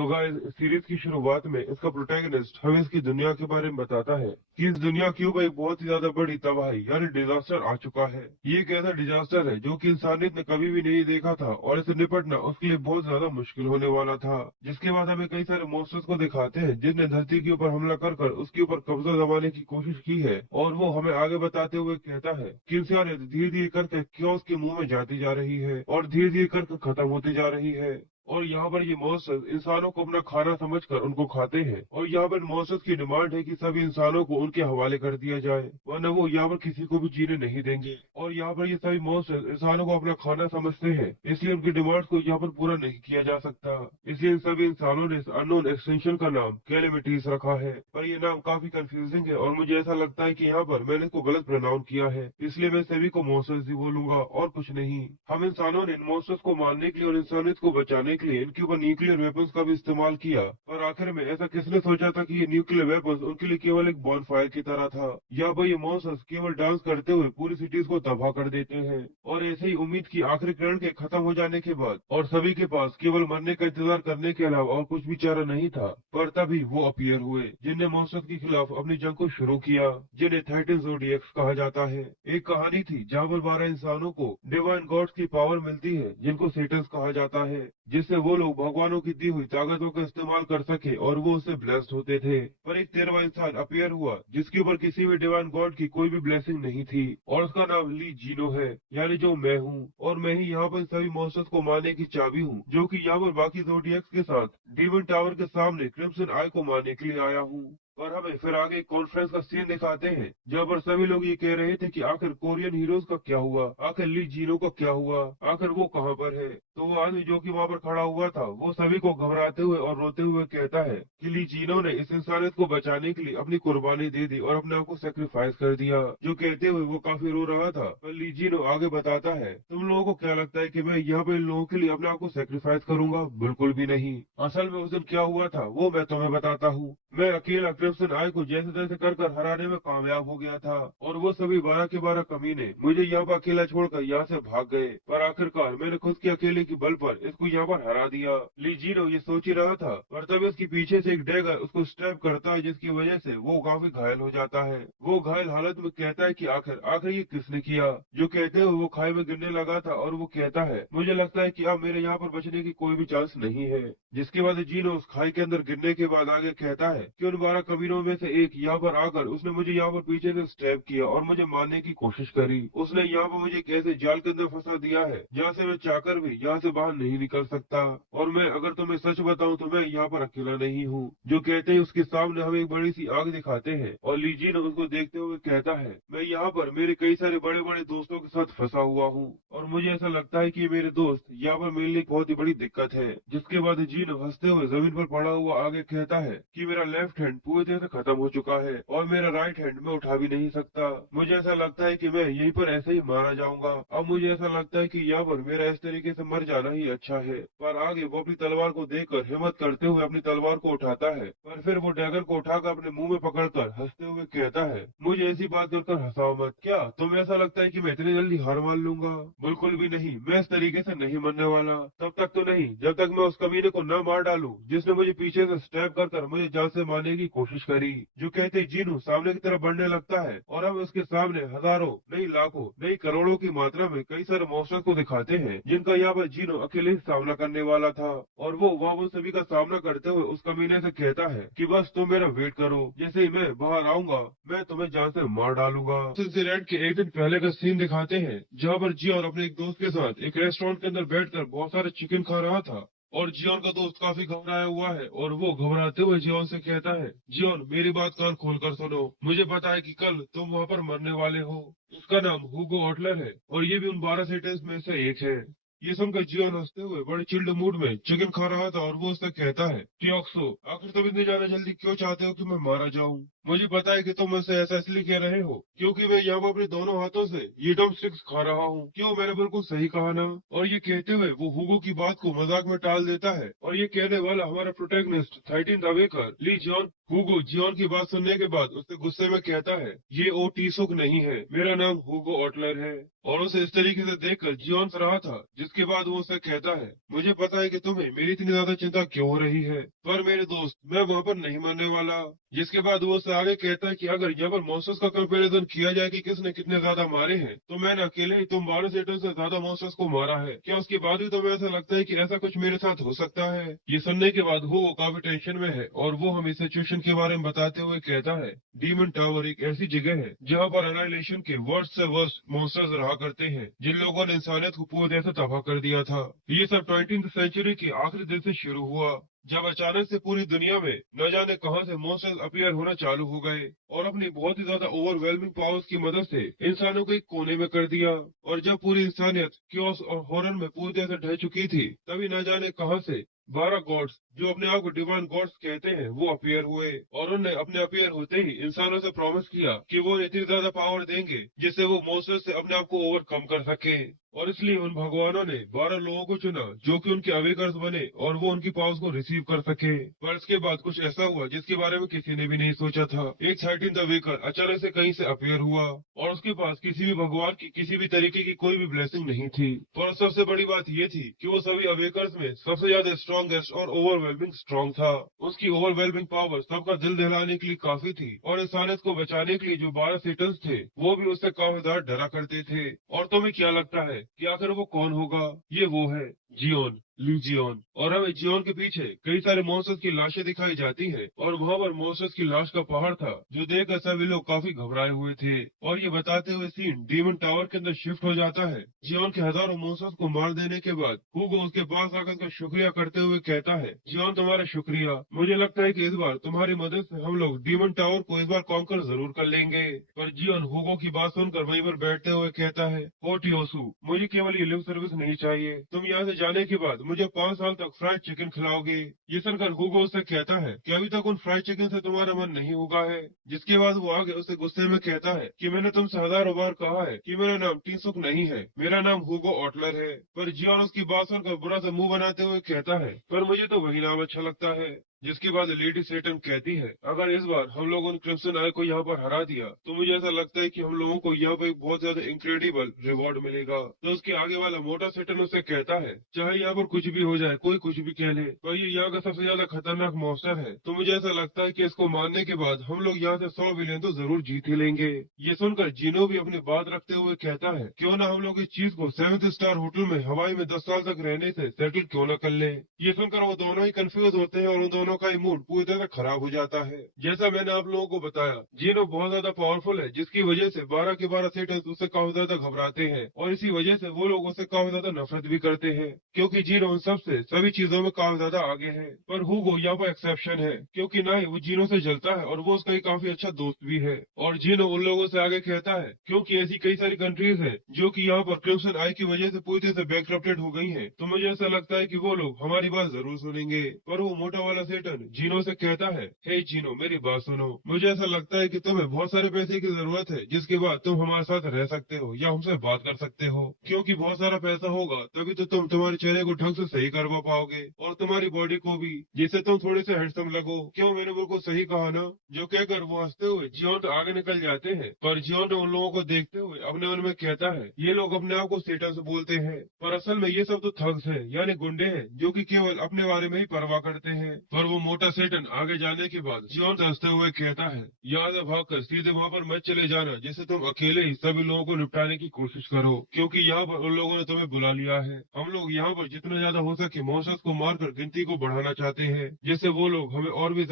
तो guys series की शुरुआत में इसका प्रोटैगनिस्ट हमें इसकी दुनिया के बारे में बताता है कि इस दुनिया के ऊपर एक बहुत ही ज्यादा बड़ी तबाही यानी डिजास्टर आ चुका है। ये एक ऐसा डिजास्टर है जो कि इंसानियत ने कभी भी नहीं देखा था और इससे निपटना उसके लिए बहुत ज्यादा मुश्किल होने वाला था। जिसके बाद हमें कई सारे मॉन्स्टर्स को दिखाते हैं जिसने धरती के ऊपर हमला कर कर उसके ऊपर कब्जा जमाने की कोशिश की है, और वो हमें आगे बताते हुए कहता है कि इंसानियत धीरे धीरे करके क्यों उसके मुंह में जाती जा रही है और धीरे धीरे करके खत्म होती जा रही है। और यहाँ पर ये मॉन्स्टर्स इंसानों को अपना खाना समझकर उनको खाते हैं, और यहाँ पर मॉन्स्टर्स की डिमांड है कि सभी इंसानों को उनके हवाले कर दिया जाए, वरना वो यहाँ पर किसी को भी जीने नहीं देंगे। और यहाँ पर ये सभी मॉन्स्टर्स इंसानों को अपना खाना समझते हैं, इसलिए उनकी डिमांड को यहाँ पर पूरा नहीं किया जा सकता। इसलिए इन सभी इंसानों ने इस अननोन एक्सटेंशन का नाम कैलेमिटीज रखा है। पर ये नाम काफी कंफ्यूजिंग है और मुझे ऐसा लगता है कि यहाँ पर मैंने इसको गलत प्रोनाउंस किया है, इसलिए मैं सभी को मॉन्स्टर्स ही बोलूंगा और कुछ नहीं। हम इंसानों ने इन मॉन्स्टर्स को मारने के लिए और इंसानियत को बचाने के लिए इनके ऊपर न्यूक्लियर वेपन्स का भी इस्तेमाल किया, पर आखिर में ऐसा किसने सोचा था कि ये न्यूक्लियर वेपन्स उनके लिए केवल एक बॉनफायर की तरह था। या भाई ये मॉन्स्टर्स केवल डांस करते हुए पूरी सिटीज को तबाह कर देते हैं। और ऐसे ही उम्मीद की आखिरी किरण के खत्म हो जाने के बाद और सभी के पास केवल मरने का इंतजार करने के अलावा और कुछ भी चारा नहीं था, पर तभी वो अपीयर हुए जिनने मॉन्स्टर्स के खिलाफ अपनी जंग को शुरू किया, जिन्हें 13 ज़ोडिएक्स कहा जाता है। एक कहानी थी जहाँ पर 12 इंसानों को डिवाइन गॉड्स की पावर मिलती है जिनको सेटन्स कहा जाता है, जिससे वो लोग भगवानों की दी हुई ताकतों का इस्तेमाल कर सके और वो उससे ब्लेस्ड होते थे। पर एक 13वां इंसान अपीयर हुआ जिसके ऊपर किसी भी डिवाइन गॉड की कोई भी ब्लेसिंग नहीं थी, और उसका नाम ली जीनो है, यानी जो मैं हूँ। और मैं ही यहाँ पर सभी मॉन्स्टर्स को मारने की चाबी हूँ, जो कि यहाँ पर बाकी ज़ोडिएक्स के साथ डीमन टावर के सामने क्रिम्सन आई को मारने के लिए आया हूँ। और हमें फिर आगे कॉन्फ्रेंस का सीन दिखाते हैं जहाँ पर सभी लोग ये कह रहे थे कि आखिर कोरियन हीरोज का क्या हुआ, आखिर ली जीनो का क्या हुआ, आखिर वो कहाँ पर है। तो वो आदमी जो कि वहाँ पर खड़ा हुआ था वो सभी को घबराते हुए और रोते हुए कहता है कि ली जीनो ने इस इंसानियत को बचाने के लिए अपनी कुर्बानी दे दी और अपने आप को सेक्रीफाइस कर दिया। जो कहते हुए वो काफी रो रहा था, पर ली जीनो आगे बताता है, तुम लोगों को क्या लगता है कि मैं यहाँ पर इन लोगों के लिए अपने आप को सेक्रीफाइस करूंगा? बिल्कुल भी नहीं। असल में उस दिन क्या हुआ था वो मैं तुम्हें बताता हूँ। मैं अकेला क्रिम्सन आई को जैसे तैसे कर कर हराने में कामयाब हो गया था, और वो सभी 12 के 12 कमीने मुझे यहाँ पर अकेला छोड़कर यहाँ से भाग गए, पर आखिरकार मैंने खुद के अकेले की बल पर इसको यहाँ पर हरा दिया। ली जीनो ये सोच ही रहा था, पर तभी उसके पीछे से एक डैगर उसको स्टैब करता है, जिसकी वजह से वो काफी घायल हो जाता है। वो घायल हालत में कहता है कि आखिर आखिर ये किसने किया। जो कहते हुए वो खाई में गिरने लगा था, और वो कहता है मुझे लगता है कि अब मेरे यहाँ पर बचने की कोई भी चांस नहीं है। जिसके बाद जीनो उस खाई के अंदर गिरने के बाद आगे कहता है कि उन 12 कमीनों में से एक यहाँ पर आकर उसने मुझे यहाँ पर पीछे से स्टैब किया और मुझे मारने की कोशिश करी। उसने यहाँ पर मुझे एक ऐसे जाल के अंदर फंसा दिया है जहाँ से मैं चाहकर भी यहाँ से बाहर नहीं निकल सकता। और मैं अगर तुम्हें सच बताऊं तो मैं यहाँ पर अकेला नहीं हूँ। जो कहते हैं उसके सामने हमें एक बड़ी सी आग दिखाते हैं, और लीजी ने उसको देखते हुए कहता है मैं यहाँ पर मेरे कई सारे बड़े बड़े दोस्तों के साथ फंसा हुआ हूँ, और मुझे ऐसा लगता है कि मेरे दोस्त यहाँ पर मेरे लिए बहुत ही बड़ी दिक्कत है। जिसके बाद जीनो हंसते हुए जमीन पर पड़ा हुआ आगे कहता है कि मेरा लेफ्ट हैंड पूरी तरह से खत्म हो चुका है और मेरा राइट हैंड मैं उठा भी नहीं सकता। मुझे ऐसा लगता है कि मैं यहीं पर ऐसे ही मारा जाऊंगा। अब मुझे ऐसा लगता है कि यहाँ पर मेरा इस तरीके से मर जाना ही अच्छा है। पर आगे वो अपनी तलवार को देखकर हिम्मत करते हुए अपनी तलवार को उठाता है, पर फिर वो डैगर को उठाकर अपने मुंह में पकड़कर हंसते हुए कहता है मुझे ऐसी बात कर हंसाओ मत। क्या तुम्हें ऐसा लगता है कि मैं इतनी जल्दी हार मान लूंगा? बिल्कुल भी नहीं, मैं इस तरीके से नहीं मरने वाला। तब तक तो नहीं जब तक मैं उस कमीने को न मार डालूं जिसने मुझे पीछे से स्टैब कर मुझे जान से मारने की कोशिश करी। जो कहते जीनू सामने की तरफ बढ़ने लगता है, और हम उसके सामने हजारों नहीं लाखों नहीं करोड़ों की मात्रा में कई सारे मॉन्स्टर्स को दिखाते हैं जिनका यहाँ पर जीनो अकेले ही सामना करने वाला था। और वो वहाँ उन सभी का सामना करते हुए उस कमीने से कहता है कि बस तुम मेरा वेट करो, जैसे ही मैं बाहर आऊंगा मैं तुम्हें जान से मार डालूंगा। इस इंसिडेंट के एक दिन पहले का सीन दिखाते हैं जहाँ पर जियोन अपने एक दोस्त के साथ एक रेस्टोरेंट के अंदर बैठकर बहुत सारे चिकन खा रहा था, और जियोन का दोस्त काफी घबराया हुआ है, और वो घबराते हुए जियोन से कहता है जियोन मेरी बात कान खोल कर सुनो, मुझे पता है कि कल तुम वहाँ पर मरने वाले हो। उसका नाम हुगो ऑटलर है, और ये भी उन 12 सेंटेंस में से एक है। ये सुनकर जियोन हंसते हुए बड़े चिल्ड मूड में चिकन खा रहा था, और वो उससे कहता है टियोक्सो आखिर तुम इतनी ज्यादा जल्दी क्यों चाहते हो कि मैं मारा जाऊं? मुझे पता है कि तुम मुझसे ऐसा इसलिए कह रहे हो क्योंकि मैं यहाँ पर अपने दोनों हाथों से ये ड्रम स्टिक्स खा रहा हूँ। क्यों, मैंने बिल्कुल सही कहा ना? और ये कहते हुए वो हुगो की बात को मजाक में टाल देता है, और ये कहने वाला हमारा प्रोटैगनिस्ट 13th अवेकर ली जॉन हुगो जियोन की बात सुनने के बाद उससे गुस्से में कहता है ये ओ टीसुक नहीं है, मेरा नाम हुगो ऑटलर है। और उसे इस तरीके से देखकर जियोन हंस रहा था, जिसके बाद वो उसे कहता है, मुझे पता है कि तुम्हें मेरी इतनी ज्यादा चिंता क्यों हो रही है, पर मेरे दोस्त मैं वहाँ पर नहीं मरने वाला। जिसके बाद वो उससे आगे कहता है कि अगर यहाँ पर मॉन्स्टर्स का कंपैरिजन किया जाए कि किसने कितने ज्यादा मारे हैं, तो मैंने अकेले ही तुम 12 सेटन से ज्यादा मॉन्स्टर्स को मारा है। क्या उसके बाद भी तुम्हें ऐसा लगता है कि ऐसा कुछ मेरे साथ हो सकता है? ये सुनने के बाद वो काफी टेंशन में है और वो हमें सिचुएशन के बारे में बताते हुए कहता है, डीमन टावर एक ऐसी जगह है जहाँ पर एनाइलेशन के वर्स्ट से वर्स्ट मॉन्स्टर्स रहा करते हैं, जिन लोगों ने इंसानियत को पूरी तरह से तबाह कर दिया था। ये सब 20th सेंचुरी के आखिरी दिन से शुरू हुआ, जब अचानक से पूरी दुनिया में न जाने कहां से मॉन्स्टर्स अपीयर होना चालू हो गए और अपनी बहुत ही ज्यादा ओवरवेलमिंग पावर्स की मदद से इंसानों को एक कोने में कर दिया। और जब पूरी इंसानियत क्योस और हॉरर में पूरी तरह से ढह चुकी थी, तभी न जाने कहां से 12 गॉड्स, जो अपने आप को डिवाइन गॉड्स कहते हैं, वो अपीयर हुए और उन्होंने अपने अपीयर होते ही इंसानों से प्रॉमिस किया कि वो इतनी ज्यादा पावर देंगे जिससे वो मॉन्स्टर से अपने आप को ओवरकम कर सके। और इसलिए उन भगवानों ने 12 लोगों को चुना जो कि उनके अवेकर्स बने और वो उनकी पावर्स को रिसीव कर सके। पर इसके बाद कुछ ऐसा हुआ जिसके बारे में किसी ने भी नहीं सोचा था। एक 13th अवेकर अचानक से कहीं से अपीयर हुआ और उसके पास किसी भी भगवान की किसी भी तरीके की कोई भी ब्लेसिंग नहीं थी। पर सबसे बड़ी बात ये थी कि वो सभी अवेकर्स में सबसे ज्यादा स्ट्रॉन्गेस्ट और ओवरवेलमिंग स्ट्रॉन्ग था। उसकी ओवरवेलमिंग पावर सबका दिल दहलाने के लिए काफी थी और इंसानियत को बचाने के लिए जो 12 सेटन्स थे, वो भी उससे काफी ज्यादा डरा करते थे। और तुम्हें क्या लगता है कि आखिर वो कौन होगा? ये वो है जियोन, लीजियोन। और हमें जियोन के पीछे कई सारे मॉन्स्टर्स की लाशें दिखाई जाती हैं और वहाँ पर मॉन्स्टर्स की लाश का पहाड़ था, जो देखकर सभी लोग काफी घबराए हुए थे। और ये बताते हुए सीन डीमन टावर के अंदर शिफ्ट हो जाता है। जियोन के हजारों मॉन्स्टर्स को मार देने के बाद हुगो उसके पास आकर उसका शुक्रिया करते हुए कहता है, जियोन तुम्हारा शुक्रिया, मुझे लगता है कि इस बार तुम्हारी मदद से हम लोग डीमन टावर को इस बार कॉन्कर जरूर कर लेंगे। पर जियोन हुगो की बात सुनकर वहीं पर बैठते हुए कहता है, ओ टियोसु, मुझे केवल ये लिव सर्विस नहीं चाहिए, तुम यहाँ से जाने के बाद मुझे 5 साल तक फ्राइड चिकन खिलाओगे। ये सुनकर हुगो उससे कहता है कि अभी तक उन फ्राइड चिकन से तुम्हारा मन नहीं उगा है। जिसके बाद वो आगे उसे गुस्से में कहता है कि मैंने तुमसे हजारों बार कहा है कि मेरा नाम टीसुक नहीं है, मेरा नाम हुगो ऑटलर है। पर जियोन उसकी बात सुनकर बुरा सा मुंह बनाते हुए कहता है, पर मुझे तो वही नाम अच्छा लगता है। जिसके बाद लेडी सेटन कहती है, अगर इस बार हम लोगों ने क्रिम्सन आय को यहाँ पर हरा दिया, तो मुझे ऐसा लगता है कि हम लोगों को यहाँ पर एक बहुत ज्यादा इंक्रेडिबल रिवॉर्ड मिलेगा। तो उसके आगे वाला मोटा सेटन उससे कहता है, चाहे यहाँ पर कुछ भी हो जाए, कोई कुछ भी कह ले, पर ये यहाँ का सबसे ज्यादा खतरनाक मॉन्स्टर है, तो मुझे ऐसा लगता है कि इसको मारने के बाद हम लोग यहाँ से 100 बिलियन तो जरूर जीत ही लेंगे। ये सुनकर जिनो भी अपनी बात रखते हुए कहता है, क्यों ना हम लोग इस चीज को 7th स्टार होटल में हवाई में 10 साल तक रहने से सेटल क्यों न कर ले। ये सुनकर वो दोनों ही कंफ्यूज होते हैं और उन दोनों का ही मूड पूरी तरह खराब हो जाता है। जैसा मैंने आप लोगों को बताया, जिनो बहुत ज्यादा पावरफुल है, जिसकी वजह से 12 के 12 सेटर्स उससे काफी ज्यादा घबराते हैं और इसी वजह से वो लोग उससे काफी ज्यादा नफरत भी करते हैं, क्योंकि जीनो उन सबसे सभी चीजों में काफी ज्यादा आगे है। पर हुगो यहाँ पर एक्सेप्शन है, क्योंकि ना ही वो जीनो से जलता है और वो उसका एक काफी अच्छा दोस्त भी है। और जीनो उन लोगों से आगे कहता है, क्योंकि ऐसी कई सारी कंट्रीज है जो कि यहाँ पर क्रिम्सन आई की वजह से पूरी तरह से बैंकरप्टेड हो गई है, तो मुझे ऐसा लगता है कि वो लोग हमारी बात जरूर सुनेंगे। पर वो मोटा वाला सेटन जीनो से कहता है, हे जीनो, मेरी बात सुनो, मुझे ऐसा लगता है कि तुम्हें बहुत सारे पैसे की जरूरत है, जिसके बाद तुम हमारे साथ रह सकते हो या हमसे बात कर सकते हो, क्योंकि बहुत सारा पैसा होगा तभी तो तुम तुम्हारे चेहरे को ढंग से सही करवा पाओगे और तुम्हारी बॉडी को भी, जिससे तुम थोड़े से हैंडसम लगो। क्यों, मैंने बिल्कुल सही कहा ना? जो कहकर वो हंसते हुए जियोन आगे निकल जाते हैं। पर जियोन उन लोगों को देखते हुए अपने मन में कहता है, ये लोग अपने आप को सेटन से बोलते हैं, पर असल में ये सब तो थग्स है, यानी गुंडे हैं, जो कि केवल अपने बारे में ही परवाह करते हैं। पर वो मोटा सेटन आगे जाने के बाद जियोन हंसते हुए कहता है, यहाँ से भागकर सीधे वहाँ पर मत चले जाना, जिससे तुम अकेले ही सभी लोगों को निपटाने की कोशिश करो, क्योंकि यहाँ पर उन लोगों ने तुम्हें बुला लिया है। हम लोग यहाँ पर जितना ज्यादा हो सके मॉन्स्टर्स को मारकर गिनती को बढ़ाना चाहते हैं, जिससे वो लोग हमें और भी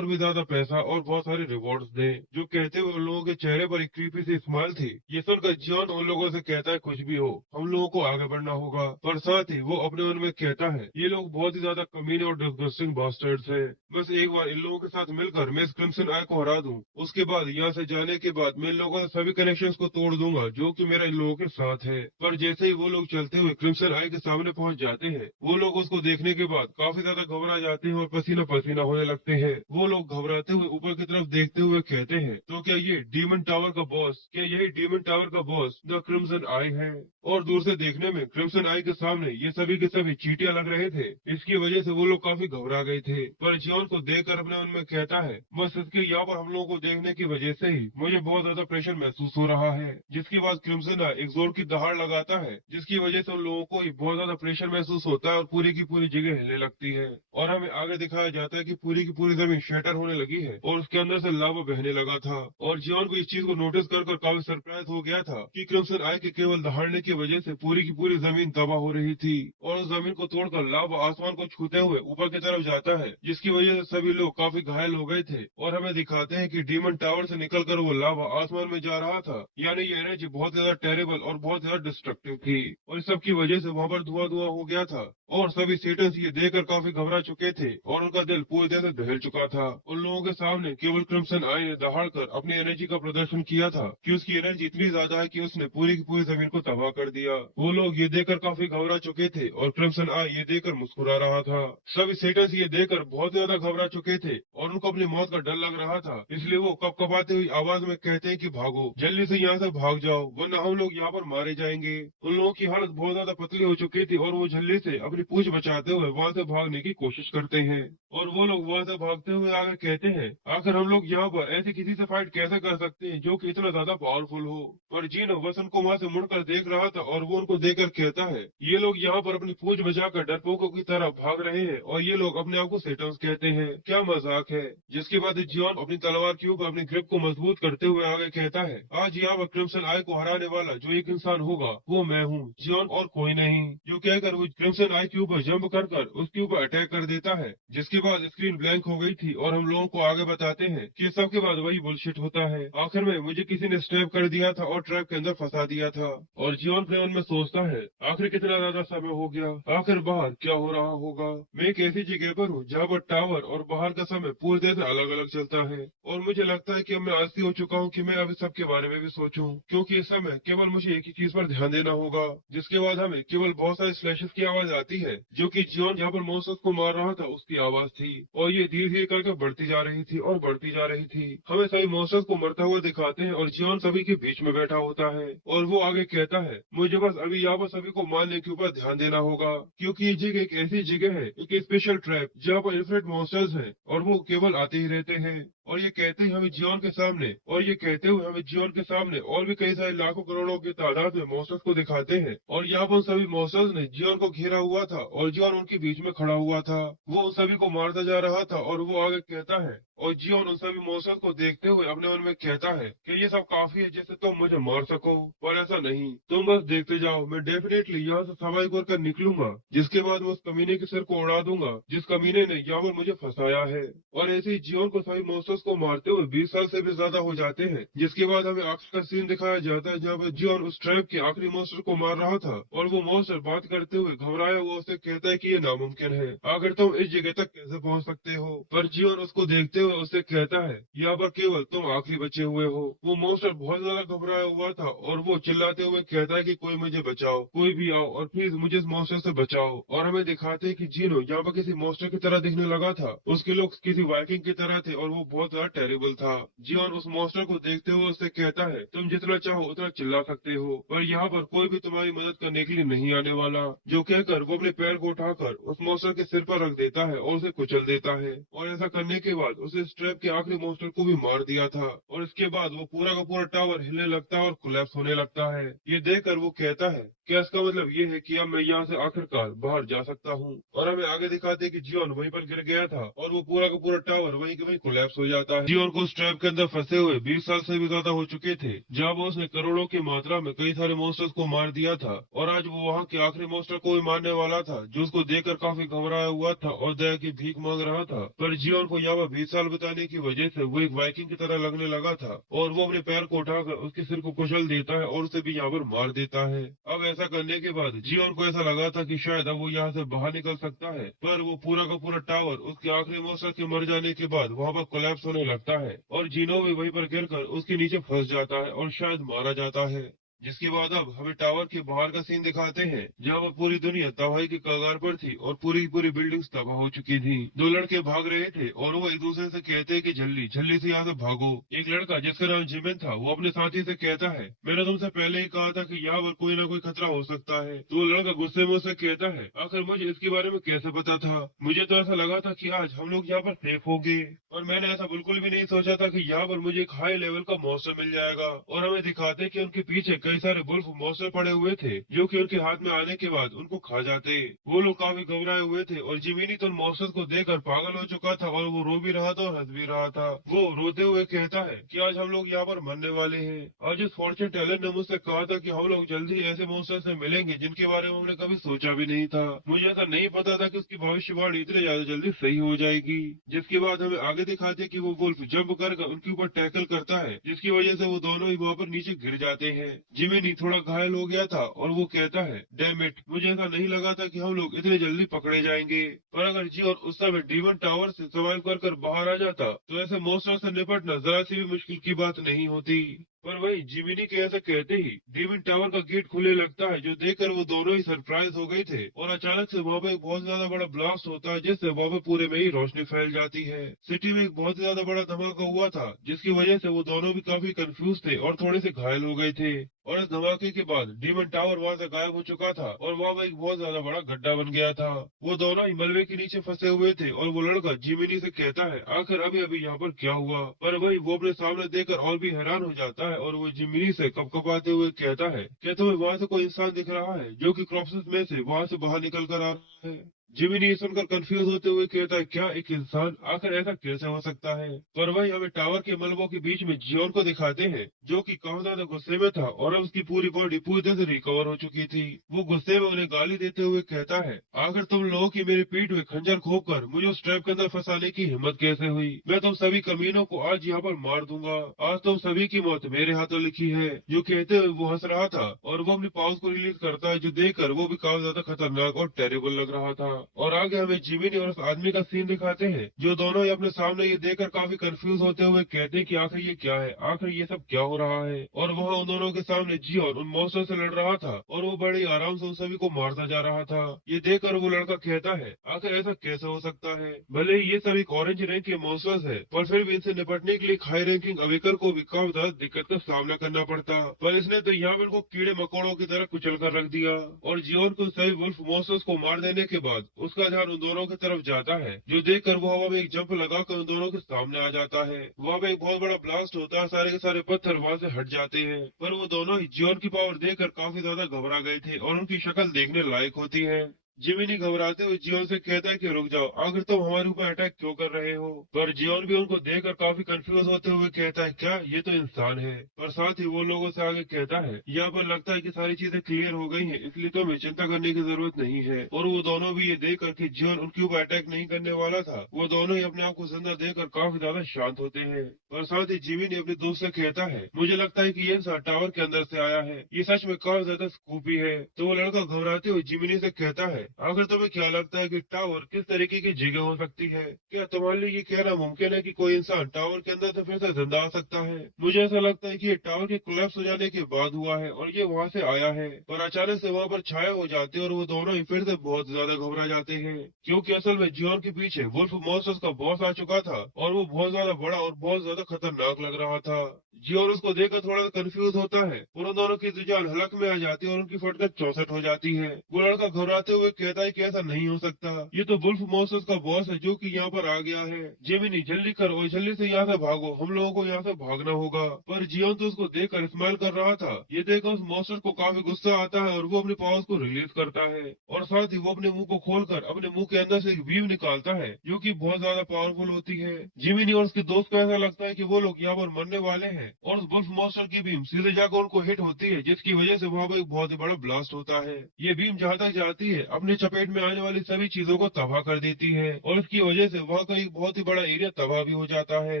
ज्यादा पैसा और बहुत सारे रिवॉर्ड्स दें। जो कहते हुए उन लोगों के चेहरे पर एक क्रीपी सी स्माइल थी। ये सुनकर जियोन उन लोगों से कहता है, कुछ भी हो, हम लोगों को आगे बढ़ना होगा। पर साथ ही वो अपने मन में कहता है, ये लोग बहुत ही ज्यादा कमीने और डिस्गस्टिंग बास्टर्ड्स हैं। बस एक बार इन लोगों के साथ मिलकर मैं इस क्रिम्सन आय को हरा दूं, उसके बाद यहाँ से जाने के बाद मैं इन लोगों से सभी कनेक्शंस को तोड़ दूंगा जो कि मेरा इन लोगों के साथ है। पर जैसे ही वो लोग चलते हुए क्रिम्सन आय के सामने पहुंच जाते हैं, वो लोग उसको देखने के बाद काफी ज्यादा घबरा जाते हैं और पसीना पसीना होने लगते हैं। वो लोग घबराते हुए ऊपर की तरफ देखते हुए कहते हैं, तो क्या ये डीमन टावर का बॉस, क्या यही डीमन टावर का बॉस द क्रिम्सन आई है? और दूर से देखने में क्रिम्सन आई के सामने ये सभी के सभी चींटियां लग रहे थे, इसकी वजह से वो लोग काफी घबरा गए थे। थे, पर जियोन को देखकर अपने मन में कहता है बस इसके यहाँ पर हम लोगों को देखने की वजह से ही मुझे बहुत ज्यादा प्रेशर महसूस हो रहा है। जिसके बाद क्रिम्सन एक जोर की दहाड़ लगाता है, जिसकी वजह से उन लोगों को ही बहुत ज्यादा प्रेशर महसूस होता है और पूरी की पूरी जगह हिलने लगती है। और हमें आगे दिखाया जाता है कि पूरी की पूरी जमीन शैटर होने लगी है और उसके अंदर से लावा बहने लगा था। और जियोन को इस चीज को नोटिस कर काफी सरप्राइज हो गया था कि क्रिम्सन आय के केवल दहाड़ने की वजह से पूरी की पूरी जमीन तबाह हो रही थी और उस जमीन को तोड़कर लावा आसमान को छूते हुए ऊपर की तरफ जाता है, जिसकी वजह से सभी लोग काफी घायल हो गए थे। और हमें दिखाते हैं कि डीमन टावर से निकलकर वो लावा आसमान में जा रहा था, यानी ये एनर्जी बहुत ज्यादा टेरेबल और बहुत ज्यादा डिस्ट्रक्टिव थी और इस सब की वजह से वहाँ पर धुआं धुआं हो गया था। और सभी सेटन्स ये देखकर काफी घबरा चुके थे और उनका दिल पूरी तरह से दहल चुका था। उन लोगों के सामने केवल क्रिम्सन आय ने दहाड़कर अपनी एनर्जी का प्रदर्शन किया था कि उसकी एनर्जी इतनी ज्यादा है कि उसने पूरी की पूरी जमीन को तबाह कर दिया। वो लोग ये देखकर काफी घबरा चुके थे और क्रिम्सन आय ये देखकर मुस्कुरा रहा था। सभी सेटन्स ये देखकर बहुत ज्यादा घबरा चुके थे और उनको अपनी मौत का डर लग रहा था, इसलिए वो कपकपाती हुई आवाज में कहते हैं कि भागो, जल्दी से यहाँ से भाग जाओ वरना हम लोग यहाँ पर मारे जाएंगे। उन लोगों की हालत बहुत ज्यादा पतली हो चुकी थी और वो झल्ली से अपनी पूंछ बचाते हुए वहाँ से भागने की कोशिश करते हैं। और वो लोग वहाँ से भागते हुए आगे कहते हैं आखिर हम लोग यहाँ पर ऐसे किसी से फाइट कैसे कर सकते हैं जो कि इतना ज्यादा पावरफुल हो। पर जीनो बस उनको वहाँ से मुड़कर देख रहा था और वो उनको देखकर कहता है ये लोग यहाँ पर अपनी पूंछ बचाकर डरपोकों की तरह भाग रहे हैं और ये लोग अपने आप को सेटन्स कहते हैं, क्या मजाक है। जिसके बाद जियोन अपनी तलवार के ऊपर अपनी ग्रिप को मजबूत करते हुए आगे कहता है आज यहाँ पर क्रिम्सन आय को हराने वाला जो एक इंसान होगा वो मैं हूँ, जियोन और कोई नहीं। जो कहकर वो क्रिम्सन आय के ऊपर जंप कर उसके ऊपर अटैक कर देता है। जिसके बाद स्क्रीन ब्लैंक हो गई थी और हम लोगों को आगे बताते हैं कि सबके बाद वही बुलशिट होता है, आखिर में मुझे किसी ने स्टेप कर दिया था और ट्रैप के अंदर फंसा दिया था। और जियोन अपने मन में सोचता है आखिर कितना ज्यादा समय हो गया, आखिर बाहर क्या हो रहा होगा। मैं एक ऐसी जगह पर हूँ जहाँ पर टावर और बाहर का समय पूरी तरह से अलग अलग चलता है और मुझे लगता है कि अब मैं आलसी हो चुका हूँ कि मैं अभी सबके बारे में भी सोचूं, क्योंकि इस समय केवल मुझे एक ही चीज पर ध्यान देना होगा। जिसके बाद हमें केवल बहुत सारे स्लैशेस की आवाज आती है जो कि जियोन जहाँ पर मॉन्स्टर्स को मार रहा था उसकी आवाज थी और ये धीरे धीरे करके बढ़ती जा रही थी और बढ़ती जा रही थी। हमें सभी मॉन्स्टर्स को मरता हुआ दिखाते हैं और जियोन सभी के बीच में बैठा होता है और वो आगे कहता है मुझे बस अभी यहाँ पर सभी को मारने के ऊपर ध्यान देना होगा, क्योंकि ये जगह एक ऐसी जगह है, एक स्पेशल ट्रैप जहाँ पर इन्फिनिट मॉन्स्टर्स हैं और वो केवल आते ही रहते हैं। और ये कहते ही हमें जियोन के सामने और ये कहते हुए हमें जियोन के सामने और भी कई सारे लाखों करोड़ों की तादाद में मॉन्स्टर्स को दिखाते हैं और यहाँ पर सभी मॉन्स्टर्स ने जियोन को घेरा हुआ था और जियोन उनके बीच में खड़ा हुआ था। वो उन सभी को मारता जा रहा था और वो आगे कहता है और जियोन उन सभी मॉन्स्टर्स को देखते हुए अपने मन में कहता है कि ये सब काफी है जैसे तुम मुझे मार सको, पर ऐसा नहीं, तुम बस देखते जाओ, मैं डेफिनेटली यहाँ से सर्वाइव कर निकलूंगा। जिसके बाद मैं उस कमीने के सिर को उड़ा दूंगा जिस कमीने ने यहाँ पर मुझे फंसाया है। और ऐसे ही जियोन को सभी मॉन्स्टर्स को मारते हुए 20 साल से भी ज्यादा हो जाते हैं। जिसके बाद हमें आखिर का सीन दिखाया जाता है जहाँ पर जियोन उस ट्रैप के आखिरी मॉन्स्टर को मार रहा था और वो मॉन्स्टर बात करते हुए घबराया हुआ उससे कहता है कि ये नामुमकिन है, अगर तुम इस जगह तक कैसे पहुँच सकते हो। पर जियोन उसको देखते हुए उससे कहता है यहाँ पर केवल तुम आखिरी बचे हुए हो। वो मॉन्स्टर बहुत ज्यादा घबराया हुआ था और वो चिल्लाते हुए कहता है कि कोई मुझे बचाओ, कोई भी आओ और प्लीज मुझे इस मॉन्स्टर से बचाओ। और हमें दिखाते हैं कि जिनो यहाँ पर किसी मॉन्स्टर की तरह दिखने लगा था, उसके लोग किसी वाइकिंग की तरह थे और वो बहुत ज्यादा टेरिबल था। जियोन उस मॉन्स्टर को देखते हुए उससे कहता है तुम जितना चाहो उतना चिल्ला सकते हो पर यहाँ पर कोई भी तुम्हारी मदद करने के लिए नहीं आने वाला। जो कहकर वो अपने पैर को उठाकर उस मॉन्स्टर के सिर पर रख देता है और उसे कुचल देता है और ऐसा करने के बाद उसे स्ट्रैप के आखिरी मॉन्स्टर को भी मार दिया था। और इसके बाद वो पूरा का पूरा टावर हिलने लगता है और कोलैप्स होने लगता है। ये देखकर वो कहता है क्या इसका मतलब ये है कि अब मैं यहाँ से आखिरकार बाहर जा सकता हूँ। और हमें आगे दिखाते हैं कि जियोन वहीं पर गिर गया था और वो पूरा का पूरा टावर वहीं के वहीं कोलैप्स हो जाता है। जियोन को स्ट्रैप के अंदर फंसे हुए 20 साल से भी ज्यादा हो चुके थे, जहाँ वो उसने करोड़ों की मात्रा में कई सारे मॉन्स्टर्स को मार दिया था और आज वो वहाँ के आखिरी मॉन्स्टर को भी मारने वाला था जो उसको देखकर काफी घबराया हुआ था और दया की भीख मांग रहा था। पर जियोन को यहाँ पर 20 साल बिताने की वजह से वो एक वाइकिंग की तरह लगने लगा था और वो अपने पैर को उठाकर उसके सिर को कुचल देता है और उसे भी यहाँ पर मार देता है। अब ऐसा करने के बाद जियोन को ऐसा लगा था कि शायद अब वो यहाँ से बाहर निकल सकता है, पर वो पूरा का पूरा टावर उसके आखिरी मॉन्स्टर के मर जाने के बाद वहाँ पर कोलैप्स होने लगता है और जिनो भी वहीं पर गिरकर उसके नीचे फंस जाता है और शायद मारा जाता है। जिसके बाद अब हमें टावर के बाहर का सीन दिखाते हैं, जहाँ पर पूरी दुनिया तबाही की कगार पर थी और पूरी पूरी बिल्डिंग्स तबाह हो चुकी थी। दो लड़के भाग रहे थे और वो एक दूसरे से कहते हैं कि जल्दी जल्दी से यहाँ से भागो। एक लड़का जिसका नाम जिमिन था वो अपने साथी से कहता है, मैंने तुमसे पहले ही कहा था कि यहाँ पर कोई ना कोई खतरा हो सकता है। तो वो लड़का गुस्से में उसे कहता है, आखिर मुझे इसके बारे में कैसे पता था? मुझे तो ऐसा लगा था कि आज हम लोग यहाँ पर सेफ होंगे और मैंने ऐसा बिल्कुल भी नहीं सोचा था कि यहाँ पर मुझे एक हाई लेवल का मॉन्स्टर मिल जाएगा। और हमें दिखाते कि उनके पीछे कई सारे वुल्फ मॉन्स्टर पड़े हुए थे जो कि उनके हाथ में आने के बाद उनको खा जाते। वो लोग काफी घबराए हुए थे और जिमिनी तो उन मॉन्स्टर्स को देखकर पागल हो चुका था और वो रो भी रहा था और हंस भी रहा था। वो रोते हुए कहता है कि आज हम लोग यहाँ पर मरने वाले हैं। आज इस फॉर्चून टेलर ने मुझसे कहा था कि हम लोग जल्दी ऐसे मॉन्स्टर से मिलेंगे जिनके बारे में हमने कभी सोचा भी नहीं था। मुझे ऐसा नहीं पता था कि उसकी भविष्यवाणी इतने ज्यादा जल्दी सही हो जाएगी। जिसके बाद हमें आगे दिखाते कि वो वुल्फ जंप कर उनके ऊपर टैकल करता है, जिसकी वजह से वो दोनों ही वहाँ पर नीचे गिर जाते हैं। जिमिनी थोड़ा घायल हो गया था और वो कहता है, डैम इट, मुझे ऐसा नहीं लगा था कि हम लोग इतने जल्दी पकड़े जाएंगे। पर अगर जी और उस समय डीमन टावर से सर्वाइव कर बाहर आ जाता तो ऐसे मॉन्स्टर से निपटना जरा सी भी मुश्किल की बात नहीं होती। पर वही जिमिनी के ऐसा कहते ही डीमन टावर का गेट खुलने लगता है, जो देखकर वो दोनों ही सरप्राइज हो गए थे। और अचानक से वहाँ पे एक बहुत ज्यादा बड़ा ब्लास्ट होता है, जिससे वहाँ पे पूरे में ही रोशनी फैल जाती है। सिटी में एक बहुत ही ज्यादा बड़ा धमाका हुआ था, जिसकी वजह से वो दोनों भी काफी कंफ्यूज थे और थोड़े से घायल हो गए थे। और इस धमाके के बाद डीमन टावर वहाँ से गायब हो चुका था और वहाँ पे एक बहुत ज्यादा बड़ा गड्ढा बन गया था। वो दोनों ही मलबे के नीचे फंसे हुए थे और वो लड़का जिमिनी से कहता है, आखिर अभी अभी यहाँ पर क्या हुआ? पर वही वो अपने सामने देखकर और भी हैरान हो जाता है और वो जिमिनी से कपकपाते हुए कहता है, क्या तुम्हें वहाँ से कोई इंसान दिख रहा है जो कि क्रॉप्सेस में से वहाँ से बाहर निकल कर आ रहा है? जिमिनी ये सुनकर कंफ्यूज होते हुए कहता है, क्या एक इंसान? आखिर ऐसा कैसे हो सकता है? पर वही हमें टावर के मलबों के बीच में जियोन को दिखाते हैं, जो कि काफी ज्यादा गुस्से में था और अब उसकी पूरी बॉडी पूरी तरह से रिकवर हो चुकी थी। वो गुस्से में उन्हें गाली देते हुए कहता है, आखिर तुम लोगों की मेरी पीठ में खंजर खोपकर मुझे उस ट्रैप के अंदर फंसाने की हिम्मत कैसे हुई? मैं तुम सभी कमीनों को आज यहाँ पर मार दूंगा। आज तुम सभी की मौत मेरे हाथों लिखी है। जो कहते हुए वो हंस रहा था और वो अपनी पावर्स को रिलीज करता है, जो देखकर वो भी काफी ज्यादा खतरनाक और टेरिबल लग रहा था। और आगे हमें जिमिनी और उस आदमी का सीन दिखाते हैं, जो दोनों ही अपने सामने ये देखकर काफी कंफ्यूज होते हुए कहते हैं कि आखिर ये क्या है, आखिर ये सब क्या हो रहा है। और वहाँ उन दोनों के सामने जियोन उन मॉन्स्टर से लड़ रहा था और वो बड़े आराम से उन सभी को मारता जा रहा था। ये देखकर वो लड़का कहता है, आखिर ऐसा कैसे हो सकता है? भले ही ये सब एक ऑरेंज रैंक के मॉन्स्टर्स है, पर फिर भी इनसे निपटने के लिए हाई रैंकिंग अवेकर को भी काफी ज्यादा दिक्कत का सामना करना पड़ता। पर इसने तो यहाँ पर को कीड़े मकोड़ों की तरह कुचल कर रख दिया। और जियोन को सभी वुल्फ मॉन्स्टर्स को मार देने के बाद उसका ध्यान उन दोनों की तरफ जाता है, जो देखकर वो हवा में एक जंप लगाकर उन दोनों के सामने आ जाता है। वहाँ पे एक बहुत बड़ा ब्लास्ट होता है, सारे के सारे पत्थर वहाँ से हट जाते हैं। पर वो दोनों ही जियोन की पावर देखकर काफी ज्यादा घबरा गए थे और उनकी शक्ल देखने लायक होती है। जिमिनी घबराते हुए जियोन से कहता है कि रुक जाओ, आखिर तुम हमारे ऊपर अटैक क्यों कर रहे हो? पर जियोन भी उनको देखकर काफी कंफ्यूज होते हुए कहता है, क्या ये तो इंसान है? पर साथ ही वो लोगों से आगे कहता है, यहाँ पर लगता है कि सारी चीजें क्लियर हो गई हैं, इसलिए तुम्हें चिंता करने की जरूरत नहीं है। और वो दोनों भी ये देखकर कि जियोन उनके ऊपर अटैक नहीं करने वाला था, वो दोनों ही अपने आप को जिंदा देखकर काफी ज्यादा शांत होते हैं। और साथ ही जिमिनी अपने दोस्त से कहता है, मुझे लगता है कि ये इंसान टावर के अंदर से आया है, ये सच में काफी ज्यादा स्कूपी है। तो वो लड़का घबराते हुए जिमिनी से कहता है, आखिर तुम्हें क्या लगता है कि टावर किस तरीके की जगह हो सकती है? क्या तुम्हारे लिए ये कहना मुमकिन है कि कोई इंसान टावर के अंदर से फिर से जिंदा आ सकता है? मुझे ऐसा लगता है कि ये टावर के कोलैप्स हो जाने के बाद हुआ है और ये वहाँ से आया है। पर अचानक से वहाँ पर छाया हो जाते हैं और वो दोनों ही फिर से बहुत ज्यादा घबरा जाते हैं, क्योंकि असल में जियोन के पीछे वुल्फ मॉन्स्टर्स का बॉस आ चुका था और वो बहुत ज्यादा बड़ा और बहुत ज्यादा खतरनाक लग रहा था। जियोन उसको देखकर थोड़ा सा कंफ्यूज होता है और उन दोनों की जान हलक में आ जाती है और उनकी फटकर 64 हो जाती है। वो लड़का घबराते हुए कहता है कि ऐसा नहीं हो सकता, ये तो वुल्फ मॉन्स्टर्स का बॉस है जो कि यहाँ पर आ गया है। जेमिनी जल्दी कर और जल्दी से यहाँ से भागो, हम लोगों को यहाँ से भागना होगा। पर जियोन तो उसको देखकर स्माइल कर रहा था। ये देखकर उस मॉन्स्टर को काफी गुस्सा आता है और वो अपने पावर्स को रिलीज करता है और साथ ही वो अपने मुंह को खोलकर अपने मुंह के अंदर से एक बीम निकालता है, जो कि बहुत ज्यादा पावरफुल होती है। जिमिनी और उसके दोस्त को ऐसा लगता है कि वो लोग यहाँ पर मरने वाले हैं और उस वुल्फ मॉन्स्टर की बीम सीधे जाकर उनको हिट होती है, जिसकी वजह से वहाँ पर एक बहुत ही बड़ा ब्लास्ट होता है। ये बीम जहाँ तक जाती है अपने चपेट में आने वाली सभी चीजों को तबाह कर देती है और इसकी वजह से वहाँ का एक बहुत ही बड़ा एरिया तबाह भी हो जाता है।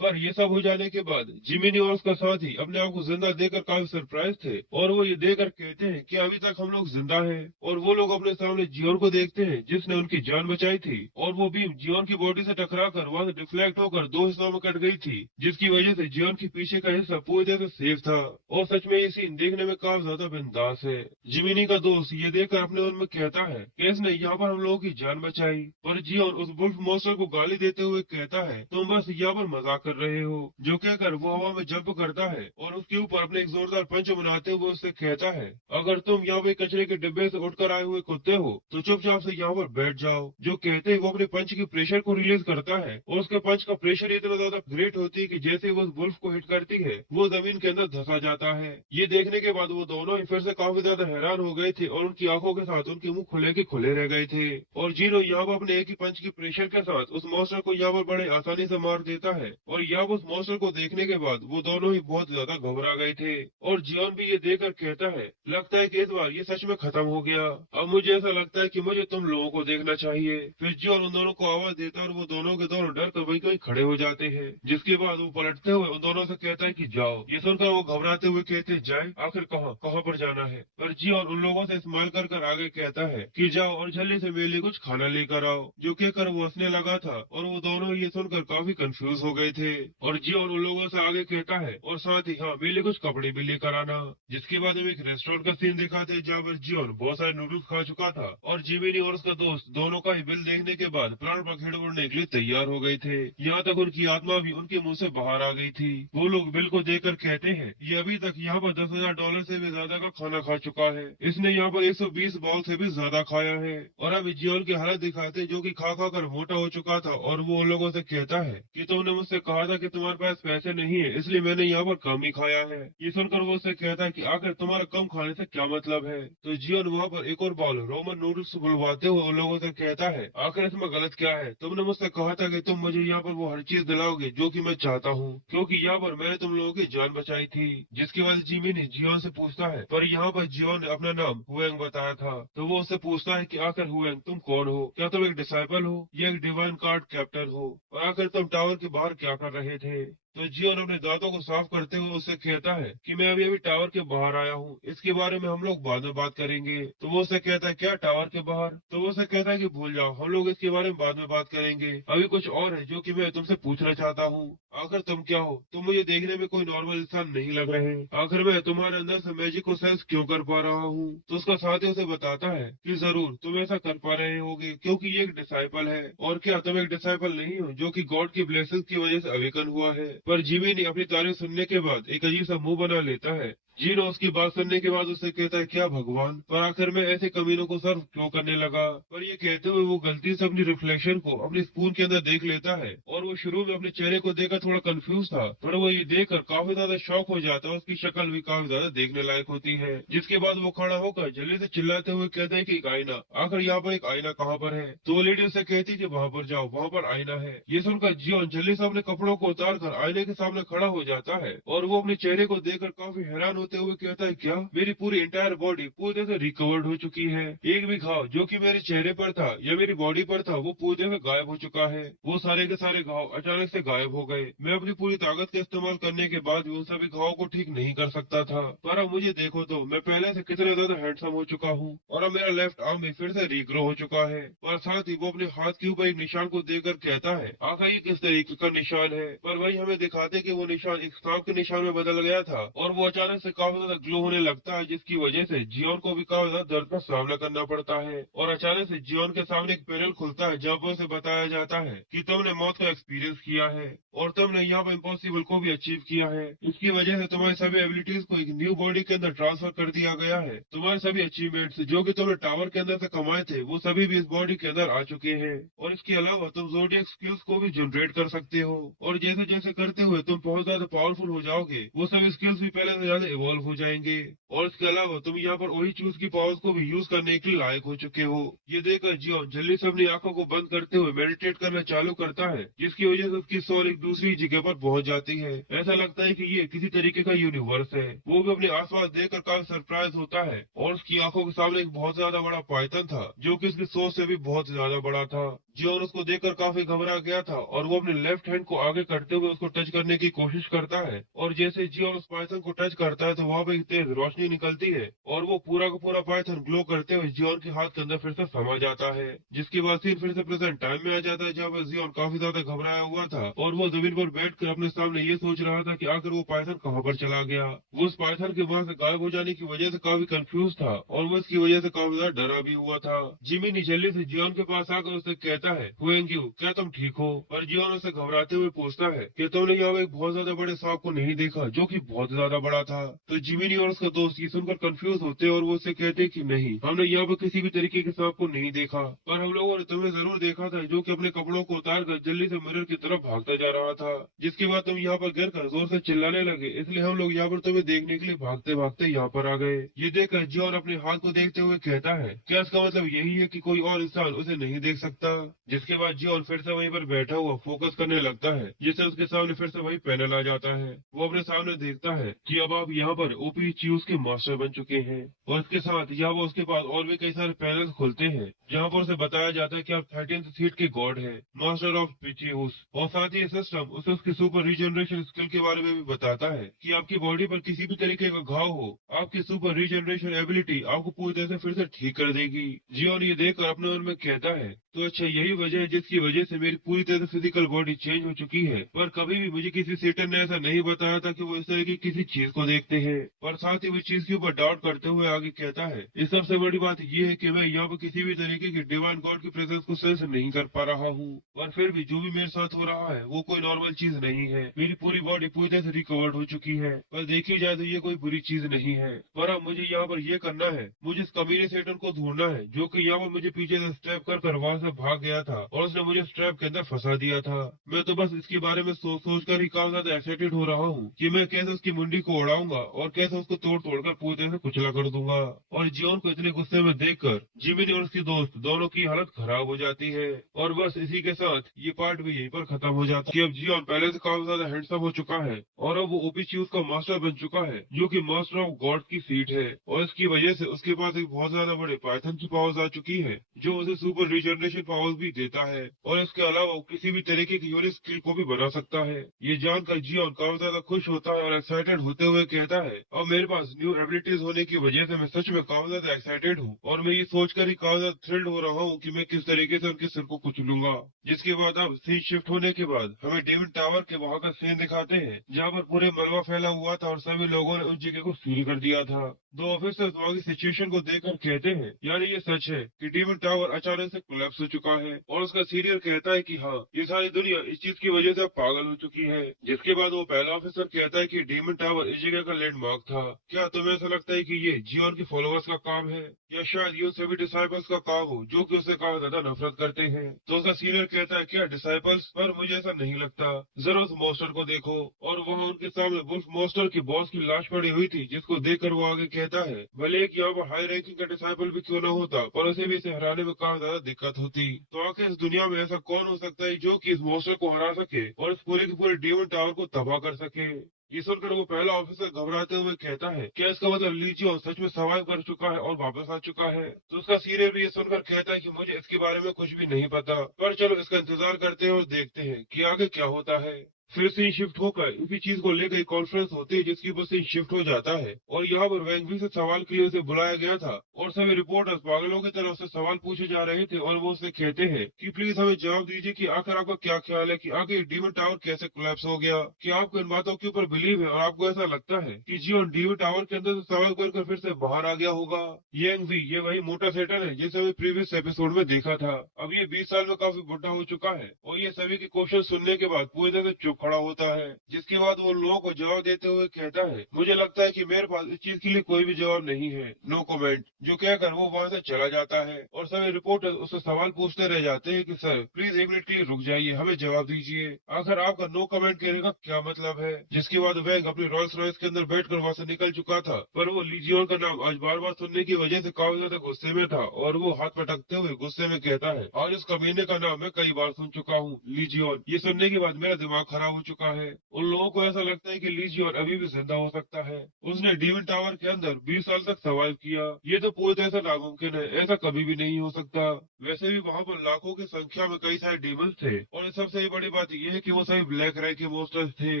पर ये सब हो जाने के बाद जिमिनी और उसका साथी अपने आप को जिंदा देखकर काफी सरप्राइज थे और वो ये देखकर कहते हैं कि अभी तक हम लोग जिंदा हैं। और वो लोग अपने सामने जियोन को देखते हैं, जिसने उनकी जान बचाई थी और वो बीम जियोन की बॉडी से टकरा कर वहाँ से डिफ्लेक्ट होकर दो हिस्सों में कट गई थी, जिसकी वजह से जियोन के पीछे का सब पूरी तरह से सेफ था। और सच में ये सीन देखने में काफी ज्यादा बिंदास है। जिमिनी का दोस्त ये देखकर अपने मन में कहता है कि इसने यहाँ पर हम लोगों की जान बचाई, पर जियोन उस वुल्फ मॉन्स्टर को गाली देते हुए कहता है तुम बस यहाँ पर मजाक कर रहे हो। जो कहकर वो हवा में जंप करता है और उसके ऊपर अपने एक जोरदार पंच बनाते हुए उससे कहता है अगर तुम यहाँ पे कचरे के डिब्बे से उठकर आए हुए कुत्ते हो तो चुपचाप से यहाँ पर बैठ जाओ। जो कहते ही वो अपने पंच की प्रेशर को रिलीज करता है और उसके पंच का प्रेशर इतना ज्यादा ग्रेट होती है कि जैसे वो उस वुल्फ को हिट करती है वो जमीन के अंदर धंसा जाता है। ये देखने के बाद वो दोनों ही फिर से काफी ज्यादा हैरान हो गए थे और उनकी आंखों के साथ उनके मुंह खुले के खुले रह गए थे। और जीरो यहाँ पर अपने एक ही पंच की प्रेशर के साथ उस मॉन्स्टर को यहाँ पर बड़े आसानी से मार देता है। और यहाँ उस मॉन्स्टर को देखने के बाद वो दोनों ही बहुत ज्यादा घबरा गए थे। और जियोन भी ये देखकर कहता है लगता है कि इस बार ये सच में खत्म हो गया। अब मुझे ऐसा लगता है कि मुझे तुम लोगों को देखना चाहिए। फिर जियोन उन दोनों को आवाज देता है और वो दोनों के दोनों डर कर वहीं कहीं खड़े हो जाते हैं। जिसके बाद वो पलटते हुए उन दोनों से कहता है कि जाओ। ये सुनकर वो घबराते हुए कहते जाए आखिर कहाँ कहाँ पर जाना है। पर जियोन उन लोगों से स्माइल कर आगे कहता है कि जाओ और जल्दी से मेरे लिए कुछ खाना लेकर आओ। जो कहकर वो हंसने लगा था और वो दोनों ये सुनकर काफी कंफ्यूज हो गए थे। और जियोन उन लोगों से आगे कहता है और साथ ही हाँ मेरे लिए कुछ कपड़े भी लेकर आना। जिसके बाद हम एक रेस्टोरेंट का सीन दिखाते हैं जहाँ पर जियोन बहुत सारे नूडल्स खा चुका था और जिमिनी और उसका दोस्त दोनों का ही बिल देखने के बाद प्राण पखेड़ उड़ने के लिए तैयार हो गए थे। यहाँ तक उनकी आत्मा भी उनके मुंह से बाहर आ गई थी। वो लोग बिल को देखकर कहते हैं ये अभी तक यहाँ पर $10,000 से भी ज्यादा का खाना खा चुका है। इसने यहाँ पर 120 बाउल से भी ज्यादा खाया है। और अब जियोन की हालत दिखाते जो कि खा खा कर मोटा हो चुका था और वो उन लोगों से कहता है कि तुमने मुझसे कहा था कि तुम्हारे पास पैसे नहीं है इसलिए मैंने यहाँ पर कम ही खाया है। ये सुनकर वो उससे कहता है कि आखिर तुम्हारा कम खाने से क्या मतलब है। तो जियोन वहाँ पर एक और बाउल रोमन नूडल्स बुलवाते हुए उन लोगों से कहता है आखिर इसमें गलत क्या है। तुमने मुझसे कहा था कि तुम मुझे यहाँ पर वो हर चीज दिलाओगे जो कि मैं चाहता हूँ क्योंकि यहाँ पर मैंने तुम लोगों की जान बचाई थी। जिसके बाद जिमी ने जियोन से पूछता है पर यहाँ पर जियोन ने अपना नाम हुएंग बताया था। तो वो उससे पूछता है कि आखिर हुएंग तुम कौन हो, क्या तुम एक डिसाइपल हो या एक डिवाइन कार्ड कैप्टन हो, और आखिर तुम टावर के बाहर क्या कर रहे थे। तो जियोन अपने दांतों को साफ करते हुए उससे कहता है कि मैं अभी अभी टावर के बाहर आया हूँ, इसके बारे में हम लोग बाद में बात करेंगे। तो वो उससे कहता है क्या टावर के बाहर। तो वो उससे कहता है कि भूल जाओ हम लोग इसके बारे में बाद में बात करेंगे, अभी कुछ और है जो कि मैं तुमसे पूछना चाहता हूँ। आखिर तुम क्या हो, तुम मुझे देखने में कोई नॉर्मल इंसान नहीं लग रहे। आखिर मैं तुम्हारे अंदर से मैजिक को सेंस क्यों कर पा रहा हूँ। तो उसका साथी उसे बताता है कि जरूर तुम ऐसा कर पा रहे होगे क्योंकि ये एक डिसाइपल है। और क्या तुम एक डिसाइपल नहीं हो जो कि गॉड की ब्लेसिंग की वजह से अवेकन हुआ है। पर जिमी ने अपनी तारीफ सुनने के बाद एक अजीब सा मुंह बना लेता है। जीनो उसकी बात सुनने के बाद उससे कहता है क्या भगवान, पर आखिर में ऐसे कमीनों को सर्व क्यों करने लगा। पर ये कहते हुए वो गलती से अपनी रिफ्लेक्शन को अपनी स्पून के अंदर देख लेता है और वो शुरू में अपने चेहरे को देखकर थोड़ा कंफ्यूज था, पर वो ये देखकर काफी ज्यादा शॉक हो जाता है। उसकी शक्ल भी काफी ज्यादा देखने लायक होती है। जिसके बाद वो खड़ा होकर जल्दी से चिल्लाते हुए कहता है कि एक आईना, आखिर यहाँ पर एक आईना कहाँ पर है। तो वो लेडी उसे कहती है कि वहाँ पर जाओ, वहाँ पर आईना है। ये सुनकर जियोन जल्दी से अपने कपड़ों को उतार कर आईने के सामने खड़ा हो जाता है और वो अपने चेहरे को देखकर काफी हैरान होते हुए कहता है क्या मेरी पूरी इंटायर बॉडी पूरी तरह से रिकवर्ड हो चुकी है। एक भी घाव जो कि मेरे चेहरे पर था या मेरी बॉडी पर था वो पूरी तरह से गायब हो चुका है। वो सारे के सारे घाव अचानक से गायब हो गए। मैं अपनी पूरी ताकत का इस्तेमाल करने के बाद भी उन सभी घावों को ठीक नहीं कर सकता था, पर अब मुझे देखो तो मैं पहले से कितना ज्यादा हैंडसम हो चुका हूँ और अब मेरा लेफ्ट आर्म भी फिर से रीग्रो हो चुका है। और साथ ही वो अपने हाथ के ऊपर एक निशान को देखकर कहता है आखिर ये किस तरीके का निशान है। पर वही हमें दिखाते कि वो निशान एक सांप के निशान में बदल गया था और वो अचानक से काफी ज्यादा ग्लो होने लगता है, जिसकी वजह से जियोन को भी काफी ज्यादा दर्द का सामना करना पड़ता है। और अचानक से जियोन के सामने एक पैनल खुलता है जहाँ पर उसे बताया जाता है कि तुमने मौत का एक्सपीरियंस किया है और तुमने यहाँ पर इम्पॉसिबल को भी अचीव किया है। इसकी वजह से तुम्हारी सभी एबिलिटीज को एक न्यू बॉडी के अंदर ट्रांसफर कर दिया गया है। तुम्हारे सभी अचीवमेंट्स जो कि तुमने टावर के अंदर से कमाए थे वो सभी भी इस बॉडी के अंदर आ चुके हैं। और इसके अलावा तुम ज़ोडिएक स्किल्स को भी जनरेट कर सकते हो और जैसे जैसे करते हुए तुम बहुत ज्यादा पावरफुल हो जाओगे वो सभी स्किल्स भी पहले से ज्यादा इवॉल्व हो जाएंगे। और इसके अलावा तुम यहाँ पर वही चूज की पावर्स को भी यूज करने के लिए लायक हो चुके हो। ये देखकर जियोन जल्दी से अपनी आंखों को बंद करते हुए मेडिटेट करना चालू करता है, जिसकी वजह से उसकी सोल एक दूसरी जगह पर पहुंच जाती है। ऐसा लगता है कि ये किसी तरीके का यूनिवर्स है। वो भी अपने आसपास देखकर काफी सरप्राइज होता है और उसकी आंखों के सामने एक बहुत ज्यादा बड़ा पाइथन था जो कि उसकी सोच से भी बहुत ज्यादा बड़ा था। जियोन उसको देखकर काफी घबरा गया था और वो अपने लेफ्ट हैंड को आगे करते हुए उसको टच करने की कोशिश करता है, और जैसे जियोन उस पाइथन को टच करता है तो वहाँ पे एक तेज रोशनी निकलती है और वो पूरा का पूरा पाइथन ग्लो करते हुए जियोन के हाथ के अंदर फिर से समा जाता है। जिसके बाद सीन फिर से प्रेजेंट टाइम में आ जाता है, जहाँ पर जियोन काफी ज्यादा घबराया हुआ था और वो जमीन पर बैठ कर अपने सामने ये सोच रहा था कि आखिर वो पाइथन कहाँ पर चला गया। वो उस पाइथन के वहां से गायब हो जाने की वजह से काफी कंफ्यूज था और वो इसकी वजह से काफी ज्यादा डरा भी हुआ था। जिमी जल्दी से जियोन के पास आकर उससे कहता है, हुएंग यू, क्या तुम ठीक हो? और जियोन उसे घबराते हुए पूछता है कि तुमने यहाँ एक बहुत ज्यादा बड़े सांप को नहीं देखा जो कि बहुत ज्यादा बड़ा था? तो जिमिनी और उसका दोस्त ये सुनकर कंफ्यूज होते हैं और वो उससे कहते हैं कि नहीं, हमने यहाँ पर किसी भी तरीके के सांप को नहीं देखा, पर हम लोगों ने तुम्हें जरूर देखा था जो कि अपने कपड़ों को उतार कर जल्दी से मिरर की तरफ भागता जा रहा था। जिसके बाद तुम यहाँ पर गिर कर जोर से चिल्लाने लगे, इसलिए हम लोग यहाँ पर तुम्हें देखने के लिए भागते भागते यहाँ पर आ गए। ये देखकर जियोन अपने हाथ को देखते हुए कहता है, क्या इसका मतलब यही है कि कोई और इंसान उसे नहीं देख सकता? जिसके बाद जियोन फिर से वहीं पर बैठा हुआ फोकस करने लगता है, जिससे उसके सामने फिर से वही पैनल आ जाता है। वो अपने सामने देखता है कि अब आप यहाँ पर ओपी च्यूज के मास्टर बन चुके हैं, और इसके साथ यहाँ वो उसके बाद और भी कई सारे पैनल खुलते हैं जहाँ पर उसे बताया जाता है कि आप 13th सीट के गॉड है, मास्टर ऑफ पिचियस। और साथ ही सिस्टम उसे उसकी सुपर रीजनरेशन स्किल के बारे में भी बताता है कि आपकी बॉडी पर किसी भी तरीके का घाव हो, आपकी सुपर रीजनरेशन एबिलिटी आपको पूरी तरह से फिर से ठीक कर देगी। जियोन ये देखकर अपने मन में कहता है, तो अच्छा यही वजह है जिसकी वजह से मेरी पूरी तरह से फिजिकल बॉडी चेंज हो चुकी है, पर कभी भी मुझे किसी सेटन ने ऐसा नहीं बताया था कि वो इस तरह की किसी चीज को देखते हैं। और साथ ही वो चीज के ऊपर डाउट करते हुए आगे कहता है, इस सबसे बड़ी बात ये है कि मैं यहाँ पर किसी भी तरीके की डिवाइन गॉड की प्रेजेंस को सेंस नहीं कर पा रहा हूँ, और फिर भी जो भी मेरे साथ हो रहा है वो कोई नॉर्मल चीज नहीं है। मेरी पूरी बॉडी पूरी तरह से रिकवर्ड हो चुकी है, पर देखी जाए तो ये कोई बुरी चीज नहीं है। पर अब मुझे यहाँ पर ये करना है, मुझे इस कमीने सेटन को ढूंढना है जो कि यहाँ पर मुझे पीछे से स्टेप कर वहां से भाग गया था और उसने मुझे स्ट्रैप के अंदर फंसा दिया था। मैं तो बस इसके बारे में सोच कर ही काफी ज्यादा एक्साइटेड हो रहा हूँ कि मैं कैसे उसकी मुंडी को उड़ाऊंगा और कैसे उसको तोड़ तोड़ कर पूरी तरह से कुचला कर दूंगा। और जियोन को इतने गुस्से में देखकर जिमिनी और उसकी दोस्त दोनों की हालत खराब हो जाती है। और बस इसी के साथ ये पार्ट भी यहीं पर खत्म हो जाता है कि अब जियोन पहले से काफी ज्यादा हैंडसम हो चुका है और अब वो ओपीच्यूज का मास्टर बन चुका है जो कि मास्टर ऑफ गॉड की सीट है, और इसकी वजह से उसके पास एक बहुत ज्यादा बड़े पाइथन की पावर्स आ चुकी है जो उसे सुपर रिजनरेशन पावर्स भी देता है, और इसके अलावा वो किसी भी तरीके की यूनिक स्किल को भी बना सकता है। ये जानकर जियोन काफी ज्यादा खुश होता है और एक्साइटेड होते हुए कहता है, अब मेरे पास न्यू एबिलिटीज होने की वजह से मैं सच में काफी ज्यादा एक्साइटेड हूँ और मैं ये सोचकर ही काफी ज्यादा थ्रिल्ड हो रहा हूँ कि मैं किस तरीके से उनके सिर को कुचलूंगा। जिसके बाद अब सीन शिफ्ट होने के बाद हमें डेविड टावर के वहाँ का सीन दिखाते हैं जहाँ पर पूरे मलबा फैला हुआ था और सभी लोगों ने उस जगह को सील कर दिया था। दो ऑफिसर्स वहाँ की सिचुएशन को देखकर कहते हैं, यानी ये सच है कि डेविड टावर अचानक से कोलैप्स हो चुका है, और उसका सीनियर कहता है कि हाँ, ये सारी दुनिया इस चीज की वजह से अब पागल हो चुकी है। जिसके बाद वो पहला ऑफिसर कहता है कि डेमन टावर इस जगह का लैंडमार्क था। क्या तुम्हें ऐसा लगता है कि ये जियोन के फॉलोअर्स का काम है, या शायद ये उन सभी डिसाइपल्स का काम हो जो कि उससे काफी ज्यादा नफरत करते हैं? तो उसका सीनियर कहता है, क्या डिसाइपल्स? पर मुझे ऐसा नहीं लगता, जरा उस मॉन्स्टर को देखो। और वहाँ उनके सामने वुल्फ मॉन्स्टर की बॉस की लाश पड़ी हुई थी, जिसको देखकर वो आगे कहता है, भले एक यहाँ पर हाई रैंकिंग का डिसाइपल भी क्यों न होता, पर उसे भी इसे हराने में काफी ज्यादा दिक्कत होती। तो आखिर इस दुनिया में ऐसा कौन हो सकता है जो कि इस मॉन्स्टर को हरा सके और इस पूरे के पूरे डेमन टावर को तबाह कर सके? ये सुनकर वो पहला ऑफिसर घबराते हुए कहता है, क्या इसका मतलब लीजियो सच में सर्वाइव कर चुका है और वापस आ चुका है? तो उसका सीनियर भी ये सुनकर कहता है कि मुझे इसके बारे में कुछ भी नहीं पता, पर चलो इसका इंतजार करते हैं और देखते हैं कि आगे क्या होता है। फिर सीन शिफ्ट होकर इसी चीज को लेकर एक कॉन्फ्रेंस होती है जिसकी ऊपर सीन शिफ्ट हो जाता है, और यहाँ पर वैंगवी से सवाल के लिए उसे बुलाया गया था और सभी रिपोर्टर्स पागलों की तरफ से सवाल पूछे जा रहे थे, और वो उससे कहते हैं कि प्लीज हमें जवाब दीजिए कि आखिर आपका क्या ख्याल है कि आगे डीमन टावर कैसे कोलैप्स हो गया? क्या आपको इन बातों के ऊपर बिलीव है और आपको ऐसा लगता है कि जियोन डीमन टावर के अंदर से सर्वाइव कर फिर से बाहर आ गया होगा? यंग ये वही मोटा सेटर है जिसे हमें प्रीवियस एपिसोड में देखा था। अब ये 20 साल में काफी बुढ़ा हो चुका है और ये सभी के क्वेश्चन सुनने के बाद पूरी तरह से चुप खड़ा होता है। जिसके बाद वो लोगों को जवाब देते हुए कहता है, मुझे लगता है कि मेरे पास इस चीज के लिए कोई भी जवाब नहीं है, नो कमेंट। जो कहकर वो वहाँ से चला जाता है और सभी रिपोर्टर उससे सवाल पूछते रह जाते हैं कि सर प्लीज एक मिनट के लिए रुक जाइए, हमें जवाब दीजिए, आखिर आपका नो कमेंट कहने का क्या मतलब है? जिसके बाद वैंग अपनी रॉयल्स रॉयस के अंदर बैठकर वहाँ से निकल चुका था, पर वो लीजियोन का नाम आज बार बार सुनने की वजह से काफी ज्यादा गुस्से में था और वो हाथ पटकते हुए गुस्से में कहता है, आज इस कमीने का नाम मैं कई बार सुन चुका हूँ लीजियोन। ये सुनने के बाद मेरा दिमाग खराब खराब हो चुका है। उन लोगों को ऐसा लगता है कि ली जियोन अभी भी जिंदा हो सकता है। उसने डीमन टावर के अंदर 20 साल तक सर्वाइव किया। ये तो पूरी तरह से नामुमकिन है, ऐसा कभी भी नहीं हो सकता। वैसे भी वहाँ पर लाखों की संख्या में कई सारे डीमंस थे और सबसे बड़ी बात यह है कि वो सभी ब्लैक रैंक के मॉन्स्टर्स थे,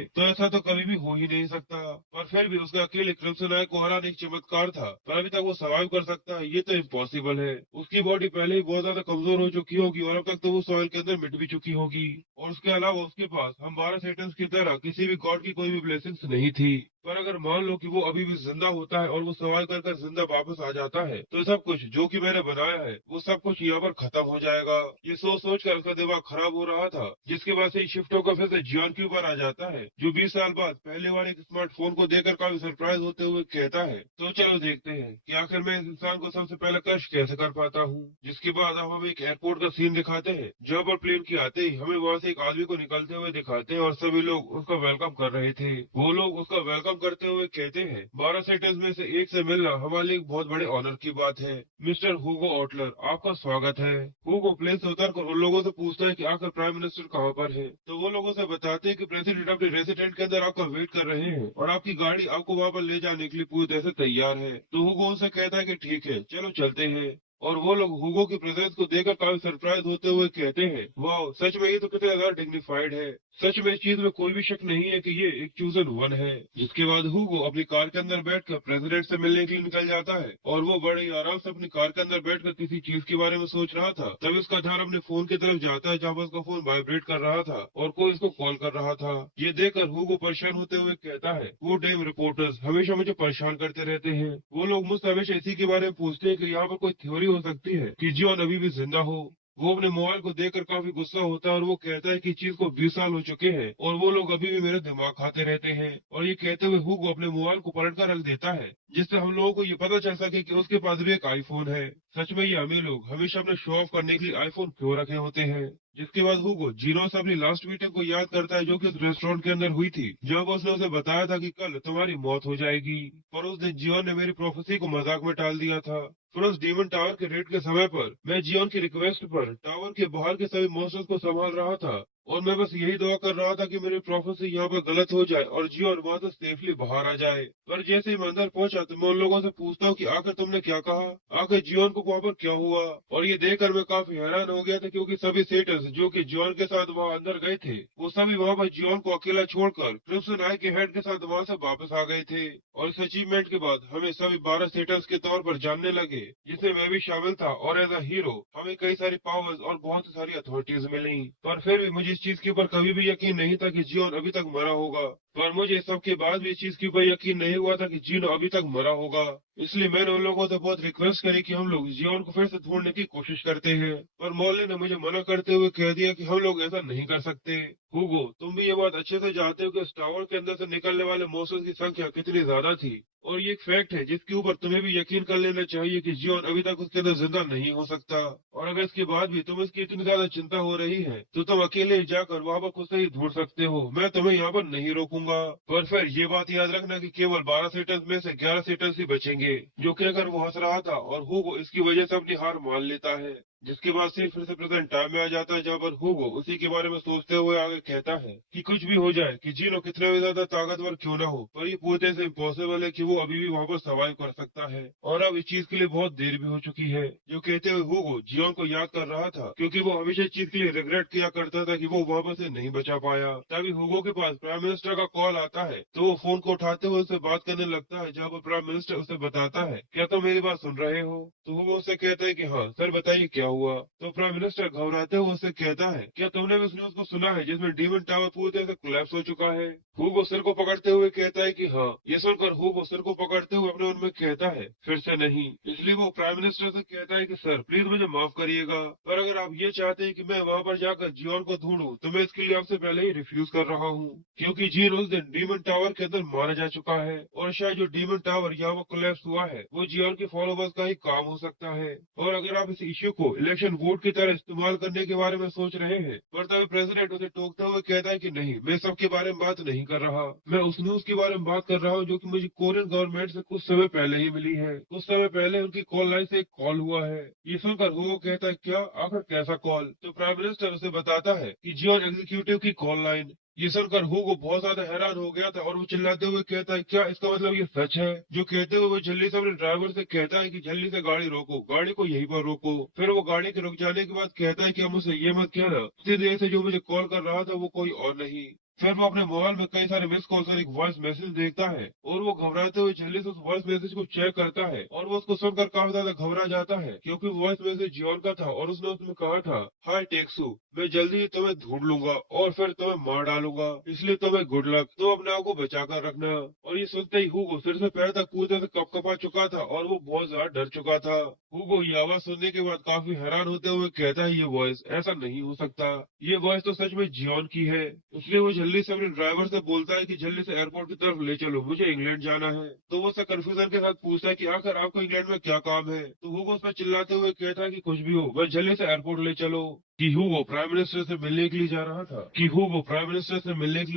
तो ऐसा तो कभी भी हो ही नहीं सकता। पर फिर भी उसका अकेले क्रिप्टोनाइट को हराना एक चमत्कार था, पर अभी तक वो सर्वाइव कर सकता है ये तो इम्पॉसिबल है। उसकी बॉडी पहले ही बहुत ज्यादा कमजोर हो चुकी होगी और अब तक तो वो सॉइल के अंदर मिट भी चुकी होगी। और उसके अलावा उसके पास हम 12 सेटन्स की तरह किसी भी गॉड की कोई भी ब्लेसिंग्स नहीं थी। पर अगर मान लो कि वो अभी भी जिंदा होता है और वो सवाल कर कर जिंदा वापस आ जाता है, तो सब कुछ जो कि मैंने बनाया है वो सब कुछ यहाँ पर खत्म हो जाएगा। ये सोच सोच कर उसका दिमाग खराब हो रहा था, जिसके बाद से शिफ्ट होकर फिर से जियोन के ऊपर आ जाता है, जो 20 साल बाद पहले बार एक स्मार्टफोन को देखकर काफी सरप्राइज होते हुए कहता है, तो चलो देखते हैं कि आखिर मैं इस इंसान को सबसे पहले कष्ट कैसे कर पाता हूँ। जिसके बाद अब हमें एक एयरपोर्ट का सीन दिखाते हैं, जहाँ पर प्लेन की आते ही हमें वहाँ से एक आदमी को निकलते हुए दिखाते हैं और सभी लोग उसका वेलकम कर रहे थे। वो लोग उसका वेलकम करते हुए कहते हैं, 12 सेटर्स में से एक से मिलना हमारे लिए एक बहुत बड़े ऑनर की बात है। मिस्टर हुगो ऑटलर, आपका स्वागत है। हुगो प्लेन से उतरकर उन लोगों से पूछता है कि आखिर प्राइम मिनिस्टर कहाँ पर है, तो वो लोगों से बताते हैं कि प्रेसिडेंट अपने रेसिडेंट के अंदर आपका वेट कर रहे हैं और आपकी गाड़ी आपको वहाँ पर ले जाने के लिए पूरी तरह से तैयार है। तो हुगो उनसे कहता है कि ठीक है, चलो चलते हैं। और वो लोग हुगो की प्रेजेंस को देखकर काफी सरप्राइज होते हुए कहते हैं, वाह, सच में ये तो कितना ज्यादा डिग्निफाइड है। सच में इस चीज में कोई भी शक नहीं है कि ये एक चूजन वन है। जिसके बाद हुगो अपनी कार के अंदर बैठकर प्रेसिडेंट से मिलने के लिए निकल जाता है और वो बड़े ही आराम से अपनी कार के अंदर बैठकर किसी चीज के बारे में सोच रहा था। तभी उसका ध्यान अपने फोन की तरफ जाता है, जहाँ पर उसका फोन वाइब्रेट कर रहा था और कोई उसको कॉल कर रहा था। ये देखकर हुगो परेशान होते हुए कहता है, वो डैम रिपोर्टर्स हमेशा मुझे परेशान करते रहते हैं। वो लोग मुझसे हमेशा इसी के बारे में पूछते हैं कि यहाँ पर कोई थ्योरी हो सकती है कि जियोन अभी भी जिंदा हो। वो अपने मोबाइल को देखकर काफी गुस्सा होता है और वो कहता है कि चीज को 20 साल हो चुके हैं और वो लोग अभी भी मेरा दिमाग खाते रहते हैं। और ये कहते हुए हुगो अपने मोबाइल को पलट कर रख देता है, जिससे हम लोगों को ये पता चल सके कि उसके पास भी एक आईफोन है। सच में ये अमीर लोग हमेशा अपने शो ऑफ करने के लिए आईफोन क्यों रखे होते हैं। जिसके बाद हुगो जीनो से अपनी लास्ट मीटिंग को याद करता है, जो कि उस रेस्टोरेंट के अंदर हुई थी, जब उसने उसे बताया था कि कल तुम्हारी मौत हो जाएगी। पर उस दिन जियोन ने मेरी प्रोफेसी को मजाक में टाल दिया था। फिर उस डीमन टावर के रेड के समय पर मैं जियोन की रिक्वेस्ट पर टावर के बाहर के सभी मॉन्स्टर्स को संभाल रहा था और मैं बस यही दुआ कर रहा था कि मेरी प्रोफेसी यहाँ पर गलत हो जाए और जियोन वहां से सेफली बाहर आ जाए। पर जैसे ही मैं अंदर पहुंचा तो मैं उन लोगों से पूछता हूँ कि आखिर तुमने क्या कहा, आखिर जियोन को वहाँ पर क्या हुआ। और ये देखकर मैं काफी हैरान हो गया था, क्योंकि सभी सेटर्स जो कि जियोन के साथ वहाँ अंदर गए थे, वो सभी वहाँ पर जियोन को अकेला छोड़कर क्रिप्टन आई के हेड के साथ वहाँ से वापस आ गए थे। और इस अचीवमेंट के बाद हमें सभी 12 सेटर्स के तौर पर जानने लगे, जिसमें मैं भी शामिल था। और एज अ हीरो हमें कई सारी पावर्स और बहुत सारी अथॉरिटीज मिली। पर फिर भी मुझे इस चीज के ऊपर कभी भी यकीन नहीं था कि जियोन अभी तक मरा होगा। पर मुझे इस सब के बाद भी इस चीज के ऊपर यकीन नहीं हुआ था कि जियोन अभी तक मरा होगा। इसलिए मैंने उन लोगों से बहुत रिक्वेस्ट करी कि हम लोग जियोन को फिर से ढूंढने की कोशिश करते हैं। पर मोहल्ले ने मुझे मना करते हुए कह दिया कि हम लोग ऐसा नहीं कर सकते। हुगो, तुम भी ये बात अच्छे से जानते हो कि इस टावर के अंदर से निकलने वाले मॉन्स्टर्स की संख्या कितनी ज्यादा थी। और ये एक फैक्ट है जिसके ऊपर तुम्हें भी यकीन कर लेना चाहिए कि जियोन अभी तक उसके अंदर जिंदा नहीं हो सकता। और अगर इसके बाद भी तुम्हें इसकी इतनी ज्यादा चिंता हो रही है, तो तुम अकेले ही जाकर वहाँ पर खुद से ही ढूंढ सकते हो, मैं तुम्हें यहाँ पर नहीं रोकूंगा। पर फिर ये बात याद रखना कि केवल 12 सीटर्स में से 11 सीटर्स ही बचेंगे। जो कि अगर वो हंस रहा था और हुगो इसकी वजह से अपनी हार मान लेता है। जिसके बाद से फिर से प्रेजेंट टाइम में आ जाता है, जहाँ पर हुगो उसी के बारे में सोचते हुए आगे कहता है कि कुछ भी हो जाए, कि जिनो कितना भी ज्यादा ताकतवर क्यों ना हो, पर ये पूरी तरह से इम्पॉसिबल है कि वो अभी भी वहाँ पर सर्वाइव कर सकता है। और अब इस चीज के लिए बहुत देर भी हो चुकी है। जो कहते हुए हुगो जियोन को याद कर रहा था, क्योंकि वो हमेशा इस चीज के लिए रिग्रेट किया करता था कि वो वहाँ पर से नहीं बचा पाया। तभी हुगो के पास प्राइम मिनिस्टर का कॉल आता है, तो वो फोन को उठाते हुए उससे बात करने लगता है, जहाँ पर प्राइम मिनिस्टर उसे बताता है, क्या तुम मेरी बात सुन रहे हो। तो हुगो उससे कहता है कि हाँ सर, बताइए क्या हुआ। तो प्राइम मिनिस्टर घबराते हुए उससे कहता है, क्या तुमने भी उस न्यूज को सुना है जिसमें डीमन टावर पूरी तरह से कोलैप्स हो चुका है। हुगो सिर को पकड़ते हुए कहता है कि हाँ। ये सुनकर हुगो सिर को पकड़ते हुए अपने मन में कहता है, फिर से नहीं। इसलिए वो प्राइम मिनिस्टर से कहता है कि सर प्लीज मुझे माफ करिएगा, पर अगर आप ये चाहते हैं कि मैं वहाँ पर जाकर जियोन को ढूंढूं, तो मैं इसके लिए आपसे पहले ही रिफ्यूज कर रहा हूँ, क्योंकि जियोन उस दिन डीमन टावर के अंदर मारा जा चुका है। और शायद जो डीमन टावर यहाँ पर कोलैप्स हुआ है, वो जियोन के फॉलोवर्स का ही काम हो सकता है। और अगर आप इस इश्यू को इलेक्शन वोट की तरह इस्तेमाल करने के बारे में सोच रहे हैं, पर तभी प्रेसिडेंट उसे टोकते हुए कहता है कि नहीं, मैं सबके बारे में बात नहीं कर रहा। मैं उस न्यूज के बारे में बात कर रहा हूँ जो कि मुझे कोरियन गवर्नमेंट से कुछ समय पहले ही मिली है। कुछ समय पहले उनकी कॉल लाइन से एक कॉल हुआ है। ये सुनकर हुगो कहता है, क्या, आखिर कैसा कॉल। तो प्राइम मिनिस्टर उसे बताता है कि जियोन एग्जीक्यूटिव की कॉल लाइन। ये सुनकर हुगो बहुत ज्यादा हैरान हो गया था और वो चिल्लाते हुए कहता है, क्या इसका मतलब ये सच है? जो कहते हुए वो जल्दी से अपने ड्राइवर से कहता है कि जल्दी से गाड़ी रोको, गाड़ी को यहीं पर रोको। फिर वो गाड़ी के रुक जाने के बाद कहता है कि अब मुझसे ये मत कहना, इतनी देर से जो मुझे कॉल कर रहा था वो कोई और नहीं। फिर वो अपने मोबाइल में कई सारे मिस कॉल्स और एक वॉइस मैसेज देखता है और वो घबराते हुए जल्दी से उस वॉइस मैसेज को चेक करता है और वो उसको सुनकर काफी ज्यादा घबरा जाता है, क्योंकि वॉइस मैसेज जियोन का था और उसने उसमें कहा था, हाय टेक्सू, मैं जल्दी ही तुम्हें ढूंढ लूंगा और फिर तुम्हें मार डालूंगा, इसलिए तुम्हें गुड लक, तुम अपने आप को बचा कर रखना। और ये सुनते ही हुगो सिर से पैर तक पूरी तरह से कपकपा चुका था और वो बहुत ज्यादा डर चुका था। हुगो ये आवाज सुनने के बाद काफी हैरान होते हुए कहता है, ये वॉइस ऐसा नहीं हो सकता, ये वॉइस तो सच में जियोन की है। इसलिए वो जल्दी से अपने ड्राइवर से बोलता है कि जल्दी से एयरपोर्ट की तरफ ले चलो, मुझे इंग्लैंड जाना है। तो वो उससे कंफ्यूजन के साथ पूछता है कि आखिर आपको इंग्लैंड में क्या काम है? तो वो उस पर चिल्लाते हुए कहता है कि कुछ भी हो, बस जल्दी से एयरपोर्ट ले चलो। कि हुगो प्राइम मिनिस्टर से मिलने के लिए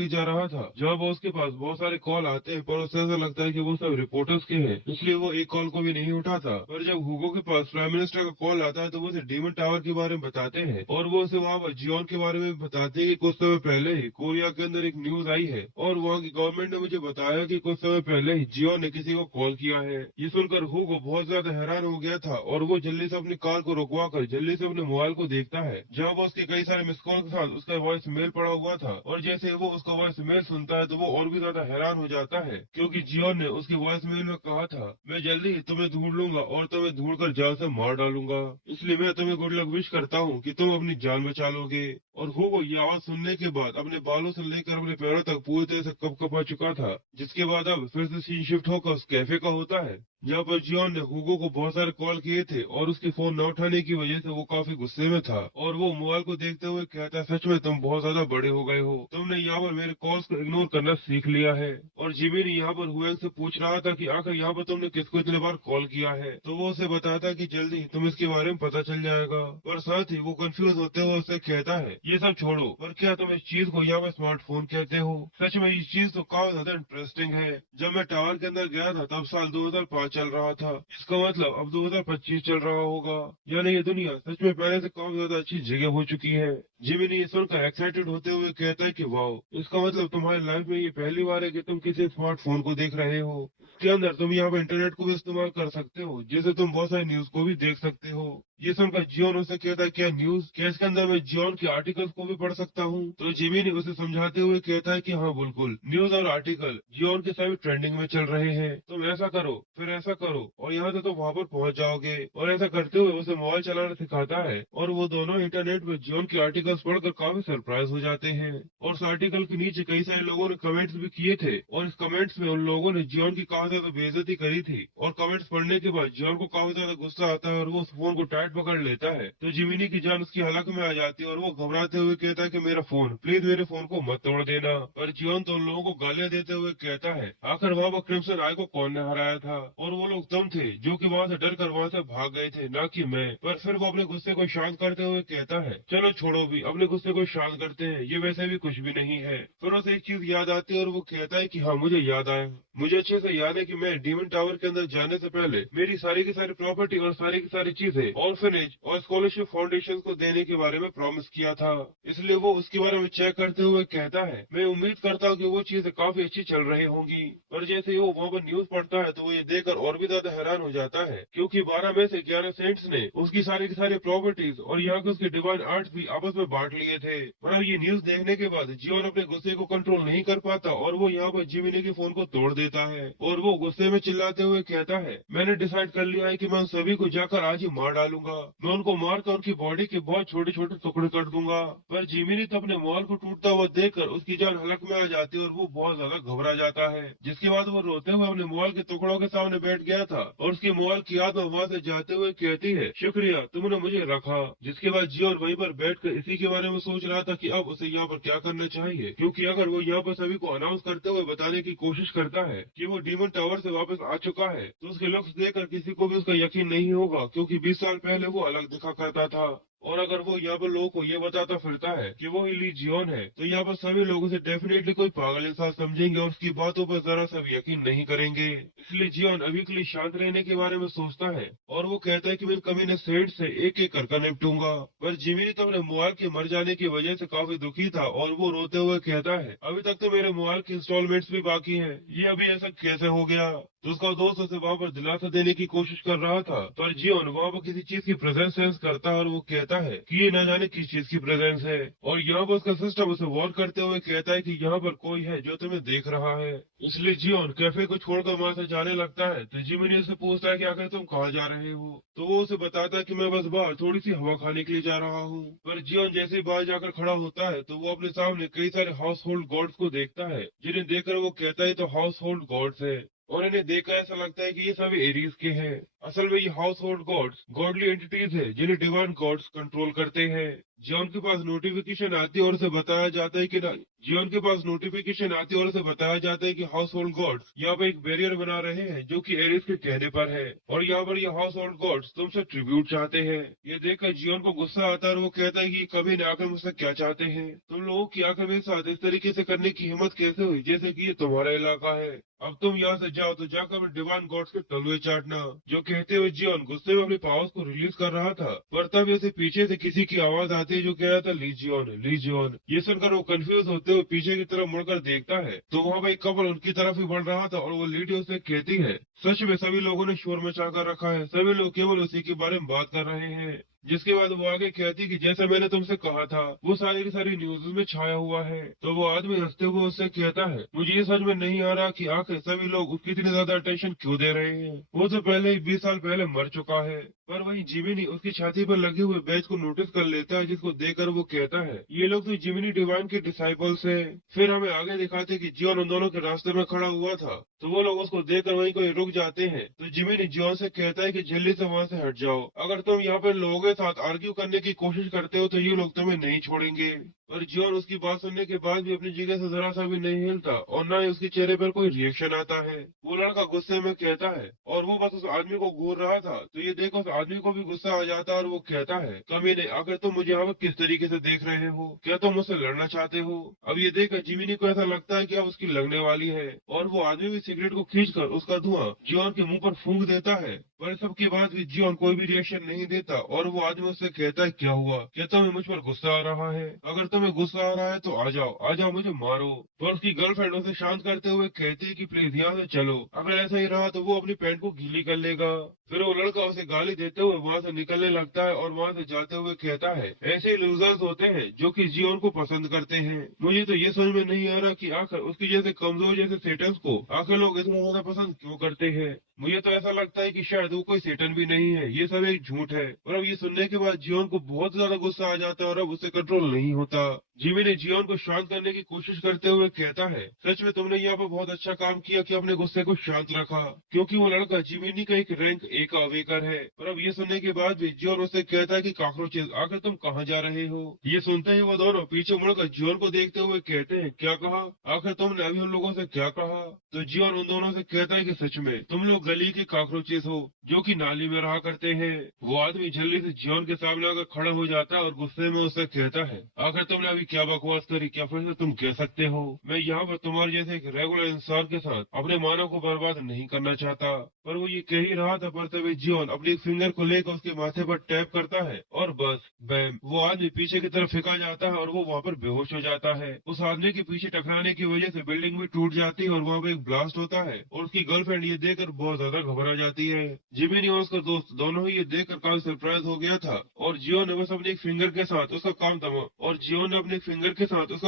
जा रहा था जब वो उसके पास बहुत सारे कॉल आते हैं पर उसे ऐसा लगता है कि वो सब रिपोर्टर्स के हैं, इसलिए वो एक कॉल को भी नहीं उठाता। पर जब हुगो के पास प्राइम मिनिस्टर का कॉल आता है तो वो उसे डीमन टावर के बारे में बताते हैं और वो उसे वहाँ पर जियोन के बारे में बताते हैं कि कुछ समय पहले ही कोरिया के अंदर एक न्यूज आई है और वहाँ की गवर्नमेंट ने मुझे बताया कि कुछ समय पहले ही जियोन ने किसी को कॉल किया है। ये सुनकर हुगो बहुत ज्यादा हैरान हो गया था और वो जल्दी से अपनी कार को रुकवा कर जल्दी से अपने मोबाइल को देखता है जहाँ वो उसके कई सारे मिस कॉल के साथ उसका वॉइस मेल पड़ा हुआ था। और जैसे ही वो उसका वॉइस मेल सुनता है तो वो और भी ज्यादा हैरान हो जाता है, क्योंकि जियोन ने उसकी वॉइस मेल में कहा था, मैं जल्दी ही तुम्हें ढूंढ लूंगा और तुम्हें ढूंढ कर जाल से मार डालूंगा, इसलिए मैं तुम्हें गुड लक विश करता हूँ कि तुम अपनी जान बचा लोगे। और हुगो ये आवाज सुनने के बाद अपने बालों से लेकर अपने पैरों तक पूरी तरह से कपकपा चुका था, जिसके बाद अब फिर से सीन शिफ्ट होकर उस कैफे का होता है जहाँ पर जियोन ने हुगो को बहुत सारे कॉल किए थे और उसके फोन न उठाने की वजह से वो काफी गुस्से में था। और वो मोबाइल को देखते हुए कहता है, सच में तुम बहुत ज्यादा बड़े हो गए हो, तुमने यहाँ पर मेरे कॉल्स को इग्नोर करना सीख लिया है। और जिमी ने यहाँ पर हुएंग से पूछ रहा था कि आखिर यहाँ पर तुमने किसको इतने बार कॉल किया है, तो वो उसे बताता है कि जल्दी तुम इसके बारे में पता चल जाएगा। और साथ ही वो कंफ्यूज होते हुए उससे कहता है, ये सब छोड़ो, पर क्या तुम इस चीज को यहाँ पर स्मार्टफोन कहते हो? सच में ये चीज तो काफी ज्यादा इंटरेस्टिंग है। जब मैं टावर के अंदर गया था तब साल 2005 चल रहा था, इसका मतलब अब 2025 चल रहा होगा, यानी ये दुनिया सच में पहले से काफी ज्यादा अच्छी जगह हो चुकी है। जिमी ने ये सुनकर एक्साइटेड होते हुए कहता है कि वाह, इसका मतलब तुम्हारी लाइफ में ये पहली बार है कि तुम किसी स्मार्टफोन को देख रहे हो, इसके अंदर तुम यहाँ पर इंटरनेट को भी इस्तेमाल कर सकते हो, जिससे तुम बहुत सारी न्यूज को भी देख सकते हो। ये सुनकर जियोन उसे कहता है, क्या न्यूज? क्या इसके अंदर मैं जियोन के आर्टिकल्स को भी पढ़ सकता हूँ? तो जिमी ने उसे समझाते हुए कहता है कि हाँ बिल्कुल, न्यूज और आर्टिकल जियोन के सभी ट्रेंडिंग में चल रहे हैं, तुम ऐसा करो फिर ऐसा करो और यहाँ से तुम वहाँ पर पहुँच जाओगे। और ऐसा करते हुए उसे मोबाइल चलाना सिखाता है और वो दोनों इंटरनेट में जियोन के आर्टिकल्स पढ़कर काफी सरप्राइज हो जाते हैं। और उस आर्टिकल के नीचे कई सारे लोगों ने कमेंट्स भी किए थे और इस कमेंट्स में उन लोगों ने जियोन की काफी ज्यादा बेइज्जती करी थी। और कमेंट्स पढ़ने के बाद जियोन को काफी ज्यादा गुस्सा आता है और वो उस फोन को टाइट पकड़ लेता है। तो जिमिनी की जान उसकी हलक में आ जाती है और वो घबराते हुए कहता है कि मेरा फोन, प्लीज मेरे फोन को मत तोड़ देना। पर जियोन तो उन लोगों को गालियां देते हुए कहता है, आखिर वहाँ पर क्रिम्सन आय को कौन ने हराया था? और वो लोग तुम थे जो कि वहाँ से डर कर वहाँ से भाग गए थे, ना कि मैं। पर फिर वो अपने गुस्से को शांत करते हुए कहता है, चलो छोड़ो भी, अपने गुस्से को शांत करते हैं, ये वैसे भी कुछ भी नहीं है। फिर उसे एक चीज याद आती है और वो कहता है कि हाँ मुझे याद आया, मुझे अच्छे से याद है कि मैं डीमन टावर के अंदर जाने से पहले मेरी सारी की सारी प्रॉपर्टी और सारी की सारी चीजें ऑर्फनेज और स्कॉलरशिप फाउंडेशन को देने के बारे में प्रॉमिस किया था। इसलिए वो उसके बारे में चेक करते हुए कहता है, मैं उम्मीद करता हूँ कि वो चीजें काफी अच्छी चल रही होंगी। और जैसे ही वो वहाँ पर न्यूज पढ़ता है तो वो ये देखकर और भी ज्यादा हैरान हो जाता है, क्योंकि 12 में से 11 सेंट्स ने उसकी सारी की सारी प्रॉपर्टीज और यहाँ के उसके डिवाइन आर्ट्स भी आपस में बांट लिए थे। और अब ये न्यूज देखने के बाद जियोन अपने गुस्से को कंट्रोल नहीं कर पाता और वो यहाँ पर जिमिनी के फोन को तोड़ देता है। और वो गुस्से में चिल्लाते हुए कहता है, मैंने डिसाइड कर लिया है कि मैं उन सभी को जाकर आज ही मार डालूंगा, मैं उनको मार कर उनकी बॉडी के बहुत छोटे छोटे टुकड़े कर दूंगा। पर जिमिनी तो अपने मोबाइल को टूटता हुआ देखकर उसकी जान हलक में आ जाती है और वो बहुत ज्यादा घबरा जाता है, जिसके बाद वो रोते हुए अपने मोबाइल के टुकड़ों के सामने बैठ गया था और उसके मोबाइल की आत्मा वहाँ से जाते हुए कहती है, शुक्रिया तुमने मुझे रखा। जिसके बाद जियोन वहीं पर बैठकर इसी के बारे में सोच रहा था कि अब उसे यहाँ पर क्या करना चाहिए, क्योंकि अगर वो यहाँ पर सभी को अनाउंस करते हुए बताने की कोशिश करता है कि वो डीमन टावर से वापस आ चुका है तो उसके लुक्स देखकर किसी को भी उसका यकीन नहीं होगा, क्योंकि 20 साल पहले वो अलग दिखा करता था। और अगर वो यहाँ पर लोगों को ये बताता फिरता है कि वो ही ली जियोन है, तो यहाँ पर सभी लोग उसे डेफिनेटली कोई पागल इंसान समझेंगे और उसकी बातों पर जरा सा भी यकीन नहीं करेंगे। इसलिए जियोन अभी के लिए शांत रहने के बारे में सोचता है और वो कहता है कि मैं कमीने सेठ से एक एक कर निपटूंगा। पर जिमिनी तो अपने मोबाइल के मर जाने की वजह से काफी दुखी था और वो रोते हुए कहता है, अभी तक तो मेरे मोबाइल के इंस्टॉलमेंट्स भी बाकी है, ये अभी ऐसा कैसे हो गया। तो उसका दोस्त उसे वहाँ पर दिलासा देने की कोशिश कर रहा था, पर जियोन वहाँ पर किसी चीज की प्रेजेंस सेंस करता है और वो कहता है कि ये न जाने किस चीज की प्रेजेंस है। और यहाँ पर उसका सिस्टम उसे वॉर्न करते हुए कहता है कि यहाँ पर कोई है जो तुम्हें देख रहा है। इसलिए जियोन कैफे को छोड़कर वहाँ से जाने लगता है। तो जिमिनी उससे पूछता है कि आखिर तुम कहाँ जा रहे हो, तो वो उसे बताता है कि मैं बस बाहर थोड़ी सी हवा खाने के लिए जा रहा हूँ। पर जियोन जैसे ही बाहर जाकर खड़ा होता है तो वो अपने सामने कई सारे हाउस होल्ड गॉड्स को देखता है, जिन्हें देखकर वो कहता है तो हाउस होल्ड गॉड्स है। और इन्हें देखकर ऐसा लगता है कि ये सभी एरीज के हैं। असल में ये household gods godly entities है जिन्हें डिवाइन गॉड्स कंट्रोल करते हैं। जियोन के पास नोटिफिकेशन आती है और उसे बताया जाता है कि जियोन के पास नोटिफिकेशन आती है और उसे बताया जाता है कि हाउस होल्ड गॉड्स यहाँ पर एक बैरियर बना रहे हैं जो कि एरिस के कहने पर है, और यहाँ पर ये हाउस होल्ड गॉड्स तुमसे ट्रिब्यूट चाहते हैं। ये देखकर जियोन को गुस्सा आता है और वो कहता है कि कभी ने आकर मुझसे क्या चाहते हैं, तुम लोगों की आंखें मेरे साथ इस तरीके से करने की हिम्मत कैसे हुई जैसे कि ये तुम्हारा इलाका है। अब तुम यहाँ से जाओ तो जाकर अपने डिवाइन गॉड्स के तलवे चाटना। जो कहते हुए जियोन गुस्से में अपनी पावर्स को रिलीज कर रहा था, पर तब उसे पीछे से किसी की आवाज आती है जो कह रहा था ली जियोन ली जियोन। ये सुनकर वो कंफ्यूज होते हुए पीछे की तरफ मुड़कर देखता है तो वहाँ पर एक कपल उनकी तरफ ही बढ़ रहा था और वो लेडी उसे कहती है, सच में सभी लोगों ने शोर मचा कर रखा है, सभी लोग केवल उसी के बारे में बात कर रहे हैं। जिसके बाद वो आगे कहती कि जैसा मैंने तुमसे कहा था वो सारी की सारी न्यूज में छाया हुआ है। तो वो आदमी हंसते हुए उससे कहता है, मुझे ये समझ में नहीं आ रहा कि आखिर सभी लोग उसकी इतनी ज्यादा अटेंशन क्यों दे रहे हैं, वो तो पहले ही 20 साल पहले मर चुका है। पर वहीं जिमिनी उसकी छाती पर लगे हुए बैज को नोटिस कर लेता है, जिसको देखकर वो कहता है, ये लोग तो जिमिनी डिवाइन के डिसाइपल्स हैं। फिर हमें आगे दिखाते कि जियोन उन दोनों के रास्ते में खड़ा हुआ था, तो वो लोग उसको देखकर वहीं कोई रुक जाते हैं। तो जिमिनी जियोन से कहता है कि जल्दी से वहाँ से हट जाओ, अगर तुम यहाँ पर लोगों के साथ आर्ग्यू करने की कोशिश करते हो तो ये लोग तुम्हें नहीं छोड़ेंगे। और जियोन उसकी बात सुनने के बाद भी अपनी जगह से जरा सा भी नहीं हिलता और न ही उसके चेहरे पर कोई रिएक्शन आता है। वो लड़का गुस्से में कहता है और वो बस उस आदमी को घूर रहा था, तो ये देखो उस आदमी को भी गुस्सा आ जाता है और वो कहता है, कमीने आखिर तुम मुझे यहाँ पर किस तरीके से देख रहे हो, क्या तुम मुझसे लड़ना चाहते हो। अब ये देखकर जिमिनी को ऐसा लगता है कि अब उसकी लगने वाली है और वो आदमी भी सिगरेट को खींचकर उसका धुआं जियोन के मुंह पर फूंक देता है। पर सबके बाद भी जियोन कोई भी रिएक्शन नहीं देता और वो आदमी उससे कहता है, क्या हुआ, क्या तुम्हें मुझ पर गुस्सा आ रहा है, अगर तुम्हें गुस्सा आ रहा है तो आ जाओ मुझे मारो। पर उसकी गर्लफ्रेंड उसे शांत करते हुए कहती है कि प्लीज यहाँ से चलो, अगर ऐसा ही रहा तो वो अपनी पैंट को गीली कर लेगा। फिर वो लड़का उसे गाली देते हुए वहाँ से निकलने लगता है और वहाँ से जाते हुए कहता है, ऐसे लूजर्स होते हैं जो कि जियोन को पसंद करते हैं। मुझे तो ये समझ में नहीं आ रहा कि आखिर उसकी जैसे कमजोर जैसे सेटन्स को आखिर लोग इतना ज्यादा पसंद क्यों करते हैं। मुझे तो ऐसा लगता है कि शायद वो कोई सेटन भी नहीं है, ये सब एक झूठ है। और अब ये सुनने के बाद जियोन को बहुत ज्यादा गुस्सा आ जाता है और अब उससे कंट्रोल नहीं होता। जिमी ने जियोन को शांत करने की कोशिश करते हुए कहता है, सच में तुमने यहाँ पर बहुत अच्छा काम किया कि अपने गुस्से को शांत रखा, क्योंकि वो लड़का जिमिनी का एक रैंक ए का अवेकर है। और अब ये सुनने के बाद भी जियोन उससे कहता है कि कॉकरोचेस आखिर तुम कहाँ जा रहे हो। ये सुनते ही वो दोनों पीछे मुड़कर जियोन को देखते हुए कहते हैं, क्या कहा, आखिर तुमने अभी उन लोगों से क्या कहा। तो जियोन उन दोनों से कहता है कि सच में तुम लोग गली के कॉकरोचेस हो जो कि नाली में रहा करते हैं। वो आदमी जल्दी से जियोन के सामने आकर खड़ा हो जाता है और गुस्से में उससे कहता है, आखिर तुमने अभी क्या बकवास करी, क्या फिर से तुम कह सकते हो, मैं यहाँ पर तुम्हारे जैसे एक रेगुलर इंसान के साथ अपने मानव को बर्बाद नहीं करना चाहता। पर वो ये कह ही रहा था, पर तभी जियोन अपनी एक फिंगर को लेकर उसके माथे पर टैप करता है और बस बैम, वो आदमी पीछे की तरफ फेंका जाता है और वो वहाँ पर बेहोश हो जाता है। उस आदमी के पीछे टकराने की वजह से बिल्डिंग भी टूट जाती है और वहाँ पे एक ब्लास्ट होता है और उसकी गर्लफ्रेंड ये देखकर बहुत ज्यादा घबरा जाती है। जिमिनी और उसका दोस्त दोनों ही ये देखकर काफी सरप्राइज हो गया था और जियो ने बस अपने एक फिंगर के साथ उसका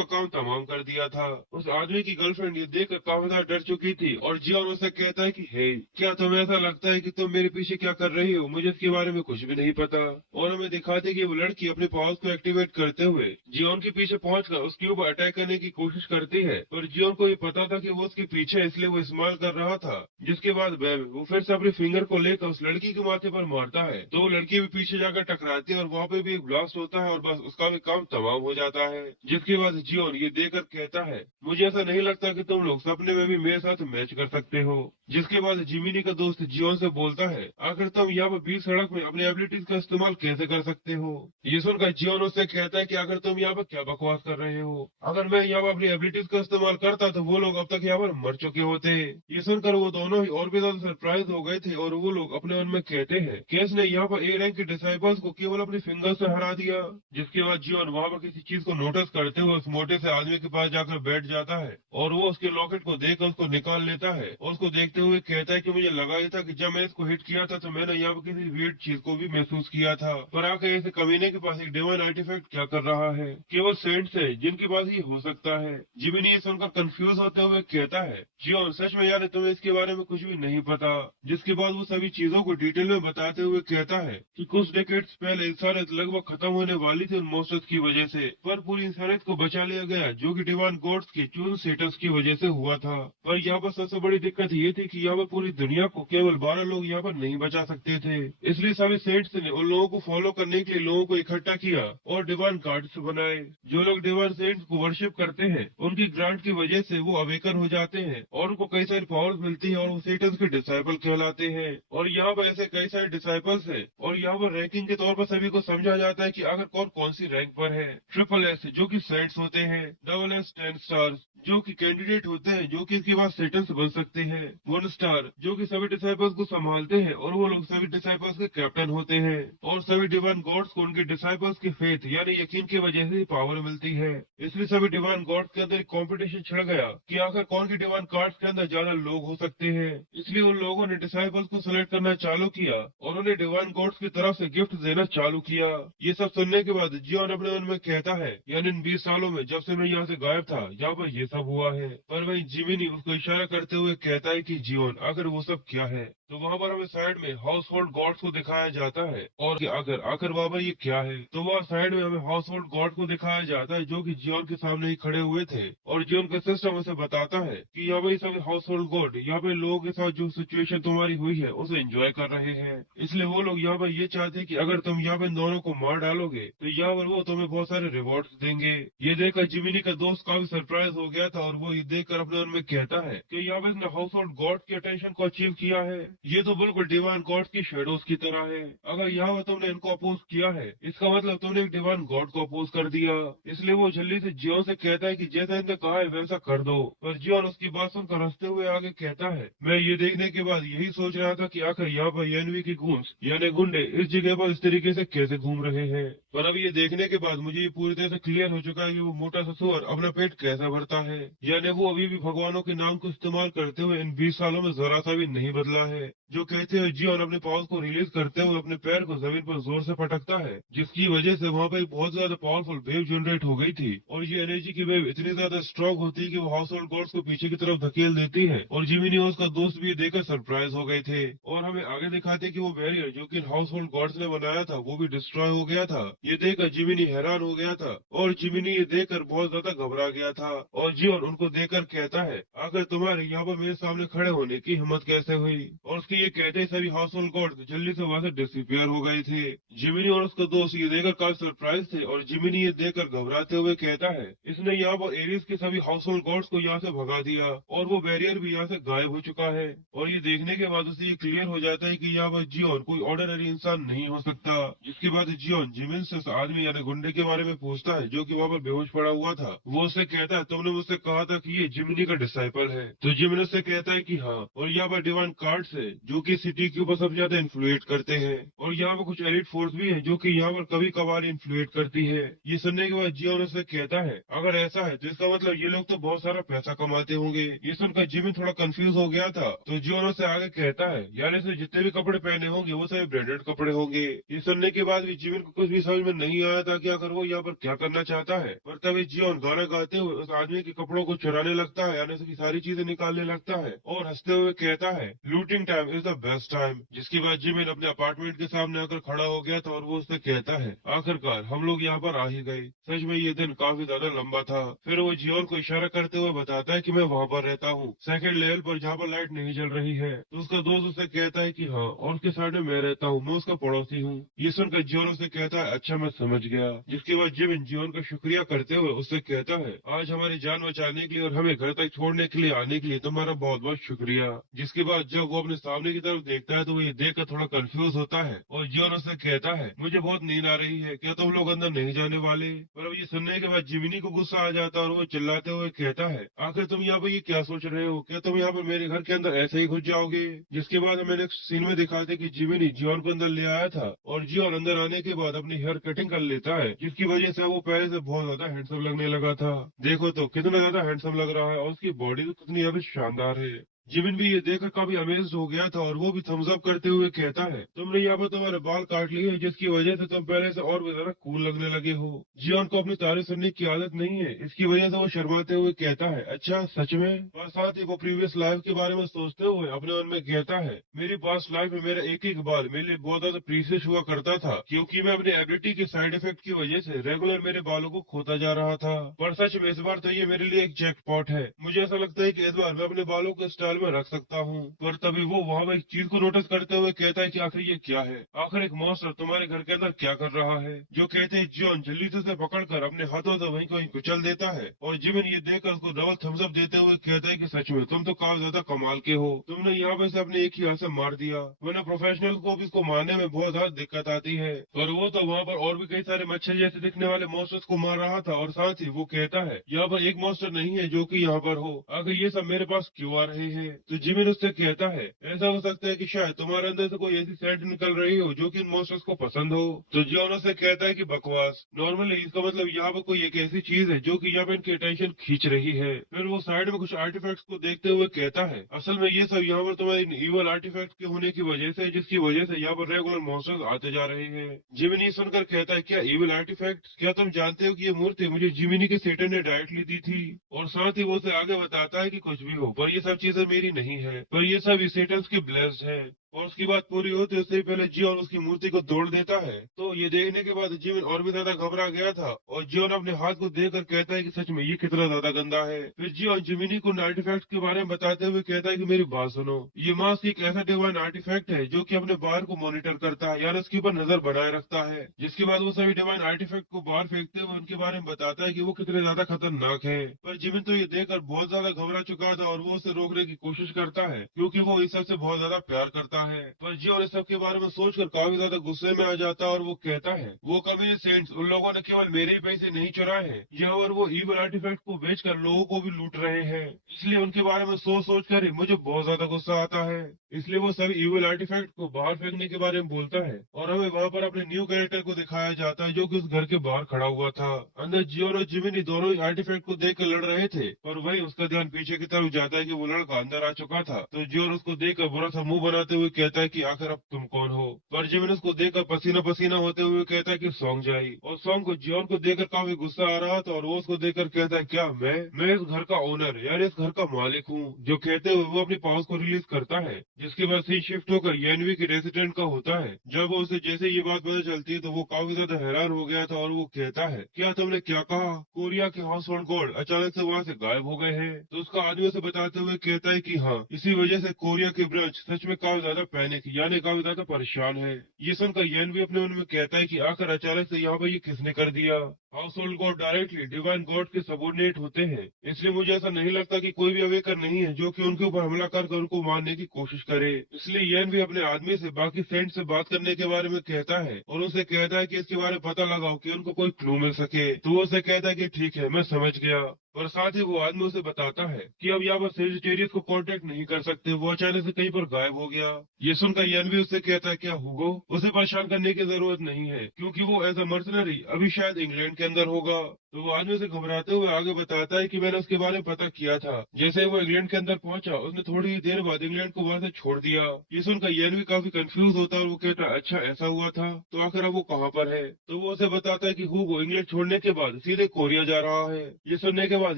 काम तमाम कर दिया था। उस आदमी की गर्लफ्रेंड ये देखकर काफी ज्यादा डर चुकी थी और जियो उससे कहता है कि हे, क्या तुम्हें ऐसा लगता है कि तुम मेरे पीछे क्या कर रही हो, मुझे इसके बारे में कुछ भी नहीं पता। और हमें दिखाते कि वो लड़की अपने पावर्स को एक्टिवेट करते हुए जियोन के पीछे पहुंचकर उसके ऊपर अटैक करने की कोशिश करती है, पर जियोन को ये पता था कि वो उसके पीछे इसलिए वो इस्तेमाल कर रहा था। जिसके बाद वो फिर से अपने फिंगर को लेकर उस लड़की के माथे पर मारता है, तो वो लड़की भी पीछे जाकर टकराती है और वहाँ पे भी एक ब्लास्ट होता है और बस उसका भी काम तमाम हो जाता है। जिसके बाद जियोन ये देखकर कहता है, मुझे ऐसा नहीं लगता कि तुम लोग सपने में भी मेरे साथ मैच कर सकते हो। जिसके बाद जिमिनी का दोस्त जियोन से बोलता है, आखिर तुम यहाँ पर बीच सड़क में अपनी एबिलिटीज का इस्तेमाल कैसे कर सकते हो। ये सुनकर जियोन उससे कहता है कि आखिर तुम यहाँ पर क्या बकवास कर रहे हो, अगर मैं यहाँ पर अपनी एबिलिटीज का इस्तेमाल करता तो वो लोग अब तक यहाँ पर मर चुके होते। ये सुनकर वो दोनों ही और भी ज्यादा सरप्राइज हो गए थे और वो लोग अपने मन में कहते हैं कि इसने यहाँ पर ए रैंक के डिसाइपल्स को केवल अपनी फिंगर से हरा दिया। जिसके बाद जियोन वहाँ पर किसी चीज को नोटिस करते हुए उस मोटे से आदमी के पास जाकर बैठ जाता है और वो उसके लॉकेट को देखकर उसको निकाल लेता है और उसको देखते हुए कहता है कि मुझे लगा ही था कि जब मैं इसको हिट किया था तो मैंने यहाँ पर किसी वियर्ड चीज को भी महसूस किया था, पर आके ऐसे कमीने के पास एक डिवाइन आर्टिफैक्ट क्या कर रहा है, केवल सेंट्स है जिनके पास ही हो सकता है। जिमिनी ये सुनकर कंफ्यूज होते हुए कहता है, जियोन सच में यार तुम्हें इसके बारे में कुछ भी नहीं पता। जिसके बाद वो सभी चीजों को डिटेल में बताते हुए कहता है कि कुछ डेकेड्स पहले इंसानियत लगभग खत्म होने वाली थी उन मॉन्स्टर्स की वजह से, पर पूरी इंसानियत को बचा लिया गया जो कि डिवाइन गॉड्स के चून सेटस की वजह से हुआ था। पर यहाँ पर सबसे बड़ी दिक्कत ये थी कि यहाँ पर पूरी दुनिया को केवल 12 लोग यहाँ पर नहीं बचा सकते थे, इसलिए सभी सेंट्स ने उन लोगों को फॉलो करने के लिए लोगों को इकट्ठा किया और डिवाइन गार्ड्स बनाए। जो लोग डिवाइन सेंट्स को वर्शिप करते हैं उनकी ग्रांट की वजह से वो अवेकन हो जाते हैं और उनको कई सारी पावर्स मिलती है और वो सेटन के डिसाइपल कहलाते हैं। और यहाँ पर ऐसे कई सारे डिसाइपल्स है और यहाँ पर रैंकिंग के तौर पर सभी को समझा जाता है कि अगर कौन सी रैंक पर है। ट्रिपल एस जो कि सेंट्स होते हैं, डबल एस 10 स्टार्स जो कि कैंडिडेट होते हैं जो कि इसके बाद सेटन्स बन सकते हैं, 1 स्टार जो कि सभी डिसाइपल्स को संभालते हैं और वो लोग सभी डिसाइपल्स के कैप्टन होते हैं और सभी डिवाइन गॉड्स को उनके डिसाइपल्स की फेथ यानी यकीन की वजह से पावर मिलती है। इसलिए सभी डिवाइन गॉड्स के अंदर कॉम्पिटिशन छिड़ गया कि आखिर कौन की डिवाइन कार्ड्स के अंदर ज्यादा लोग हो सकते हैं। इसलिए उन लोगों ने डिसाइपल्स को सिलेक्ट करना चालू किया और उन्हें डिवाइन गॉड्स की तरफ से गिफ्ट देना चालू किया। ये सब सुनने के बाद जियोन अपने मन में कहता है, यानी इन 20 सालों में जब से मैं यहाँ से गायब था यहाँ पर ये सब हुआ है। पर वही जिमिनी उसको इशारा करते हुए कहता है कि जियोन अगर वो सब क्या है, तो वहाँ पर हमें साइड में हाउस होल्ड गॉड्स को दिखाया जाता है और कि अगर आखिर वहाँ पर ये क्या है, तो वहाँ साइड में हमें हाउस होल्ड गॉड को दिखाया जाता है जो कि जियोन के सामने ही खड़े हुए थे और जियोन का सिस्टम उसे बताता है कि यहाँ पे सभी हाउस होल्ड गॉड यहाँ पे लोगों के साथ जो सिचुएशन तुम्हारी हुई है उसे एंजॉय कर रहे हैं। इसलिए वो लोग यहाँ पर ये चाहते हैं कि अगर तुम यहाँ पे इन दोनों को मार डालोगे तो यहाँ पर वो तुम्हें बहुत सारे रिवॉर्ड्स देंगे। ये देखकर जिमिनी का दोस्त काफी सरप्राइज हो गया था और वो ये देखकर अपने मन में कहता है कि यहाँ पे इसने हाउस होल्ड गॉड की अटेंशन को अचीव किया है, ये तो बिल्कुल डिवाइन गॉड की शेडोज की तरह है। अगर यहाँ पर तुमने इनको अपोज किया है इसका मतलब तुमने एक डिवाइन गॉड को अपोज कर दिया। इसलिए वो जल्दी से जियोन से कहता है कि जैसा इनने कहा है वैसा कर दो। पर जियोन उसकी बात सुनकर हंसते हुए आगे कहता है, मैं ये देखने के बाद यही सोच रहा था कि आखिर यहाँ पर एनवी की गूंज यानी गुंडे इस जगह पर इस तरीके से कैसे घूम रहे हैं। पर अब ये देखने के बाद मुझे ये पूरी तरह से क्लियर हो चुका है कि वो मोटा सा सुअर अपना पेट कैसा भरता है, यानी वो अभी भी भगवानों के नाम को इस्तेमाल करते हुए इन 20 सालों में जरा सा भी नहीं बदला है। जो कहते हैं जियोन अपने पावर्स को रिलीज करते हुए अपने पैर को जमीन पर जोर से पटकता है, जिसकी वजह से वहाँ पर बहुत ज्यादा पावरफुल वेव जनरेट हो गई थी और ये एनर्जी की वेव इतनी ज्यादा स्ट्रॉन्ग होती है कि वो हाउस होल्ड गॉड्स को पीछे की तरफ धकेल देती है और जिमिनी और उसका दोस्त भी देखकर सरप्राइज हो गए थे। और हमें आगे दिखाते कि वो बैरियर जो कि हाउस होल्ड गॉड्स ने बनाया था वो भी डिस्ट्रॉय हो गया था। ये देखकर जिमिनी हैरान हो गया था और जिमिनी ये देखकर बहुत ज्यादा घबरा गया था और जियोन उनको देखकर कहता है, आखिर तुम्हारे यहाँ पर मेरे सामने खड़े होने की हिम्मत कैसे हुई। और उसके ये कहते ही सभी हाउस होल्ड गॉड्स जल्दी से वहाँ से डिसअपियर हो गए थे। जिमिनी और उसका दोस्त ये देखकर काफी सरप्राइज थे और जिमिनी ये देखकर घबराते हुए कहता है, इसने यहाँ पर एरिस के सभी हाउस होल्ड गॉड्स को यहाँ से भगा दिया और वो बैरियर भी यहाँ से गायब हो चुका है। और ये देखने के बाद उसे ये क्लियर हो जाता है कि यहाँ पर जियोन कोई ऑर्डिनरी इंसान नहीं हो सकता। जिसके बाद जियोन जिमिन से उस आदमी यानी गुंडे के बारे में पूछता है जो कि वहाँ पर बेहोश पड़ा हुआ था। वो उससे कहता है, तुमने मुझसे कहा था कि ये जिमिनी का डिसाइपल है। तो जिमिन उससे कहता है कि हाँ, और यहाँ पर डिवाइन कार्ड्स है जो कि सिटी के ऊपर सबसे ज्यादा इन्फ्लुएट करते हैं और यहाँ पर कुछ एलिट फोर्स भी है जो कि यहाँ पर कभी कभार इन्फ्लुएट करती है। ये सुनने के बाद जियोन उससे कहता है, अगर ऐसा है तो इसका मतलब ये लोग तो बहुत सारा पैसा कमाते होंगे। ये सुनकर जिमिन थोड़ा कंफ्यूज हो गया था तो जियोन उससे आगे कहता है, यानी इसने जितने भी कपड़े पहने होंगे वो सभी ब्रांडेड कपड़े होंगे। ये सुनने के बाद भी जिमिन को कुछ भी समझ में नहीं आया था कि आखिर वो यहाँ पर क्या करना चाहता है। पर तभी जियोन गाना गाते हुए उस आदमी के कपड़ों को चुराने लगता है, यानी उसकी सारी चीजें निकालने लगता है और हंसते हुए कहता है, looting time is the best time. जिसके बाद जिमिन अपने अपार्टमेंट के सामने आकर खड़ा हो गया था और वो उससे कहता है, आखिरकार हम लोग यहाँ पर आ ही गए। सच में ये दिन काफी ज्यादा लंबा था। फिर वो जियोन को इशारा करते हुए बताता है कि मैं वहाँ पर रहता हूँ, सेकंड लेवल पर, जहाँ पर लाइट नहीं जल रही है। तो उसका दोस्त उसे कहता है कि हाँ, और उसके साइड में मैं रहता हूँ, मैं उसका पड़ोसी हूँ। ये सुनकर जियोन उसे कहता है, अच्छा मैं समझ गया। जिसके बाद जिमिन जियोन का शुक्रिया करते हुए उससे कहता है, आज हमारी जान बचाने के लिए और हमें घर तक छोड़ने के लिए आने के लिए तुम्हारा बहुत बहुत शुक्रिया। जिसके बाद जब वो अपने सामने की तरफ देखता है तो वो ये देख कर थोड़ा कंफ्यूज होता है और जियोन उससे कहता है, मुझे बहुत नींद आ रही है, क्या तुम लोग अंदर नहीं जाने वाले? और अब ये सुनने के बाद जिमिनी को गुस्सा आ जाता है और वो चिल्लाते हुए कहता है, आखिर तुम यहाँ पर ये क्या सोच रहे हो? क्या तुम यहाँ पर मेरे घर के अंदर ऐसे ही घुस जाओगे? जिसके बाद हमें नेक्स्ट सीन में दिखाते कि जिमिनी जियोन को अंदर ले आया था और जियोन अंदर आने के बाद अपनी हेयर कटिंग कर लेता है, जिसकी वजह से वो पहले से बहुत ज्यादा हैंडसम लगने लगा था। देखो तो कितना ज्यादा हैंडसम लग रहा है और उसकी बॉडी तो कितनी ज्यादा शानदार है। जिमिन भी ये देखकर काफी अमेज्ड हो गया था और वो भी थम्स अप करते हुए कहता है, तुमने यहाँ पर तुम्हारे बाल काट लिए, जिसकी वजह से तुम पहले से और भी ज्यादा कूल लगने लगे हो। जियोन को अपनी तारीफ सुनने की आदत नहीं है, इसकी वजह से वो शर्माते हुए कहता है, अच्छा सच में? और साथ ही वो प्रीवियस लाइफ के बारे में सोचते हुए अपने मन में कहता है, मेरी पास्ट लाइफ में मेरा एक एक बाल मेरे लिए बहुत ज्यादा प्रीशियस हुआ करता था, क्योंकि मैं अपनी एबिलिटी के साइड इफेक्ट की वजह से रेगुलर मेरे बालों को खोता जा रहा था। पर सच में इस बार तो ये मेरे लिए एक जैकपॉट है। मुझे ऐसा लगता है कि इस बार मैं अपने बालों को स्टाइल में रख सकता हूँ। पर तभी वो वहाँ पर एक चीज को नोटिस करते हुए कहता है कि आखिर ये क्या है? आखिर एक मॉन्स्टर तुम्हारे घर के अंदर क्या कर रहा है? जो कहते हैं जॉन जल्दी से उसे पकड़कर अपने हाथों से वहीं कहीं कुचल देता है और जिमिन ये देखकर उसको डबल थम्स अप देते हुए कहता है कि सच में तुम तो काफी ज्यादा कमाल के हो, तुमने यहाँ पे से अपने एक ही हाथ से मार दिया, वरना प्रोफेशनल को भी इसको मारने में बहुत ज्यादा दिक्कत आती है। और वो तो वहाँ पर और भी कई सारे मच्छर जैसे दिखने वाले मॉन्स्टर्स को मार रहा था और साथ ही वो कहता है, यहाँ पर एक मॉन्स्टर नहीं है जो कि यहाँ पर हो, आखिर ये सब मेरे पास क्यों आ रहे हैं? तो जिमिन उससे कहता है, ऐसा हो सकता है कि शायद तुम्हारे अंदर से कोई ऐसी सेंट निकल रही हो जो कि इन मॉन्स्टर्स को पसंद हो। तो जियोन उससे कहता है कि बकवास, नॉर्मली इसका मतलब यहाँ पर कोई एक ऐसी चीज है जो कि यहाँ पे इनकी अटेंशन खींच रही है। फिर वो साइड में कुछ आर्टिफैक्ट्स को देखते हुए कहता है, असल में ये सब यहाँ पर तुम्हारे इवल आर्टिफैक्ट के होने की वजह से, जिसकी वजह से यहाँ पर रेगुलर मॉन्स्टर्स आते जा रहे हैं। जिमिनी सुनकर कहता है, क्या इवल आर्टिफैक्ट? क्या तुम जानते हो कि ये मूर्ति मुझे जिमिनी के सेटन ने डायरेक्टली दी थी? और साथ ही वो उसे आगे बताता है कि कुछ भी हो, पर ये सब चीजें मेरी नहीं है, पर ये सब इस सेटन्स की ब्लेस्ड है। और उसकी बात पूरी होती है उससे ही पहले जियोन उसकी मूर्ति को तोड़ देता है। तो ये देखने के बाद जिमिन और भी ज्यादा घबरा गया था और जियोन अपने हाथ को देखकर कहता है कि सच में ये कितना ज्यादा गंदा है। फिर जियोन जिमिनी को आर्टिफैक्ट के बारे में बताते हुए कहता है कि मेरी बात सुनो, ये मास्क एक ऐसा डिवाइन आर्टिफैक्ट है जो कि अपने बाहर को मॉनिटर करता है, यानी उसके ऊपर नजर बनाए रखता है। जिसके बाद वो सभी डिवाइन आर्टिफैक्ट को बाहर फेंकते हुए उनके बारे में बताता है कि वो कितने ज्यादा खतरनाक है। पर जिमिन तो ये देखकर बहुत ज्यादा घबरा चुका था और वो उसे रोकने की कोशिश करता है, क्योंकि वो इस सबसे बहुत ज्यादा प्यार करता है। पर जियोन इस सब के बारे में सोचकर काफी ज्यादा गुस्से में आ जाता है और वो कहता है, वो कम्युनिस्ट सेंट्स, उन लोगों ने केवल मेरे ही पैसे नहीं चुराए हैं, यहाँ और वो ईवल आर्टिफैक्ट को बेचकर लोगों को भी लूट रहे हैं। इसलिए उनके बारे में सोच सोच कर ही मुझे बहुत ज्यादा गुस्सा आता है। इसलिए वो सभी ईवल आर्टिफैक्ट को बाहर फेंकने के बारे में बोलता है और हमें वहाँ पर अपने न्यू कैरेक्टर को दिखाया जाता है जो कि उस घर के बाहर खड़ा हुआ था। अंदर जियोन और जिमिनी दोनों ही आर्टिफैक्ट को देख कर लड़ रहे थे और वही उसका ध्यान पीछे की तरफ जाता है कि वो लड़का अंदर आ चुका था। तो जियोन उसको देखकर बुरा सा मुंह बनाते हुए कहता है कि आखिर अब तुम कौन हो? पर जिमिन उसको देखकर पसीना पसीना होते हुए कहता है कि सॉन्ग जाई। और सॉन्ग को जियोन को देखकर काफी गुस्सा आ रहा था और वो उसको देखकर कहता है, क्या मैं इस घर का ओनर यानी इस घर का मालिक हूँ? जो कहते हुए वो अपनी पावर्स को रिलीज करता है, जिसके बाद से शिफ्ट होकर येनवी के रेसिडेंट का होता है। जब वो उसे जैसे ये बात पता चलती है तो वो काफी ज्यादा हैरान हो गया था और वो कहता है, क्या तुमने क्या कहा? कोरिया के हाउस होल्ड गॉड अचानक से वहाँ से गायब हो गए हैं? तो उसका आदमी उसे बताते हुए कहता है कि हाँ, इसी वजह से कोरिया के ब्रांच सच में काफी ज्यादा पैनिक यानी काफी ज्यादा परेशान है। ये सुनकर येन भी अपने मन में कहता है कि आखिर अचानक से यहाँ पर ये किसने कर दिया? House hold God directly divine God के सबोर्डिनेट होते हैं, इसलिए मुझे ऐसा नहीं लगता कि कोई भी अवेकर नहीं है जो कि उनके ऊपर हमला कर उनको मारने की कोशिश करे। इसलिए येन भी अपने आदमी से बाकी सेंट से बात करने के बारे में कहता है और उनसे कहता है कि इसके बारे में पता लगाओ कि उनको कोई क्लू मिल सके। तो वो उसे कहता है कि ठीक है, मैं समझ गया। और साथ ही वो आदमी उसे बताता है कि अब यहाँ पर सेजिटेरियस को कांटेक्ट नहीं कर सकते, वो अचानक से कहीं पर गायब हो गया। ये सुनकर येन भी उससे कहता है, क्या हुगो, उसे परेशान करने की जरूरत नहीं है क्योंकि वो एज अ मर्सनरी अभी शायद इंग्लैंड के अंदर होगा। तो वो आदमी से घबराते हुए आगे बताता है कि मैंने उसके बारे में पता किया था। जैसे ही वो इंग्लैंड के अंदर पहुंचा, उसने थोड़ी ही देर बाद इंग्लैंड को वहां से छोड़ दिया। ये सुनकर येन भी काफी कंफ्यूज होता है और वो कहता है अच्छा ऐसा हुआ था, तो आखिर अब वो कहाँ पर है। तो वो उसे बताता है कि वो इंग्लैंड छोड़ने के बाद सीधे कोरिया जा रहा है। ये सुनने के बाद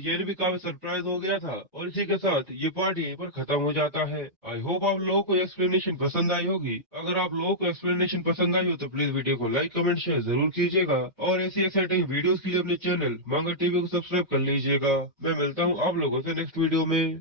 येन भी काफी सरप्राइज हो गया था और इसी के साथ ये पार्ट यहीं पर खत्म हो जाता है। आई होप आप लोगों को एक्सप्लेनेशन पसंद आई होगी। अगर आप लोगों को एक्सप्लेनेशन पसंद आई हो तो प्लीज वीडियो को लाइक कमेंट शेयर जरूर कीजिएगा और ऐसी एक्साइटिंग वीडियोस के लिए अपने चैनल मांगा टीवी को सब्सक्राइब कर लीजिएगा। मैं मिलता हूँ आप लोगों से नेक्स्ट वीडियो में।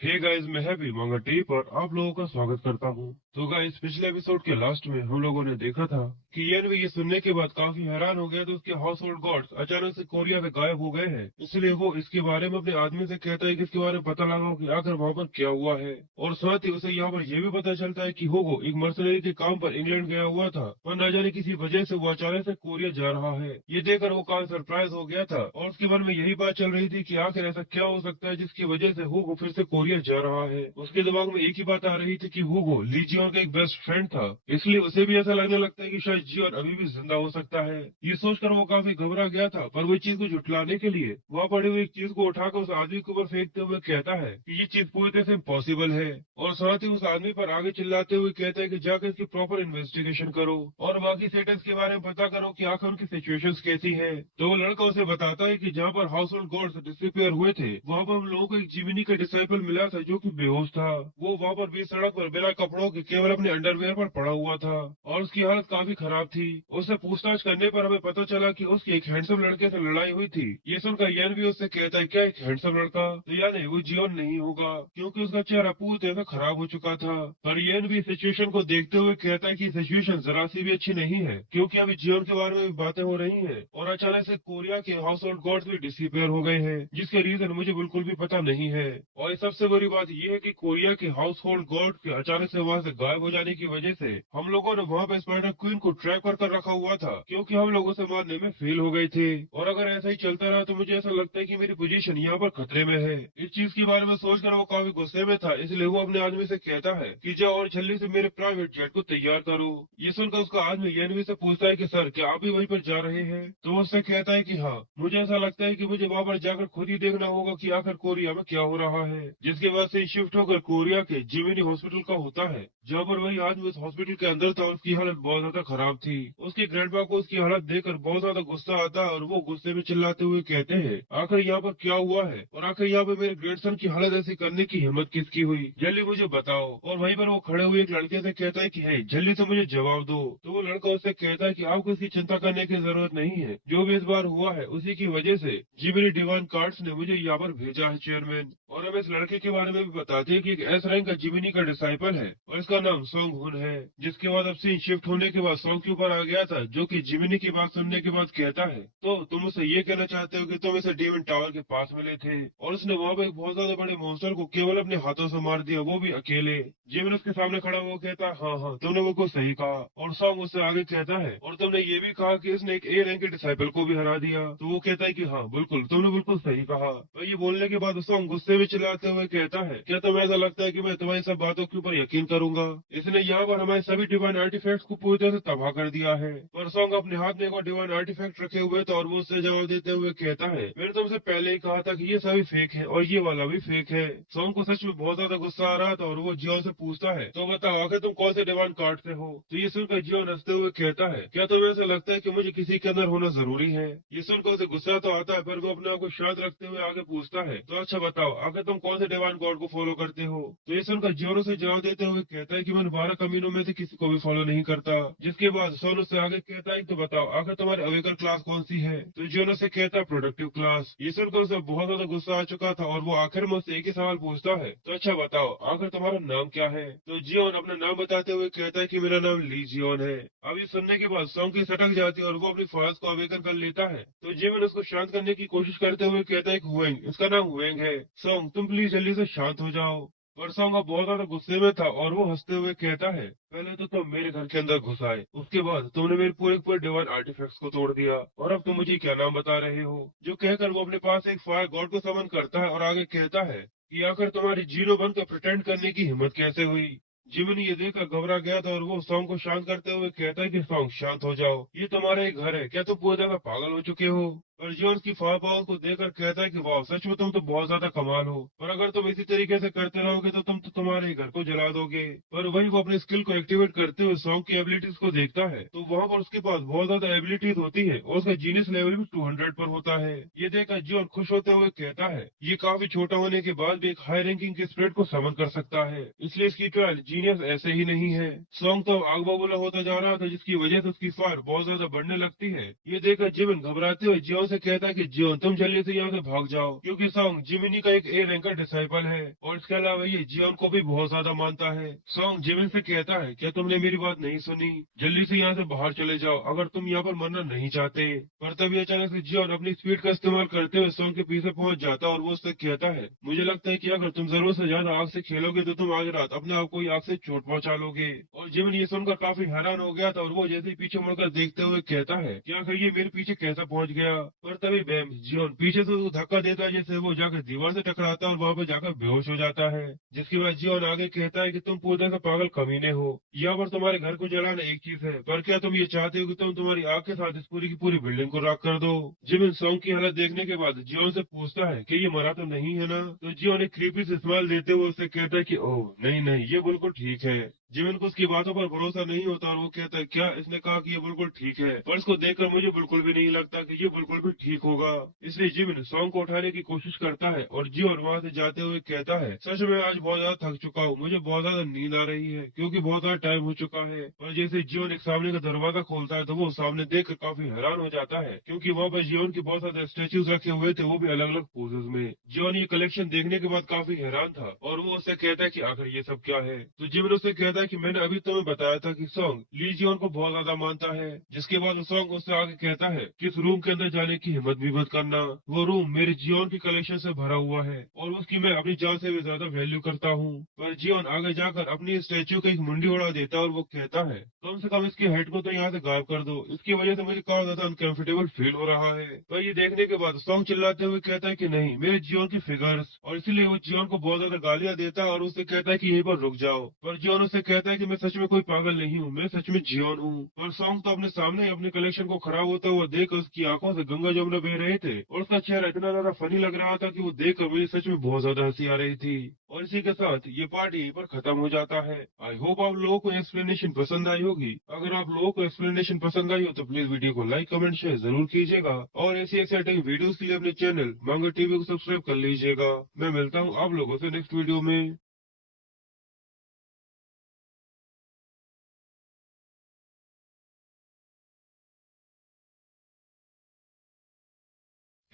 हे गाइस, मैं हैप्पी मांगा टी पर आप लोगों का स्वागत करता हूँ। तो गाइस, पिछले एपिसोड के लास्ट में हम लोगों ने देखा था कि येन भी ये सुनने के बाद काफी हैरान हो गया तो उसके हाउस होल्ड गॉड्स अचानक से कोरिया में गायब हो गए हैं। इसलिए वो इसके बारे में अपने आदमी से कहता है कि इसके बारे में पता लगाओ कि आखिर वहाँ पर क्या हुआ है। और साथ ही उसे यहाँ पर यह भी पता चलता है कि होगो एक मर्सनरी के काम पर इंग्लैंड गया हुआ था और न जाने किसी वजह से वो अचानक से कोरिया जा रहा है। ये देखकर वो काफी सरप्राइज हो गया था और उसके मन में यही बात चल रही थी कि आखिर ऐसा क्या हो सकता है जिसकी वजह से होगो फिर से कोरिया जा रहा है। उसके दिमाग में एक ही बात आ रही थी कि होगो ली जियोन का एक बेस्ट फ्रेंड था, इसलिए उसे भी ऐसा लगने लगता है कि शायद जियोन अभी भी जिंदा हो सकता है। ये सोचकर वो काफी घबरा गया था, पर वो चीज को झुठलाने के लिए वहाँ पड़ी हुई एक चीज को उठाकर उस आदमी के ऊपर फेंकते हुए कहता है कि ये चीज पूरी तरह से इम्पॉसिबल है। और साथ ही उस आदमी पर आगे चिल्लाते हुए कहता है कि जाकर इसकी प्रॉपर इन्वेस्टिगेशन करो और बाकी सेटिंग्स के बारे में पता करो कि आखिर उनकी सिचुएशंस कैसी है। तो वो लड़का उसे बताता है कि जहाँ पर हाउस होल्ड गॉड्स डिसअपियर हुए थे वहाँ पर हम लोगों को एक जिमिनी का डिसाइपल मिला था जो कि बेहोश था। वो वहाँ पर बीच सड़क पर बिना कपड़ों के केवल अपने अंडरवेयर पर पड़ा हुआ था और उसकी हालत काफी खराब थी। उससे पूछताछ करने पर हमें पता चला कि उसकी एक हैंडसम लड़के से लड़ाई हुई थी। ये सुनकर येन भी उससे कहता है क्या एक हैंडसम लड़का, तो यानी वो जियोन नहीं होगा क्योंकि उसका चेहरा पूरी तरह से खराब हो चुका था। पर येन भी सिचुएशन को देखते हुए कहता है कि सिचुएशन जरा सी भी अच्छी नहीं है क्योंकि अभी जियोन के बारे में भी बातें हो रही हैं और अचानक से कोरिया के हाउस होल्ड गॉड्स भी डिसअपियर हो गए हैं जिसके रीजन मुझे बिल्कुल भी पता नहीं है। और सबसे बड़ी बात यह है कि कोरिया के हाउस होल्ड गॉड के अचानक से वहाँ से गायब हो जाने की वजह से हम लोगों ने वहाँ पे स्पाइडर क्वीन को ट्रैप कर रखा हुआ था क्योंकि हम लोगों से मारने में फेल हो गए थे। और अगर ऐसा ही चलता रहा तो मुझे ऐसा लगता है कि मेरी पोजीशन यहाँ पर खतरे में है। इस चीज के बारे में सोचकर वो काफी गुस्से में था, इसलिए वो अपने आदमी से कहता है कि जाओ और जल्दी से मेरे प्राइवेट जेट को तैयार करो। ये सुनकर उसका आदमी एनवी से पूछता है कि सर क्या आप भी वहीं पर जा रहे हैं। तो वो उससे कहता है कि हाँ, मुझे ऐसा लगता है कि मुझे वहाँ पर जाकर खुद ही देखना होगा कि आखिर कोरिया में क्या हो रहा है। जिसके बाद से शिफ्ट होकर कोरिया के जिमिनी हॉस्पिटल का होता है जहाँ पर वही आदमी उस हॉस्पिटल के अंदर था और उसकी हालत बहुत ज्यादा खराब थी। उसके ग्रैंडपा को उसकी हालत देखकर बहुत ज्यादा गुस्सा आता है और वो गुस्से में चिल्लाते हुए कहते हैं आखिर यहाँ पर क्या हुआ है और आखिर यहाँ पे मेरे ग्रैंडसन की हालत ऐसी करने की हिम्मत किसकी हुई, जल्दी मुझे बताओ। और वहीं पर वो खड़े हुए एक लड़के से कहता है कि है जल्दी से मुझे जवाब दो। तो वो लड़का उससे कहता है कि आपको इसकी चिंता करने की जरूरत नहीं है, जो भी इस बार हुआ है उसी की वजह से जी मेरी डिवाइन कार्ड्स ने मुझे यहाँ पर भेजा है चेयरमैन। और हम इस लड़के के बारे में भी बताते हैं कि एक एस रैंक का जिमिनी का डिसाइपल है और इसका नाम सोंग हुन है। जिसके बाद अब सीन शिफ्ट होने के बाद सोंग के ऊपर आ गया था जो कि जिमिनी की बात सुनने के बाद कहता है तो तुम उसे ये कहना चाहते हो कि तुम इसे डीमन टावर के पास मिले थे और उसने वहाँ पे एक बहुत ज्यादा बड़े मॉन्स्टर को केवल अपने हाथों से मार दिया, वो भी अकेले। जिमिन उसके सामने खड़ा वो कहता है हाँ हाँ तुमने बिल्कुल सही कहा। और सॉन्ग उससे आगे कहता है और तुमने ये भी कहा कि इसने एक ए रैंक के डिसाइपल को भी हरा दिया। तो वो कहता है कि हाँ बिल्कुल तुमने बिल्कुल सही कहा। और ये बोलने के बाद सॉन्ग गुस्से में चिल्लाते हुए कहता है क्या तुम्हें ऐसा लगता है कि मैं तुम्हारी सब बातों के ऊपर यकीन करूंगा। इसने यहाँ पर हमारे सभी डिवाइन आर्टिफैक्ट्स को पूरी तरह से तबाह कर दिया है। पर सॉन्ग अपने हाथ में एक और डिवाइन आर्टिफैक्ट रखे हुए थे और वो उससे जवाब देते हुए कहता है मैंने तुमसे पहले ही कहा था कि ये सभी फेक है और ये वाला भी फेक है। सॉन्ग को सच में बहुत ज्यादा गुस्सा आ रहा था और वो जियो से पूछता है तो बताओ आखिर तुम कौन से डिवाइन कार्ड से हो। तो ये सुनकर जियो हंसते हुए कहता है क्या तुम्हें ऐसा लगता है कि मुझे किसी के अंदर होना जरूरी है। ये सुनकर उसे गुस्सा तो आता है पर वो अपने आप को शांत रखते हुए आगे पूछता है तो अच्छा बताओ आखिर तुम कौन से डिवाइन गॉड को फॉलो करते हो। तो ये सुनकर जियो से जवाब देते हुए कहता है कि मैं 12 कमीनों में से किसी को भी फॉलो नहीं करता। जिसके बाद सोनू से आगे कहता है तो बताओ आखिर तुम्हारी अवेकर क्लास कौन सी है। तो जियो से कहता है प्रोडक्टिव क्लास। ये सुनकर उसे बहुत ज्यादा गुस्सा आ चुका था और वो आखिर में उससे एक ही सवाल पूछता है तो अच्छा बताओ आखिर तुम्हारा नाम क्या है। तो जियोन अपना नाम बताते हुए कहता है कि मेरा नाम ली जियोन है। अब ये सुनने के बाद सॉन्ग की सटक जाती है और वो अपनी फौज को अवेकन कर लेता है। तो जियोन उसको शांत करने की कोशिश करते हुए कहता है कि हुएंग, इसका नाम हुएंग है। सॉन्ग तुम प्लीज जल्दी से शांत हो जाओ। पर सॉन्ग अब बहुत ज्यादा गुस्से में था और वो हंसते हुए कहता है पहले तो तुम मेरे घर के अंदर घुस आए, उसके बाद तुमने मेरे पूरे पूरे डिवाइन आर्टिफैक्ट्स को तोड़ दिया और अब तुम मुझे क्या नाम बता रहे हो। जो कहकर वो अपने पास एक फायर गॉड को समन करता है और आगे कहता है कि आखिर तुम्हारी जीरो बनकर प्रिटेंड करने की हिम्मत कैसे हुई। जिमिन ये देखकर घबरा गया था और वो सॉन्ग को शांत करते हुए कहता है कि सॉन्ग शांत हो जाओ, ये तुम्हारा ही घर है, क्या तुम पूरी तरह पागल हो चुके हो। और जियोन उसकी फायर पावर को देखकर कहता है कि वाह सच में तुम तो बहुत ज्यादा कमाल हो, पर अगर तुम इसी तरीके से करते रहोगे तो तुम तो तुम्हारे ही घर को जला दोगे। पर वही वो अपनी स्किल को एक्टिवेट करते हुए सॉन्ग की एबिलिटीज को देखता है तो वहाँ पर उसके पास बहुत ज्यादा एबिलिटीज होती है और उसका जीनियस लेवल भी 200 पर होता है। ये देखकर जियोन खुश होते हुए कहता है ये काफी छोटा होने के बाद भी एक हाई रैंकिंग के स्प्रेड को समन कर सकता है, इसलिए इसकी ट्रायल जीनियस ऐसे ही नहीं है। सॉन्ग तो आग बबूला होता जा रहा था जिसकी वजह से उसकी फायर बहुत ज्यादा बढ़ने लगती है। ये देखकर जिमिन घबराते हुए जियोन से कहता है कि जियोन तुम जल्दी से यहाँ से भाग जाओ, क्योंकि सॉन्ग जिमिनी का एक ए रैंक का डिसाइपल है और इसके अलावा ये जियोन को भी बहुत ज्यादा मानता है। सॉन्ग जिमिन से कहता है क्या तुमने मेरी बात नहीं सुनी, जल्दी से यहाँ से बाहर चले जाओ अगर तुम यहाँ पर मरना नहीं चाहते। पर तभी अचानक से जियोन अपनी स्पीड का इस्तेमाल करते हुए सॉन्ग के पीछे पहुंच जाता है और वो उससे कहता है मुझे लगता है कि अगर तुम जरूरत से ज्यादा आग से खेलोगे तो तुम आज रात अपने आप को ही आग से चोट पहुंचा लोगे। और जिमिन ये सुनकर काफी हैरान हो गया था और वो जैसे ही पीछे मुड़कर देखते हुए कहता है कि आखिर ये मेरे पीछे कैसा पहुंच गया। पर तभी बैम जियोन पीछे से उसको धक्का देता है जैसे वो जाकर दीवार से टकराता है और वहां पर जाकर बेहोश हो जाता है। जिसके बाद जियोन आगे कहता है कि तुम पूरी तरह से पागल कमीने हो, यहाँ पर तुम्हारे घर को जलाना एक चीज है पर क्या तुम ये चाहते हो कि तुम तुम्हारी आग के साथ इस पूरी की पूरी बिल्डिंग को राख कर दो। जिमिन सॉन्ग की हालत देखने के बाद जियोन से पूछता है कि ये मरा तो नहीं है ना, तो जियोन एक क्रीपी से स्माइल देते हुए उससे कहता है कि ओह नहीं नहीं ये बिल्कुल ठीक है। जिमिन को उसकी बातों पर भरोसा नहीं होता और वो कहता है क्या इसने कहा कि ये बिल्कुल ठीक है, पर इसको देखकर मुझे बिल्कुल भी नहीं लगता कि ये बिल्कुल भी ठीक होगा। इसलिए जिमिन सॉन्ग को उठाने की कोशिश करता है और जियोन वहां से जाते हुए कहता है सच में आज बहुत ज्यादा थक चुका हूँ, मुझे बहुत ज्यादा नींद आ रही है क्योंकि बहुत ज्यादा टाइम हो चुका है। और जैसे जियोन एक सामने का दरवाजा खोलता है तो वो सामने देख कर काफी हैरान हो जाता है क्योंकि वहाँ पर जियोन के बहुत सारे स्टेच्यूज रखे हुए थे, वो भी अलग अलग पोजेस में। जियोन ये कलेक्शन देखने के बाद काफी हैरान था और वो उससे कहता है कि आखिर ये सब क्या है। तो जिमिन उससे कहता है कि मैंने अभी तुम्हें बताया था कि सॉन्ग ली जियोन को बहुत ज्यादा मानता है। जिसके बाद सॉन्ग उससे आगे कहता है कि इस रूम के अंदर जाने की हिम्मत भी मत करना, वो रूम मेरे जियोन की कलेक्शन से भरा हुआ है और उसकी मैं अपनी जान से भी ज्यादा वैल्यू करता हूँ। पर जियोन आगे जाकर अपनी स्टेच्यू की एक मुंडी उड़ा देता है और वो कहता है कम से कम इसकी हेड को तो यहाँ से गायब कर दो, इसकी वजह से मुझे काफी ज्यादा अनकंफर्टेबल फील हो रहा है। पर ये देखने के बाद सॉन्ग चिल्लाते हुए कहता है कि नहीं मेरे जियोन की फिगर्स, और इसलिए वो जियोन को बहुत ज्यादा गालियां देता है और उससे कहता है कि यहीं पर रुक जाओ। पर जियोन उससे कहता है कि मैं सच में कोई पागल नहीं हूँ, मैं सच में जियोन हूँ। पर सॉन्ग तो अपने सामने ही अपने कलेक्शन को खराब होता हुआ देख उसकी आंखों से गंगा जमुना बह रहे थे और उसका चेहरा इतना ज्यादा फनी लग रहा था कि वो देख कर मुझे सच में बहुत ज्यादा हंसी आ रही थी। और इसी के साथ ये पार्ट यहीं पर खत्म हो जाता है। आई होप आप लोगों को एक्सप्लेनेशन पसंद आई होगी। अगर आप लोगों को एक्सप्लेनेशन पसंद आई हो तो प्लीज वीडियो को लाइक कमेंट शेयर जरूर कीजिएगा और ऐसी एक्साइटिंग वीडियोस के लिए अपने चैनल मांगा टीवी को सब्सक्राइब कर लीजिएगा। मैं मिलता हूँ आप लोगों से नेक्स्ट वीडियो में।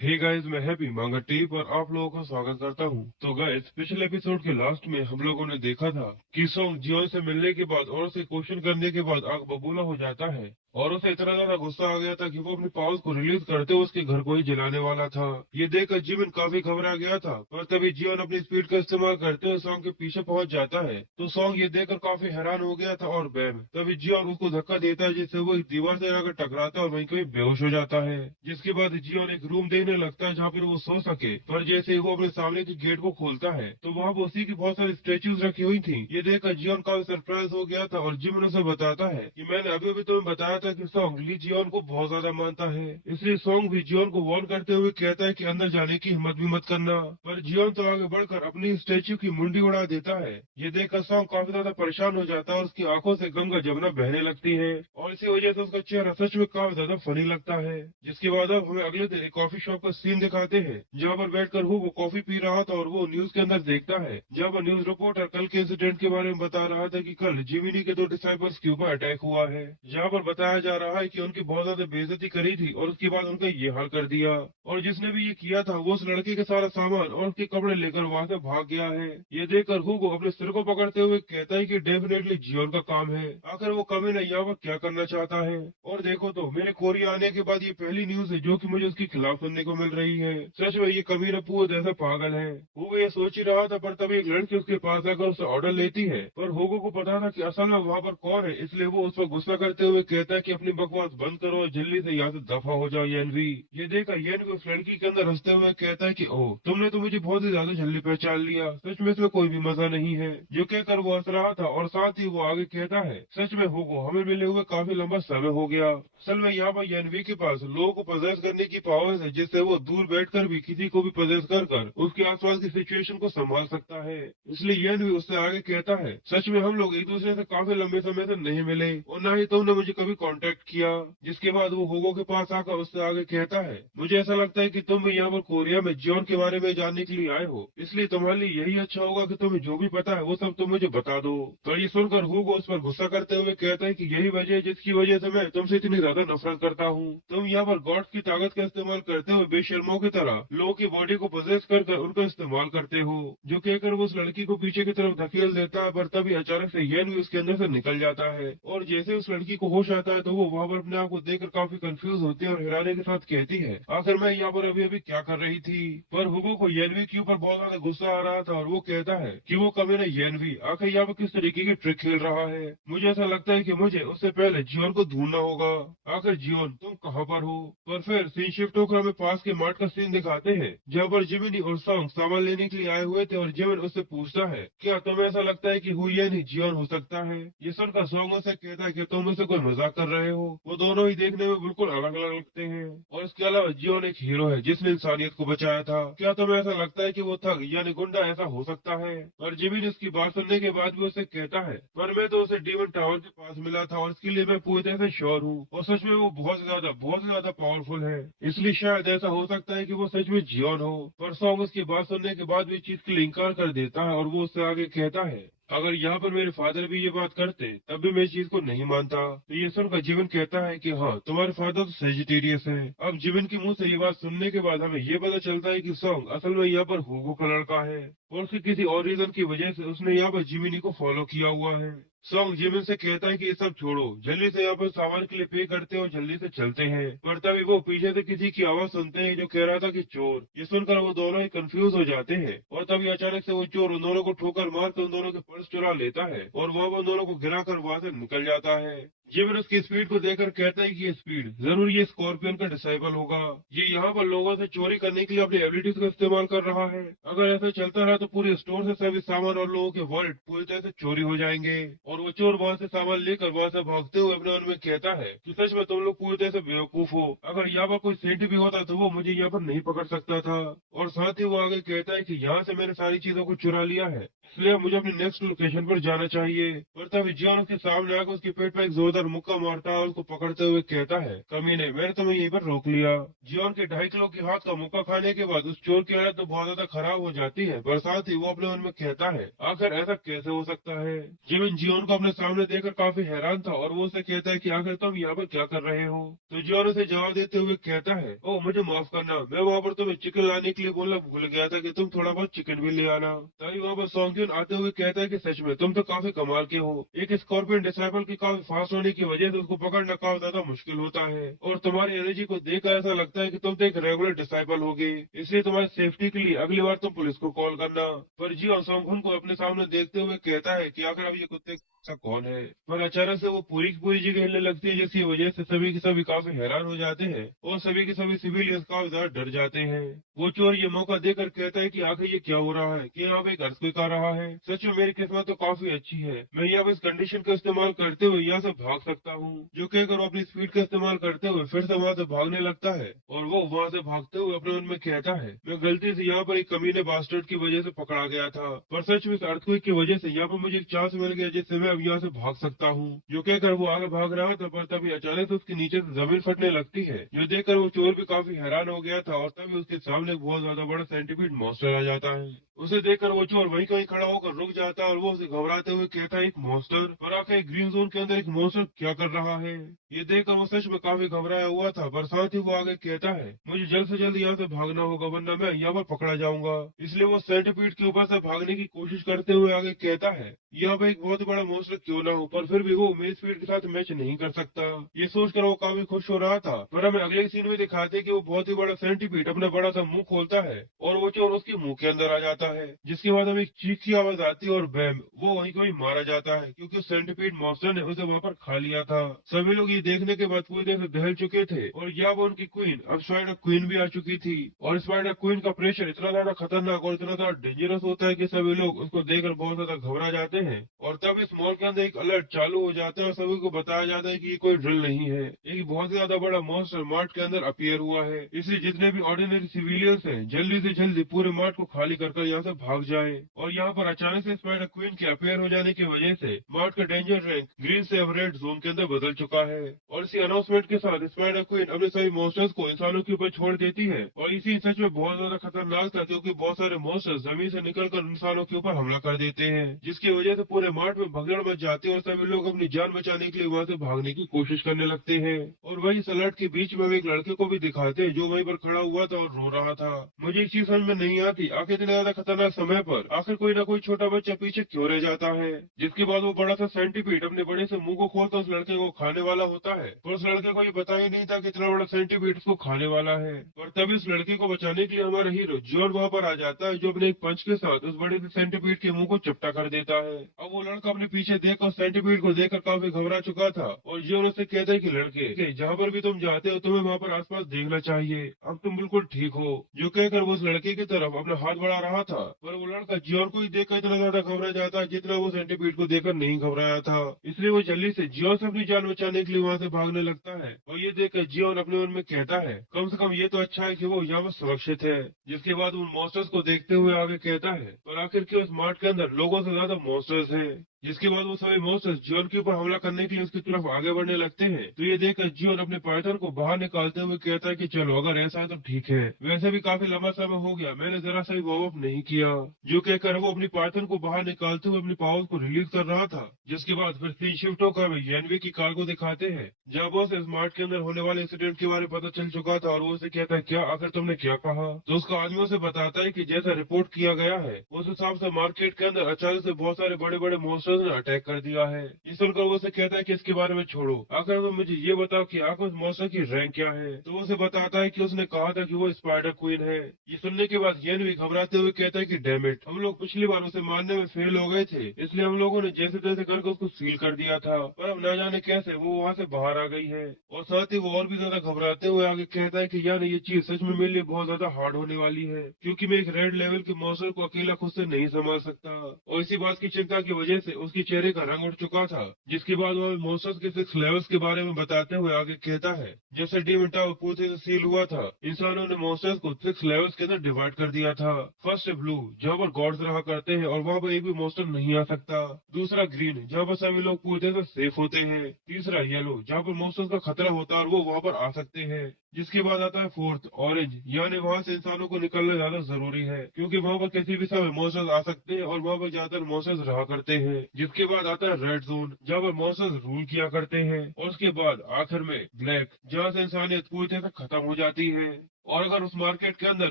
हे गाइस, मैं हैप्पी मांगा टीवी पर आप लोगों का स्वागत करता हूं। तो गाइस, पिछले एपिसोड के लास्ट में हम लोगों ने देखा था कि सॉन्ग जियोन से मिलने के बाद और उसे क्वेश्चन करने के बाद आग बबूला हो जाता है और उसे इतना ज्यादा गुस्सा आ गया था कि वो अपनी पावर्स को रिलीज करते हुए उसके घर को ही जलाने वाला था। ये देखकर जिमिन काफी घबरा गया था, पर तभी जियोन अपनी स्पीड का इस्तेमाल करते हुए सॉन्ग के पीछे पहुंच जाता है। तो सॉन्ग ये देखकर काफी हैरान हो गया था और बैम तभी जियोन उसको धक्का देता है जिससे वो एक दीवार से जाकर टकराता है और वहीं कहीं बेहोश हो जाता है। जिसके बाद जियोन एक रूम देखने लगता है जहाँ पर वो सो सके, पर जैसे ही वो अपने सामने के गेट को खोलता है तो वहाँ पर उसी की बहुत सारी स्टेच्यूज रखी हुई थी। ये देखकर जियोन काफी सरप्राइज हो गया था और जिमिन उसे बताता है कि मैंने अभी अभी तुम्हें बताया था कि सॉन्ग ली जियोन को बहुत ज्यादा मानता है, इसलिए सॉन्ग भी जियोन को वार्न करते हुए कहता है कि अंदर जाने की हिम्मत भी मत करना। पर जियोन तो आगे बढ़कर अपनी स्टेच्यू की मुंडी उड़ा देता है। ये देखकर सॉन्ग काफी ज्यादा परेशान हो जाता है और उसकी आंखों से गंगा जमुना बहने लगती है और इसी वजह से उसका चेहरा सच में काफी ज्यादा फनी लगता है। जिसके बाद अब हमें अगले दिन एक कॉफी शॉप का सीन दिखाते हैं जहाँ पर बैठकर वो कॉफी पी रहा था और वो न्यूज के अंदर देखता है जहाँ पर न्यूज रिपोर्टर कल के इंसिडेंट के बारे में बता रहा था कि कल जिमिनी के दो डिसाइपल्स के ऊपर अटैक हुआ है, जहाँ पर बताया जा रहा है कि उनकी बहुत ज्यादा बेइज्जती करी थी और उसके बाद उनका ये हाल कर दिया। और जिसने भी ये किया था वो उस लड़के के सारा सामान और उसके कपड़े लेकर वहाँ से भाग गया है। ये देखकर हुगो अपने सिर को पकड़ते हुए कहता है कि डेफिनेटली जियोन का काम है, आखिर वो कमीना यहाँ पर क्या करना चाहता है। और देखो तो मेरे कोरिया आने के बाद ये पहली न्यूज है जो कि मुझे उसके खिलाफ सुनने को मिल रही है। सच में ये कमीना पूरा जैसा पागल है। वो ये सोच ही रहा था पर तभी एक लड़की उसके पास आकर उससे ऑर्डर लेती है, पर होगो को पता था कि असल में वहाँ पर कौन है, इसलिए वो उस पर गुस्सा करते हुए कहता है कि अपनी बकवास बंद करो और जल्दी से यहाँ से दफा हो जाओ येनवी। ये देखकर येनवी उस लड़की के अंदर हंसते हुए कहता है कि ओह, तुमने तो मुझे बहुत ही ज्यादा जल्दी पहचान लिया, सच में इसमें कोई भी मजा नहीं है। जो कहकर वो हंस रहा था और साथ ही वो आगे कहता है, सच में हुगो, हमें मिले हुए काफी लंबा समय हो गया। असल में यहाँ पर येनवी के पास लोगों को पजेस करने की पावर है, जिससे वो दूर बैठकर भी किसी को भी पजेस कर उसके आसपास की सिचुएशन को संभाल सकता है। इसलिए येनवी उससे आगे कहता है, सच में हम लोग एक दूसरे से काफी लंबे समय से नहीं मिले और न ही तुमने मुझे कभी कांटेक्ट किया। जिसके बाद वो होगो के पास आकर उससे आगे कहता है, मुझे ऐसा लगता है कि तुम भी यहाँ पर कोरिया में जियोन के बारे में जानने के लिए आए हो, इसलिए तुम्हारे लिए यही अच्छा होगा कि तुम्हें जो भी पता है वो सब तुम मुझे बता दो। तो ये सुनकर होगो उस पर गुस्सा करते हुए कहता है कि यही वजह है जिसकी वजह से मैं तुमसे इतनी ज्यादा नफरत करता हूँ। तुम यहाँ पर गॉड की ताकत का इस्तेमाल करते हुए बेशर्मों की तरह लोगों की बॉडी को पोजेस कर उनका इस्तेमाल करते हो। जो कहकर वो उस लड़की को पीछे की तरफ धकेल देता है, पर तभी अचानक से येन भी उसके अंदर से निकल जाता है और जैसे उस लड़की को होश आता है तो वो वहाँ पर अपने आप को देखकर काफी कंफ्यूज होती है और हैरानी के साथ कहती है, आखिर मैं यहाँ पर अभी अभी क्या कर रही थी। पर हुगो को येनवी के ऊपर बहुत ज्यादा गुस्सा आ रहा था और वो कहता है कि वो कमीना येनवी आखिर यहाँ पर किस तरीके की ट्रिक खेल रहा है। मुझे ऐसा लगता है कि मुझे उससे पहले जियोन को ढूंढना होगा। आखिर जियोन तुम कहाँ पर हो। पर फिर सीन शिफ्ट होकर हमें पास के मार्ट का सीन दिखाते हैं, जहाँ पर जिमिनी और सॉन्ग सामान लेने के लिए आए हुए थे और जिमिन उससे पूछता है, क्या तुम्हें ऐसा लगता है कि हुई नहीं जियोन हो सकता है। ये सुनकर सॉन्ग उससे कहता है कि तुम मुझसे कोई मजाक कर रहे हो। वो दोनों ही देखने में बिल्कुल अलग अलग लगते हैं और इसके अलावा जियोन एक हीरो है जिसने इंसानियत को बचाया था। क्या तुम्हें ऐसा लगता है कि वो ठग यानी गुंडा ऐसा हो सकता है। और जिमिन इसकी बात सुनने के बाद भी उसे कहता है, पर मैं तो उसे डीमन टावर के पास मिला था और इसके लिए मैं पूरी तरह से श्योर हूँ और सच में वो बहुत ज्यादा पावरफुल है, इसलिए शायद ऐसा हो सकता है कि वो सच में जियोन हो। पर सॉन्ग उसकी बात सुनने के बाद भी चीज के लिए इंकार कर देता है और वो उससे आगे कहता है, अगर यहाँ पर मेरे फादर भी ये बात करते तब भी मैं इस चीज को नहीं मानता। तो ये सुनकर जीवन कहता है कि हाँ, तुम्हारे फादर तो सेजिटेरियस है। अब जीवन के मुंह से ये बात सुनने के बाद हमें ये पता चलता है कि सॉन्ग असल में यहाँ पर हुगो का लड़का है और उसके किसी और रीजन की वजह से उसने यहाँ पर जिमिनी को फॉलो किया हुआ है। सॉन्ग जिमिन से कहता है कि ये सब छोड़ो, जल्दी से यहाँ पर सामान के लिए पे करते हैं और जल्दी से चलते हैं। पर तभी वो पीछे से किसी की आवाज सुनते हैं जो कह रहा था कि चोर। ये सुनकर वो दोनों ही कंफ्यूज हो जाते हैं और तभी अचानक से वो चोर उन दोनों को ठोकर मार कर उन दोनों के पर्स चुरा लेता है और वह उन दोनों को गिरा कर वहाँ से निकल जाता है। जिमिन उसकी स्पीड को देखकर कहता है कि ये स्पीड जरूर ये स्कॉर्पियन का डिसाइबल होगा। ये यहाँ पर लोगों से चोरी करने के लिए अपनी एबिलिटीज का इस्तेमाल कर रहा है। अगर ऐसा चलता रहा तो पूरे स्टोर से सभी सामान और लोगों के वॉलेट पूरी तरह से चोरी हो जाएंगे। और वो चोर वहाँ से सामान लेकर वहाँ से भागते हुए अपने मन में कहता है कि सच में तुम लोग पूरी तरह से बेवकूफ हो। अगर यहाँ पर कोई सेंट भी होता तो वो मुझे यहाँ पर नहीं पकड़ सकता था। और साथ ही वो आगे कहता है कि यहाँ से मैंने सारी चीजों को चुरा लिया है, इसलिए मुझे अपनी नेक्स्ट लोकेशन पर जाना चाहिए। और तभी जियोन उसके सामने आकर उसके पेट में एक जोरदार मुक्का मारता है और उसको पकड़ते हुए कहता है, कमीने, मैंने तुम्हें यहीं पर रोक लिया। जियोन के 2.5 किलो के हाथ का मुक्का खाने के बाद उस चोर की हालत तो बहुत ज्यादा खराब हो जाती है, पर साथ ही वो अपने मन में कहता है, आखिर ऐसा कैसे हो सकता है। जिमिन जियोन को अपने सामने देखकर काफी हैरान था और वो उसे कहता है कि आखिर तुम यहाँ पर क्या कर रहे हो। तो जियोन उसे जवाब देते हुए कहता है, ओ मुझे माफ करना, मैं वहाँ पर तुम्हें चिकन लाने के लिए बोलना भूल गया था कि तुम थोड़ा बहुत चिकन भी ले आना। तभी वहाँ पर सॉन्ग आते हुए कहता है कि सच में तुम तो काफी कमाल के हो। एक स्कॉर्पियन डिसाइबल की काफी फास्ट होने की वजह से उसको पकड़ना काफी ज्यादा मुश्किल होता है और तुम्हारी एनर्जी को देखकर ऐसा लगता है कि तुम तो एक रेगुलर डिसाइबल होगे, इसलिए तुम्हारी सेफ्टी के लिए अगली बार तुम पुलिस को कॉल करना। पर जियो सॉन्ग को अपने सामने देखते हुए कहता है कि आखिर अब ये कुत्ते का कौन है। पर अचानक से वो पूरी की पूरी जगह हिलने लगती है, जिसकी वजह से सभी के सभी काफी हैरान हो जाते हैं और सभी के सभी सिविलियंस काफी ज्यादा डर जाते हैं। वो चोर ये मौका देकर कहता है कि आखिर ये क्या हो रहा है कि यहाँ पे एक अर्थक्वेक आ रहा है। सच में मेरी किस्मत तो काफी अच्छी है, मैं यहाँ पे इस कंडीशन का इस्तेमाल करते हुए यहाँ से भाग सकता हूँ। जो कहकर वो अपनी स्पीड का इस्तेमाल करते हुए फिर से वहाँ से भागने लगता है और वो वहाँ से भागते हुए अपने मन में कहता है, मैं गलती से यहाँ पर एक कमीने बास्टर्ड की वजह से पकड़ा गया था, पर सच में इस अर्थक्वेक की वजह से यहाँ पर मुझे एक चांस मिल गया जिससे मैं अब यहाँ से भाग सकता हूँ। जो कहकर वो आगे भाग रहा था, पर तभी अचानक से उसके नीचे से जमीन फटने लगती है। जो देखकर वो चोर भी काफी हैरान हो गया था और तभी उसके सामने एक बहुत ज्यादा बड़ा सेंटीपीड मॉन्स्टर आ जाता है। उसे देखकर वो चोर वहीं कहीं खड़ा होकर रुक जाता है और वो उसे घबराते हुए कहता है, एक मॉन्स्टर, और आखिर ग्रीन जोन के अंदर एक मॉन्स्टर क्या कर रहा है। ये देखकर वो सच में काफी घबराया हुआ था, पर साथ ही वो आगे कहता है, मुझे जल्द से जल्द यहाँ से भागना होगा वरना मैं यहाँ पर पकड़ा जाऊंगा। इसलिए वो सेंटीपीड के ऊपर से भागने की कोशिश करते हुए आगे कहता है, यहाँ पे एक बहुत बड़ा मॉन्स्टर क्यों ना हो, पर फिर भी वो मेरी स्पीड के साथ मैच नहीं कर सकता। ये सोचकर वो काफी खुश हो रहा था, पर हमें अगले सीन में दिखाते कि वो बहुत ही बड़ा सेंटीपीड अपना बड़ा सा मुंह खोलता है और वो चोर उसके मुंह के अंदर आ जाता होता है, जिसके बाद हमें एक चीख की आवाज आती है और बैम वो वहीं को वहीं मारा जाता है, क्योंकि उस सेंटीपीड मॉन्स्टर ने उसे वहाँ पर खा लिया था। सभी लोग ये देखने के बाद पूरी तरह से दहल चुके थे और यहाँ पर उनकी क्वीन अब स्पाइडर क्वीन भी आ चुकी थी। और स्पाइडर क्वीन का प्रेशर इतना ज्यादा खतरनाक और इतना ज्यादा डेंजरस होता है कि सभी लोग उसको देखकर बहुत ज्यादा घबरा जाते हैं। और तब इस मॉल के अंदर एक अलर्ट चालू हो जाता है और सभी को बताया जाता है कि ये कोई ड्रिल नहीं है, एक बहुत ही ज्यादा बड़ा मॉन्स्टर मार्ट के अंदर अपीयर हुआ है। इसलिए जितने भी ऑर्डिनरी सिविलियंस हैं जल्दी से जल्दी पूरे मार्ट को खाली कर यहाँ से भाग जाए। और यहाँ पर अचानक से स्पाइडर क्वीन के अपीयर हो जाने की वजह से मार्ट का डेंजर रैंक ग्रीन से अब रेड जोन के अंदर बदल चुका है। और इसी अनाउंसमेंट के साथ स्पाइडर क्वीन अपने सभी मॉन्स्टर्स को इंसानों के ऊपर छोड़ देती है। और इसी सच में बहुत ज्यादा खतरनाक था, क्योंकि बहुत सारे मॉन्स्टर्स जमीन से निकलकर इंसानों के ऊपर हमला कर देते हैं, जिसकी वजह से पूरे मार्ट में भगदड़ मच जाती है और सभी लोग अपनी जान बचाने के लिए वहाँ से भागने की कोशिश करने लगते हैं। और वही सलाड के बीच में हम एक लड़के को भी दिखाते हैं जो वहीं पर खड़ा हुआ था और रो रहा था। मुझे एक चीज समझ में नहीं आती, आखिर इतने ज्यादा खतरनाक समय पर आखिर कोई ना कोई छोटा बच्चा पीछे क्यों रह जाता है। जिसके बाद वो बड़ा सा सेंटीपीड अपने बड़े से मुंह को खोलकर उस लड़के को खाने वाला होता है, और उस लड़के को ये पता ही नहीं था कि इतना बड़ा सेंटीपीड उसको खाने वाला है। और तभी उस लड़के को बचाने के लिए हमारा हीरो जॉन वहाँ पर आ जाता है, जो अपने एक पंच के साथ उस बड़े से सेंटीपीड के मुंह को चपटा कर देता है। अब वो लड़का अपने पीछे देखकर सेंटीपीड को देखकर काफी घबरा चुका था और जॉन उससे कहता है कि लड़के जहाँ पर भी तुम जाते हो तुम्हें वहाँ पर आसपास देखना चाहिए, अब तुम बिल्कुल ठीक हो। जो कहकर वो उस लड़के की तरफ अपना हाथ बढ़ा रहा था, पर वो लड़का जियोन को ही देखकर इतना ज्यादा घबरा जाता है जितना वो सेंटीपीड को देखकर नहीं घबराया था। इसलिए वो जल्दी से जियोन से अपनी जान बचाने के लिए वहाँ से भागने लगता है। और ये देखकर जियोन अपने मन में कहता है कम से कम ये तो अच्छा है कि वो यहाँ पर सुरक्षित है। जिसके बाद उन मॉन्स्टर्स को देखते हुए आगे कहता है और आखिर के उस मार्ट के अंदर लोगों से ज्यादा मॉन्स्टर्स हैं। जिसके बाद वो सभी मॉन्स्टर्स जियोन के ऊपर हमला करने के लिए उसकी तरफ आगे बढ़ने लगते हैं। तो ये देखकर जियोन अपने पाइथन को बाहर निकालते हुए कहता है कि चलो अगर ऐसा है तो ठीक है, वैसे भी काफी लंबा समय हो गया मैंने जरा सा भी वार्म अप नहीं किया। जो कहकर वो अपनी पाइथन को बाहर निकालते हुए अपनी पावर्स को रिलीज कर रहा था। जिसके बाद फिर 3 शिफ्ट होकर हमें एनवी की कार को दिखाते हैं, जब वो स्मार्ट के अंदर होने वाले इंसिडेंट के बारे में पता चल चुका था। और वो उसे कहता है क्या आखिर तुमने क्या कहा। तो उसका आदमी उसे बताता है कि जैसा रिपोर्ट किया गया है उस हिसाब से मार्केट के अंदर अचानक से बहुत सारे बड़े बड़े मॉन्स्टर्स ने अटैक कर दिया है। ये सुनकर वो उसे कहता है कि इसके बारे में छोड़ो, आखिर तुम मुझे ये बताओ कि आखिर उस मॉन्स्टर की रैंक क्या है। तो वो उसे बताता है कि उसने कहा था कि वो स्पाइडर क्वीन है। ये सुनने के बाद येन भी घबराते हुए कहता है कि डैम इट, हम लोग पिछली बार उसे मारने में फेल हो गए थे, इसलिए हम लोगों ने जैसे तैसे करके उसको सील कर दिया था, पर अब न जाने कैसे वो वहाँ से बाहर आ गई है। और साथ ही वो और भी ज्यादा घबराते हुए आगे कहता है कि यार ये चीज सच में मेरे लिए बहुत ज्यादा हार्ड होने वाली है, क्योंकि मैं एक रेड लेवल के मॉन्स्टर को अकेला खुद से नहीं संभाल सकता। और इसी बात की चिंता की वजह से उसके चेहरे का रंग उठ चुका था। जिसके बाद वो मॉन्स्टर्स के 6 लेवल्स के बारे में बताते हुए आगे कहता है जैसे डीमन टावर पूरे से सील हुआ था, इंसानों ने मॉन्स्टर्स को 6 लेवल्स के अंदर डिवाइड कर दिया था। फर्स्ट ब्लू, जहाँ पर गॉड्स रहा करते हैं और वहाँ पर एक भी मॉन्स्टर नहीं आ सकता। दूसरा ग्रीन, जहाँ पर सभी लोग पूरी तरह से सेफ होते हैं। तीसरा येलो, जहाँ पर मॉन्स्टर्स का खतरा होता है और वो वहाँ पर आ सकते हैं। जिसके बाद आता है फोर्थ ऑरेंज, यानी वहाँ से इंसानों को निकलना ज्यादा जरूरी है, क्योंकि वहाँ पर किसी भी समय मॉन्स्टर्स आ सकते हैं और वहाँ पर ज्यादातर मॉन्स्टर्स रहा करते हैं। जिसके बाद आता है रेड जोन, जहाँ पर मॉन्स्टर्स रूल किया करते हैं। और उसके बाद आखिर में ब्लैक, जहाँ से इंसानियत पूरी तरह से खत्म हो जाती है। और अगर उस मार्केट के अंदर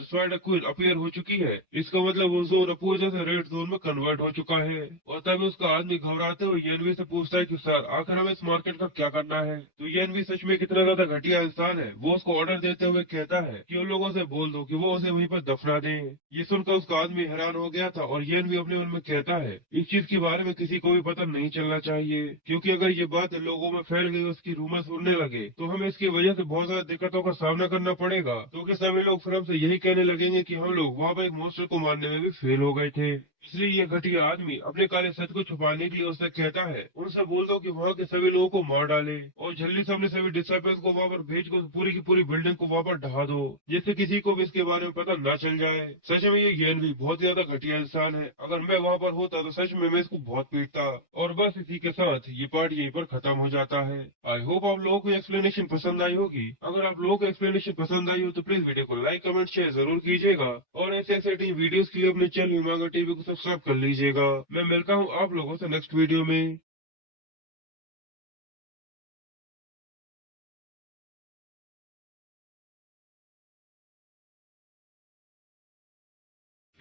स्पाइडर क्वीन अपीयर हो चुकी है, इसका मतलब वो जोन पूरी तरह से रेड जोन में कन्वर्ट हो चुका है। और तभी उसका आदमी घबराते हुए येनवी से पूछता है कि सर आखिर हमें इस मार्केट का क्या करना है। तो येनवी सच में कितना ज्यादा घटिया इंसान है, वो उसको ऑर्डर देते हुए कहता है कि उन लोगों से बोल दो कि वो उसे वहीं पर दफना दें। ये सुनकर उसका आदमी हैरान हो गया था और येनवी अपने मन में कहता है इस चीज के बारे में किसी को भी पता नहीं चलना चाहिए, क्योंकि अगर ये बात लोगों में फैल गई, उसकी रूमर्स उड़ने लगे, तो हमें इसकी वजह से बहुत ज्यादा दिक्कतों का सामना करना पड़ेगा। क्योंकि सभी लोग फिर हमसे यही कहने लगेंगे कि हम लोग वहाँ पर एक मॉन्स्टर को मारने में भी फेल हो गए थे। इसलिए ये घटिया आदमी अपने काले सच को छुपाने के लिए उससे कहता है उनसे बोल दो कि वहाँ के सभी लोगों को मार डाले और जल्दी से अपने सभी डिसाइपल्स को वहाँ पर भेज को पूरी की पूरी बिल्डिंग को वहाँ पर ढहा दो, जिससे किसी को भी इसके बारे में पता न चल जाए। सच में ये ज्ञान भी बहुत ज्यादा घटिया इंसान है, अगर मैं वहाँ पर होता तो सच में मैं इसको बहुत पीटता। और बस इसी के साथ ये पार्ट यहीं पर खत्म हो जाता है। आई होप आप लोगों को एक्सप्लेनेशन पसंद आई होगी। अगर आप लोगों को एक्सप्लेनेशन पसंद आई हो तो प्लीज वीडियो को लाइक कमेंट शेयर जरूर कीजिएगा और ऐसे एक्साइटिंग वीडियोस के लिए अपने चैनल मांगा टीवी को सब्सक्राइब कर लीजिएगा। मैं मिलता हूँ आप लोगों से नेक्स्ट वीडियो में।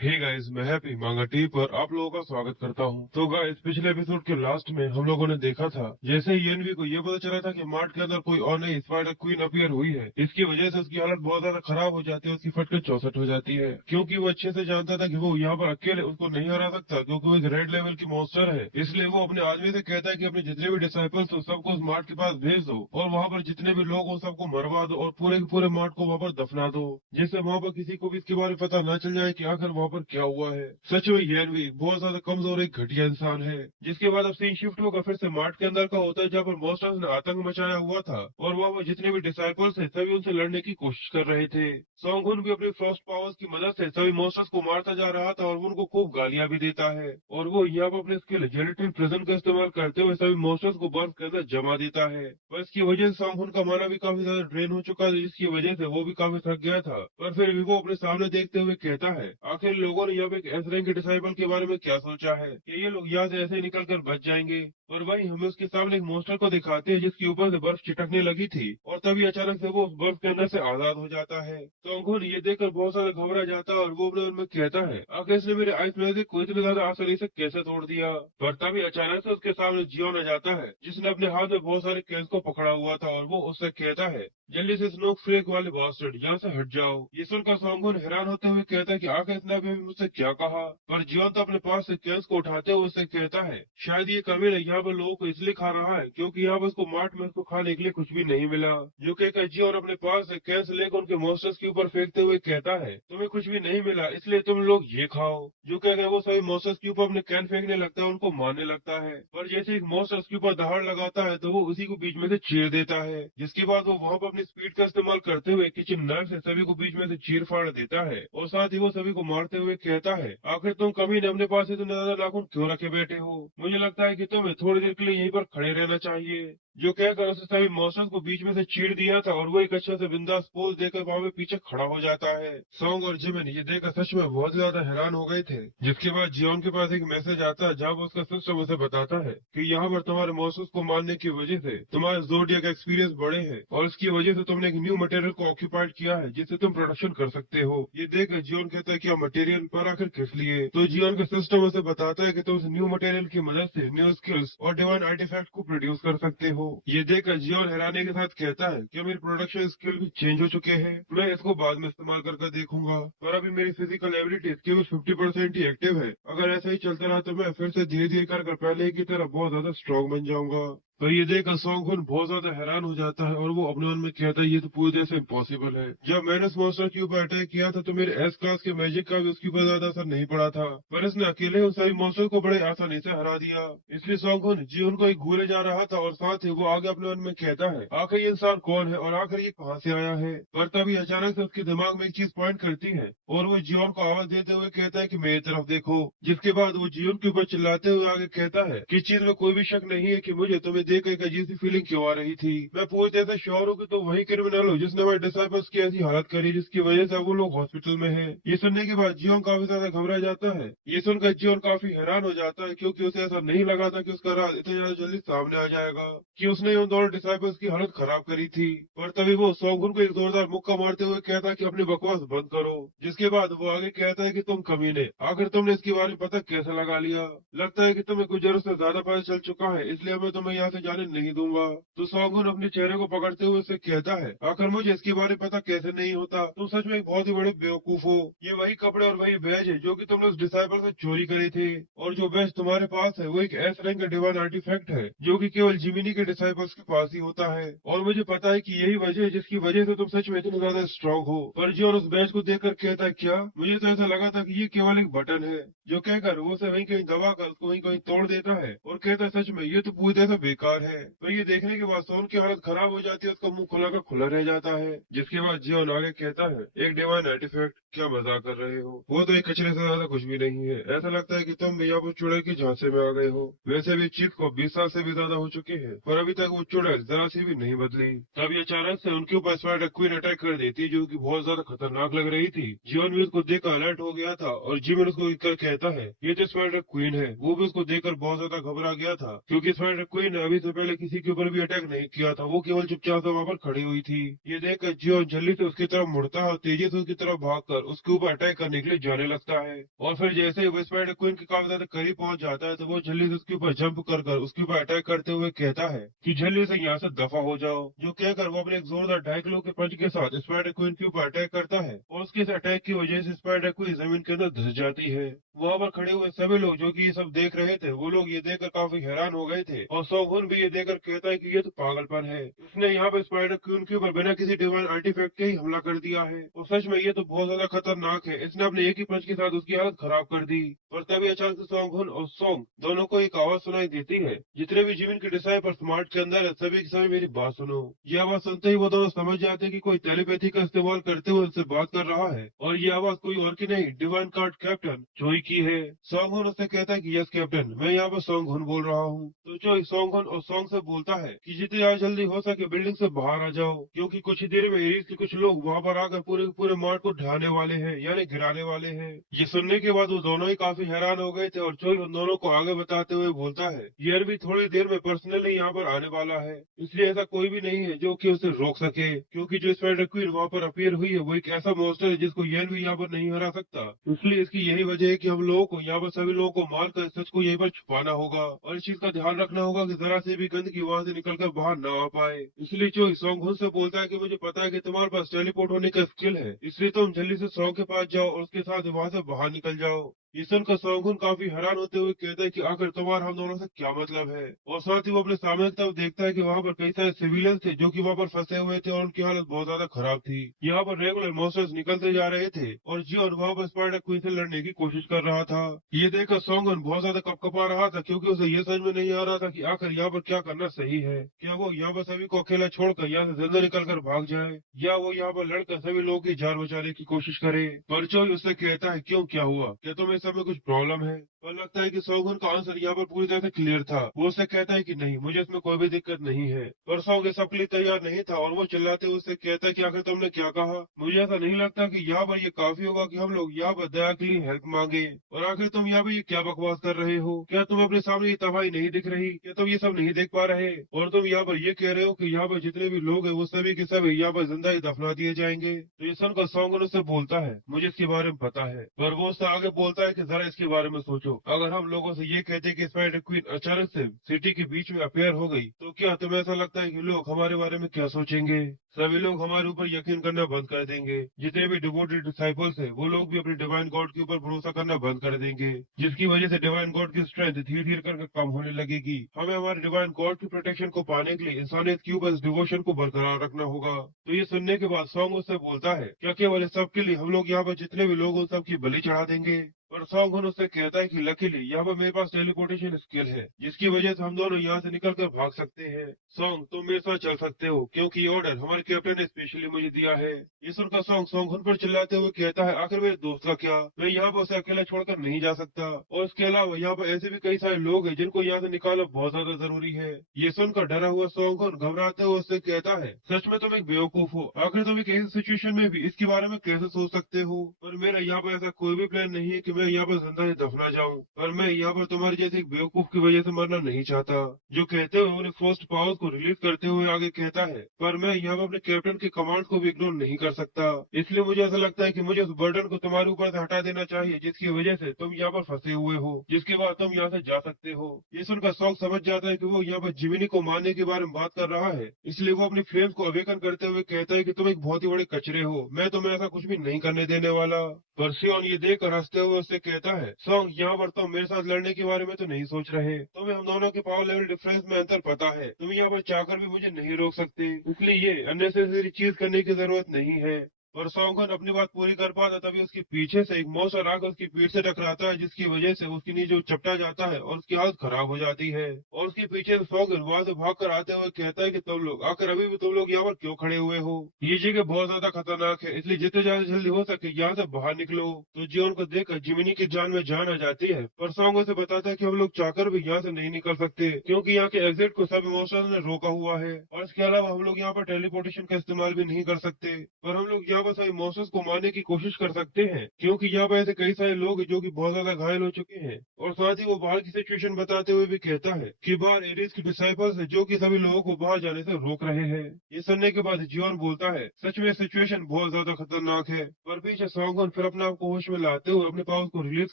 हे गाइस, मैं हैप्पी मांगा टी पर आप लोगों का स्वागत करता हूं। तो गाइस, पिछले एपिसोड के लास्ट में हम लोगों ने देखा था जैसे ही एनवी को ये पता चला था कि मार्ट के अंदर कोई और नई स्पाइडर क्वीन अपीयर हुई है। इसकी वजह से उसकी हालत बहुत ज्यादा खराब हो जाती है, उसकी फटके 64 हो जाती है, क्योंकि वो अच्छे से जानता था कि वो यहाँ पर अकेले उसको नहीं हरा सकता, क्योंकि वो एक रेड लेवल की मॉन्स्टर है। इसलिए वो अपने आदमी से कहता है कि अपने जितने भी डिसाइपल्स हो सबको उस मार्ट के पास भेज दो और वहाँ पर जितने भी लोग हो सबको मरवा दो और पूरे के पूरे मार्ट को वहाँ पर दफना दो, जिससे वहाँ पर किसी को भी इसके बारे में पता न चल जाए कि आखिर वहाँ पर क्या हुआ है। सच में येनवी बहुत ज्यादा कमजोर एक घटिया इंसान है। जिसके बाद अब सीन शिफ्ट होकर फिर से मार्ट के अंदर का होता है, जहाँ पर मॉन्स्टर्स ने आतंक मचाया हुआ था और वहाँ पर जितने भी डिसाइपल्स थे सभी उनसे लड़ने की कोशिश कर रहे थे। सोंगहुन भी अपनी फ्रॉस्ट पावर्स की मदद से सभी मॉन्स्टर्स को मारता जा रहा था और वो उनको खूब गालियां भी देता है और वो यहाँ पर अपने स्किल जेलेटिन प्रिजन का इस्तेमाल करते हुए सभी मॉन्स्टर्स को बर्फ के अंदर जमा देता है। पर इसकी वजह से सोंगहुन का माना भी काफी ज्यादा ड्रेन हो चुका था, जिसकी वजह से वो भी काफी थक गया था। पर फिर भी वो अपने सामने देखते हुए कहता है, आखिर लोगों ने यहाँ पे एक एस रैंक के डिसाइपल के बारे में क्या सोचा है कि ये लोग यहाँ से ऐसे ही निकल कर बच जाएंगे। और वहीं हमें उसके सामने एक मॉन्स्टर को दिखाते हैं जिसके ऊपर से बर्फ चिटकने लगी थी और तभी अचानक से वो उस बर्फ के अंदर से आजाद हो जाता है। सोंगहुन ये देखकर बहुत ज्यादा घबरा जाता है और वो अपने मन में कहता है, आखिर इसने मेरे आइस मैजिक को इतने ज्यादा आसानी से कैसे तोड़ दिया। पर तभी अचानक से उसके सामने जियोन आ जाता है, जिसने अपने हाथ में बहुत सारे कैंस को पकड़ा हुआ था और वो उससे कहता है, जल्दी से स्नोक फ्लेक वाले बास्टर्ड यहाँ से हट जाओ। ये सुनकर सोंगहुन हैरान होते हुए कहता है कि आखिर इसने अभी मुझसे क्या कहा। पर जियोन तो अपने पास से कैंस को उठाते हुए उससे कहता है, शायद ये कमीना यहाँ पर लोगों को इसलिए खा रहा है क्योंकि यहाँ पर उसको मार्ट में उसको खाने के लिए कुछ भी नहीं मिला। जो कहकर जियोन अपने पास से कैंस लेकर उनके मॉन्स्टर्स के ऊपर फेंकते हुए कहता है, तुम्हें कुछ भी नहीं मिला इसलिए तुम लोग ये खाओ। जो कहकर वो सभी मॉन्स्टर्स के ऊपर अपने कैन फेंकने लगता है, उनको मारने लगता है। पर जैसे एक मॉन्स्टर्स के ऊपर दहाड़ लगाता है तो वो उसी को बीच में से चीर देता है, जिसके बाद वो वहाँ पर अपनी स्पीड का इस्तेमाल करते हुए किचन नाइफ से सभी को बीच में से चीर फाड़ देता है और साथ ही वो सभी को मारते हुए कहता है, आखिर तुम कभी ने अपने पास इतने ज्यादा नाखून क्यों रखे बैठे हो। मुझे लगता है कि तुम्हें थोड़ी देर के लिए यहीं पर खड़े रहना चाहिए। जो कहकर उसे सभी मॉन्स्टर्स को बीच में से चीर दिया था और वो एक अच्छा से बिंदास पोज देकर वहाँ पे पीछे खड़ा हो जाता है। सोंग और जिमिन ये देखकर सच में बहुत ज्यादा हैरान हो गए थे। जिसके बाद जियोन के पास एक मैसेज आता है जहाँ वो उसका सिस्टम उसे बताता है कि यहाँ पर तुम्हारे मॉन्स्टर्स को मारने की वजह से तुम्हारे ज़ोडिएक एक्सपीरियंस बढ़े हैं और इसकी वजह से तुमने एक न्यू मटेरियल को ऑक्यूपाइड किया है जिससे तुम प्रोडक्शन कर सकते हो। ये देखकर जियोन कहता है क्या मटेरियल, पर आखिर किस लिए। तो जियोन का सिस्टम उसे बताता है कि तुम इस न्यू मटेरियल की मदद से न्यू स्किल्स और डिवाइन आर्टिफैक्ट को प्रोड्यूस कर सकते हो। ये देखकर जियोन हैरानी के साथ कहता है कि मेरे प्रोडक्शन स्किल भी चेंज हो चुके हैं, मैं इसको बाद में इस्तेमाल करके देखूंगा, पर अभी मेरी फिजिकल एबिलिटीज केवल 50% ही एक्टिव है। अगर ऐसा ही चलता रहा तो मैं फिर से धीरे धीरे कर पहले की तरह बहुत ज्यादा स्ट्रॉन्ग बन जाऊंगा। तो ये देखकर सोंगहुन बहुत ज्यादा हैरान हो जाता है और वो अपने मन में कहता है, ये तो पूरी तरह से इम्पॉसिबल है। जब मैंने उस मॉन्स्टर के ऊपर अटैक किया था तो मेरे एस क्लास के मैजिक का भी उसके ऊपर ज्यादा असर नहीं पड़ा था, पर इसने अकेले उन सभी मॉन्स्टर को बड़े आसानी से हरा दिया। इसलिए सोंगहुन जीवन को एक घूरे जा रहा था और साथ ही वो आगे अपने मन में कहता है, आखिर ये इंसान कौन है और आखिर ये कहाँ से आया है। पर तभी अचानक से उसके दिमाग में एक चीज पॉइंट करती है और वो जियोन को आवाज देते हुए कहता है कि मेरी तरफ देखो। जिसके बाद वो जियोन के ऊपर चिल्लाते हुए आगे कहता है कि इस चीज में कोई भी शक नहीं है कि मुझे तुम्हें देख एक अजीब सी फीलिंग क्यों आ रही थी। मैं पूरी तरह से श्योर हूँ कि तुम वही क्रिमिनल हो जिसने हमारे डिसाइपल्स की ऐसी हालत करी जिसकी वजह से वो लोग हॉस्पिटल में हैं। ये सुनने के बाद जियोन काफी ज्यादा घबरा जाता है। ये सुनकर जियोन काफी हैरान हो जाता है क्योंकि उसे ऐसा नहीं लगा था कि उसका राज इतनी ज्यादा जल्दी सामने आ जाएगा, कि उसने उन दोनों डिसाइपल्स की हालत खराब करी थी। पर तभी वो सोंगहुन को एक जोरदार मुक्का मारते हुए कहता है कि अपनी बकवास बंद करो। जिसके बाद वो आगे कहता है कि तुम कमीने, आखिर तुमने इसके बारे में पता कैसे लगा लिया। लगता है कि तुम्हें कुछ जरूरत से ज्यादा पता चल चुका है, इसलिए मैं तुम्हें यहाँ से जाने नहीं दूंगा। तो सोंगहुन अपने चेहरे को पकड़ते हुए उससे कहता है, आखिर मुझे इसके बारे में पता कैसे नहीं होता। तुम सच में एक बहुत ही बड़े बेवकूफ हो। ये वही कपड़े और वही बैज है जो कि तुमने उस डिसाइपल से चोरी करे थे, और जो बैज तुम्हारे पास है वो एक एस रैंक का डिवाइन आर्टिफैक्ट है जो कि केवल जिमिनी के डिसाइपल्स के पास ही होता है। और मुझे पता है कि यही वजह है जिसकी वजह से तुम सच में इतने ज्यादा स्ट्रॉन्ग हो। पर जियोन उस बैज को देखकर कहता है, क्या मुझे तो ऐसा लगा था कि ये केवल एक बटन है। जो कहकर वो उसे वहीं कहीं दबाकर उसको वहीं कहीं तोड़ देता है और कहता है, सच में ये तो पूरी तरह से बेकार है। तो ये देखने के बाद सोन की हालत खराब हो जाती है, उसका मुंह खुला का खुला रह जाता है। जिसके बाद जियोन आगे कहता है, एक डिवाइन आर्टिफैक्ट, क्या मजाक कर रहे हो, वो तो एक कचरे से ज्यादा कुछ भी नहीं है। ऐसा लगता है कि तुम भी यहाँ पर चुड़ैल के झांसे में आ गए हो। वैसे भी चीफ को 20 साल से भी ज्यादा हो चुके हैं, पर अभी तक वो चुड़ैल जरा सी भी नहीं बदली। तभी अचानक से उनके ऊपर स्पाइडर क्वीन अटैक कर देती, जो कि बहुत ज्यादा खतरनाक लग रही थी। जियोन भी उसको देखकर अलर्ट हो गया था और जिमिन उसको कहता है, ये तो स्पाइडर क्वीन है। वो भी उसको देखकर बहुत ज्यादा घबरा गया था क्योंकि स्पाइडर क्वीन ने कभी से पहले किसी के ऊपर भी अटैक नहीं किया था, वो केवल चुपचाप से वहाँ पर खड़ी हुई थी। ये देखकर जियोन जल्दी से उसकी तरफ मुड़ता है और तेजी से उसकी तरफ भागकर उसके ऊपर अटैक करने के लिए जाने लगता है। और फिर जैसे ही वो स्पाइडर क्वीन के काफी ज्यादा करीब पहुंच जाता है तो वो जल्दी से उसके ऊपर जंप कर कर उसके ऊपर अटैक करते हुए कहता है कि जल्दी से यहाँ से दफा हो जाओ। जो कहकर वो अपने एक जोरदार 2.5 किलो के पंच के साथ स्पाइडर क्वीन के ऊपर अटैक करता है और उसके इस अटैक की वजह से स्पाइडर क्वीन जमीन के अंदर धंस जाती है। वहाँ पर खड़े हुए सभी लोग जो कि ये सब देख रहे थे, वो लोग ये देखकर काफी हैरान हो गए थे और सोगुन भी ये देखकर कहता है कि ये तो पागलपन है, उसने यहाँ पे स्पाइडर क्वीन के ऊपर बिना किसी डिवाइन आर्टिफैक्ट के ही हमला कर दिया है और सच में ये तो बहुत ज्यादा खतरनाक है, इसने अपने एक ही पंच के साथ उसकी हालत खराब कर दी। और तभी अचानक से सोंगहुन और सोंग दोनों को एक आवाज सुनाई देती है, जितने भी जिमिन के डिसाइपल स्मार्ट के अंदर है सभी के सभी मेरी बात सुनो। ये आवाज सुनते ही वो दोनों समझ जाते हैं कि कोई टेलीपैथी का इस्तेमाल करते हुए उनसे बात कर रहा है और ये आवाज कोई और की नहीं डिवाइन कार्ड कैप्टन चोई की है। सोंगहुन उससे कहता है कि यस कैप्टन, मैं यहाँ पर सोंगहुन बोल रहा हूँ। तो चोई सोंगहुन और सोंग से बोलता है कि जितनी ज्यादा जल्दी हो सके बिल्डिंग से बाहर आ जाओ, क्योंकि कुछ ही देर में एरिस के कुछ लोग वहाँ पर आकर पूरे पूरे मार्ट को ढाने वाले हैं, यानी गिराने वाले हैं। ये सुनने के बाद वो दोनों ही काफी हैरान हो गए थे और चोई उन दोनों को आगे बताते हुए बोलता है ये अरबी थोड़ी देर में पर्सनली यहाँ पर आने वाला है, इसलिए ऐसा कोई भी नहीं है जो कि उसे रोक सके, क्योंकि जो स्पाइडर क्वीन वहाँ पर अपीयर हुई है वो एक ऐसा मॉन्स्टर है जिसको येन भी यहाँ पर नहीं हरा सकता। इसलिए इसकी यही वजह है कि हम लोगों को यहाँ पर सभी लोगों को मारकर सच को यहीं पर छुपाना होगा और इस चीज का ध्यान रखना होगा कि जरा से भी गंदगी वहाँ से निकलकर बाहर न आ पाए। इसलिए जो सोंगहुन से बोलता है कि मुझे पता है कि तुम्हारे पास टेलीपोर्ट होने का स्किल है, इसलिए तुम जल्दी से सोंग के पास जाओ और उसके साथ वहाँ से बाहर निकल जाओ। ये सुनकर सोंगहुन काफी हैरान होते हुए कहता है कि आखिर तुम्हारा हम दोनों से क्या मतलब है, और साथ ही वो अपने सामने की तरफ देखता है कि वहाँ पर कई सारे सिविलियन थे जो कि वहाँ पर फंसे हुए थे और उनकी हालत बहुत ज्यादा खराब थी। यहाँ पर रेगुलर मॉन्स्टर्स निकलते जा रहे थे और जियोन वहाँ पर स्पाइडर क्वीन से लड़ने की कोशिश कर रहा था। ये देखकर सोंगहुन बहुत ज्यादा कपकपा रहा था, क्योंकि उसे ये समझ में नहीं आ रहा था कि आखिर यहाँ पर क्या करना सही है। क्या वो यहाँ पर सभी को अकेला छोड़कर यहाँ से जिंदा निकल कर भाग जाए, या वो यहाँ पर लड़कर सभी लोगों की जान बचाने की कोशिश करे। पर चोई उससे कहता है क्यों, क्या हुआ, क्या तुम्हें सब में कुछ प्रॉब्लम है। पर लगता है कि सोंगहुन का आंसर यहाँ पर पूरी तरह से क्लियर था। वो उससे कहता है कि नहीं, मुझे इसमें कोई भी दिक्कत नहीं है। पर सोंग इस सबके लिए तैयार नहीं था और वो चिल्लाते हुए उससे कहता है कि आखिर तुमने क्या कहा। मुझे ऐसा नहीं लगता कि यहाँ पर ये काफी होगा कि हम लोग यहाँ पर दया के लिए हेल्प मांगे, और आखिर तुम यहाँ पर ये क्या बकवास कर रहे हो। क्या तुम अपने सामने ये तबाही नहीं दिख रही, क्या तुम ये सब नहीं देख पा रहे, और तुम यहाँ पर ये कह रहे हो कि यहाँ पर जितने भी लोग हैं वो सभी के सभी यहाँ पर जिंदा ही दफना दिए जाएंगे। तो ये सुनकर सोंगहुन उससे बोलता है मुझे इसके बारे में पता है, पर वो उससे आगे बोलता है कि जरा इसके बारे में सोचो। अगर हम लोगों से ये कहते कि स्पाइडर क्वीन अचानक से सिटी के बीच में अपेयर हो गई, तो क्या तुम्हें ऐसा लगता है कि लोग हमारे बारे में क्या सोचेंगे। सभी लोग हमारे ऊपर यकीन करना बंद कर देंगे। जितने भी डिवोटेड डिसाइपल्स हैं वो लोग भी अपने डिवाइन गॉड के ऊपर भरोसा करना बंद कर देंगे, जिसकी वजह से डिवाइन गॉड की स्ट्रेंथ धीरे धीरे करके कम होने लगेगी। हमें हमारे डिवाइन गॉड की प्रोटेक्शन को पाने के लिए इंसानियत के ऊपर इस डिवोशन को बरकरार रखना होगा। तो ये सुनने के बाद सोंग उससे बोलता है क्या केवल इस सब के लिए हम लोग यहाँ पर जितने भी लोग उन सब की बलि चढ़ा देंगे। पर सोंगहुन उससे कहता है कि लकीली यहाँ पर मेरे पास टेलीपोर्टेशन स्किल है, जिसकी वजह से हम दोनों यहाँ से निकल कर भाग सकते हैं। सोंग तुम मेरे साथ चल सकते हो, क्योंकि ये ऑर्डर हमारे कैप्टन ने स्पेशली मुझे दिया है। ये सुनकर सोंग सोंगहुन पर चिल्लाते हुए कहता है आखिर मेरे दोस्त का क्या, मैं यहाँ पर उसे अकेला छोड़कर नहीं जा सकता, और इसके अलावा यहाँ पर ऐसे भी कई सारे लोग हैं जिनको यहाँ से निकालना बहुत ज्यादा जरूरी है। ये सुनकर डरा हुआ सोंगहुन घबराते हुए उससे कहता है सच में तुम एक बेवकूफ हो, आखिर तुम एक ऐसी सिचुएशन में भी इसके बारे में कैसे सोच सकते हो। पर मेरा यहाँ पर ऐसा कोई भी प्लान नहीं है कि मैं यहाँ पर जिंदा ही दफना जाऊं, पर मैं यहाँ पर तुम्हारे जैसे एक बेवकूफ की वजह से मरना नहीं चाहता। जो कहते हुए उन्हें फर्स्ट पावर्स को रिलीज करते हुए आगे कहता है पर मैं यहाँ पर अपने कैप्टन के कमांड को भी इग्नोर नहीं कर सकता, इसलिए मुझे ऐसा लगता है कि मुझे उस बर्डन को तुम्हारे ऊपर से हटा देना चाहिए जिसकी वजह से तुम यहाँ पर फंसे हुए हो, जिसके बाद तुम यहाँ से जा सकते हो। ये सुनकर सॉन्ग समझ जाता है कि वो यहाँ पर जिमिनी को मारने के बारे में बात कर रहा है, इसलिए वो अपनी फ्लेम को अवेकन करते हुए कहता है कि तुम एक बहुत ही बड़े कचरे हो, मैं तुम्हें ऐसा कुछ भी नहीं करने देने वाला। पर सियोन ये देखकर हंसते हुए उससे कहता है सॉन्ग यहाँ पर तुम मेरे साथ लड़ने के बारे में तो नहीं सोच रहे, तुम्हें हम दोनों के पावर लेवल डिफरेंस में अंतर पता है, तुम यहाँ पर चाहकर भी मुझे नहीं रोक सकते, इसलिए ये अननेसेसरी चीज करने की जरूरत नहीं है। और सोंगन अपनी बात पूरी कर पाता तभी उसके पीछे से एक मौसर आकर उसकी पीठ से टकराता है, जिसकी वजह से उसकी नीचे चपटा जाता है और उसकी हालत खराब हो जाती है। और उसके पीछे से सोंगन वहां से भाग कर आते हुए कहता है कि तुम लोग आकर अभी भी तुम लोग यहाँ पर क्यों खड़े हुए हो, ये जगह बहुत ज्यादा खतरनाक है, इसलिए जितने ज्यादा जल्दी हो सके यहाँ से बाहर निकलो। तो जियोन को देखकर जिमिनी की जान में जान आ जाती है, पर सोंगन से बताता है कि हम लोग चाहकर भी यहाँ से नहीं निकल सकते, क्योंकि यहाँ के एग्जिट को सब इमोशंस ने रोका हुआ है, और इसके अलावा हम लोग यहाँ पर टेलीपोर्टेशन का इस्तेमाल भी नहीं कर सकते। पर हम लोग यहाँ यहाँ पर सभी मॉन्स्टर्स को मारने की कोशिश कर सकते हैं, क्योंकि यहाँ पर ऐसे कई सारे लोग हैं जो कि बहुत ज्यादा घायल हो चुके हैं। और साथ ही वो बाहर की सिचुएशन बताते हुए भी कहता है कि बाहर एरिस के डिसाइपल्स है जो कि सभी लोगों को बाहर जाने से रोक रहे हैं। ये सुनने के बाद जियोन बोलता है, सच में सिचुएशन बहुत ज्यादा खतरनाक है। पर पीछे सॉन्गन फिर अपने आप को होश में लाते हुए अपने पावर्स को रिलीज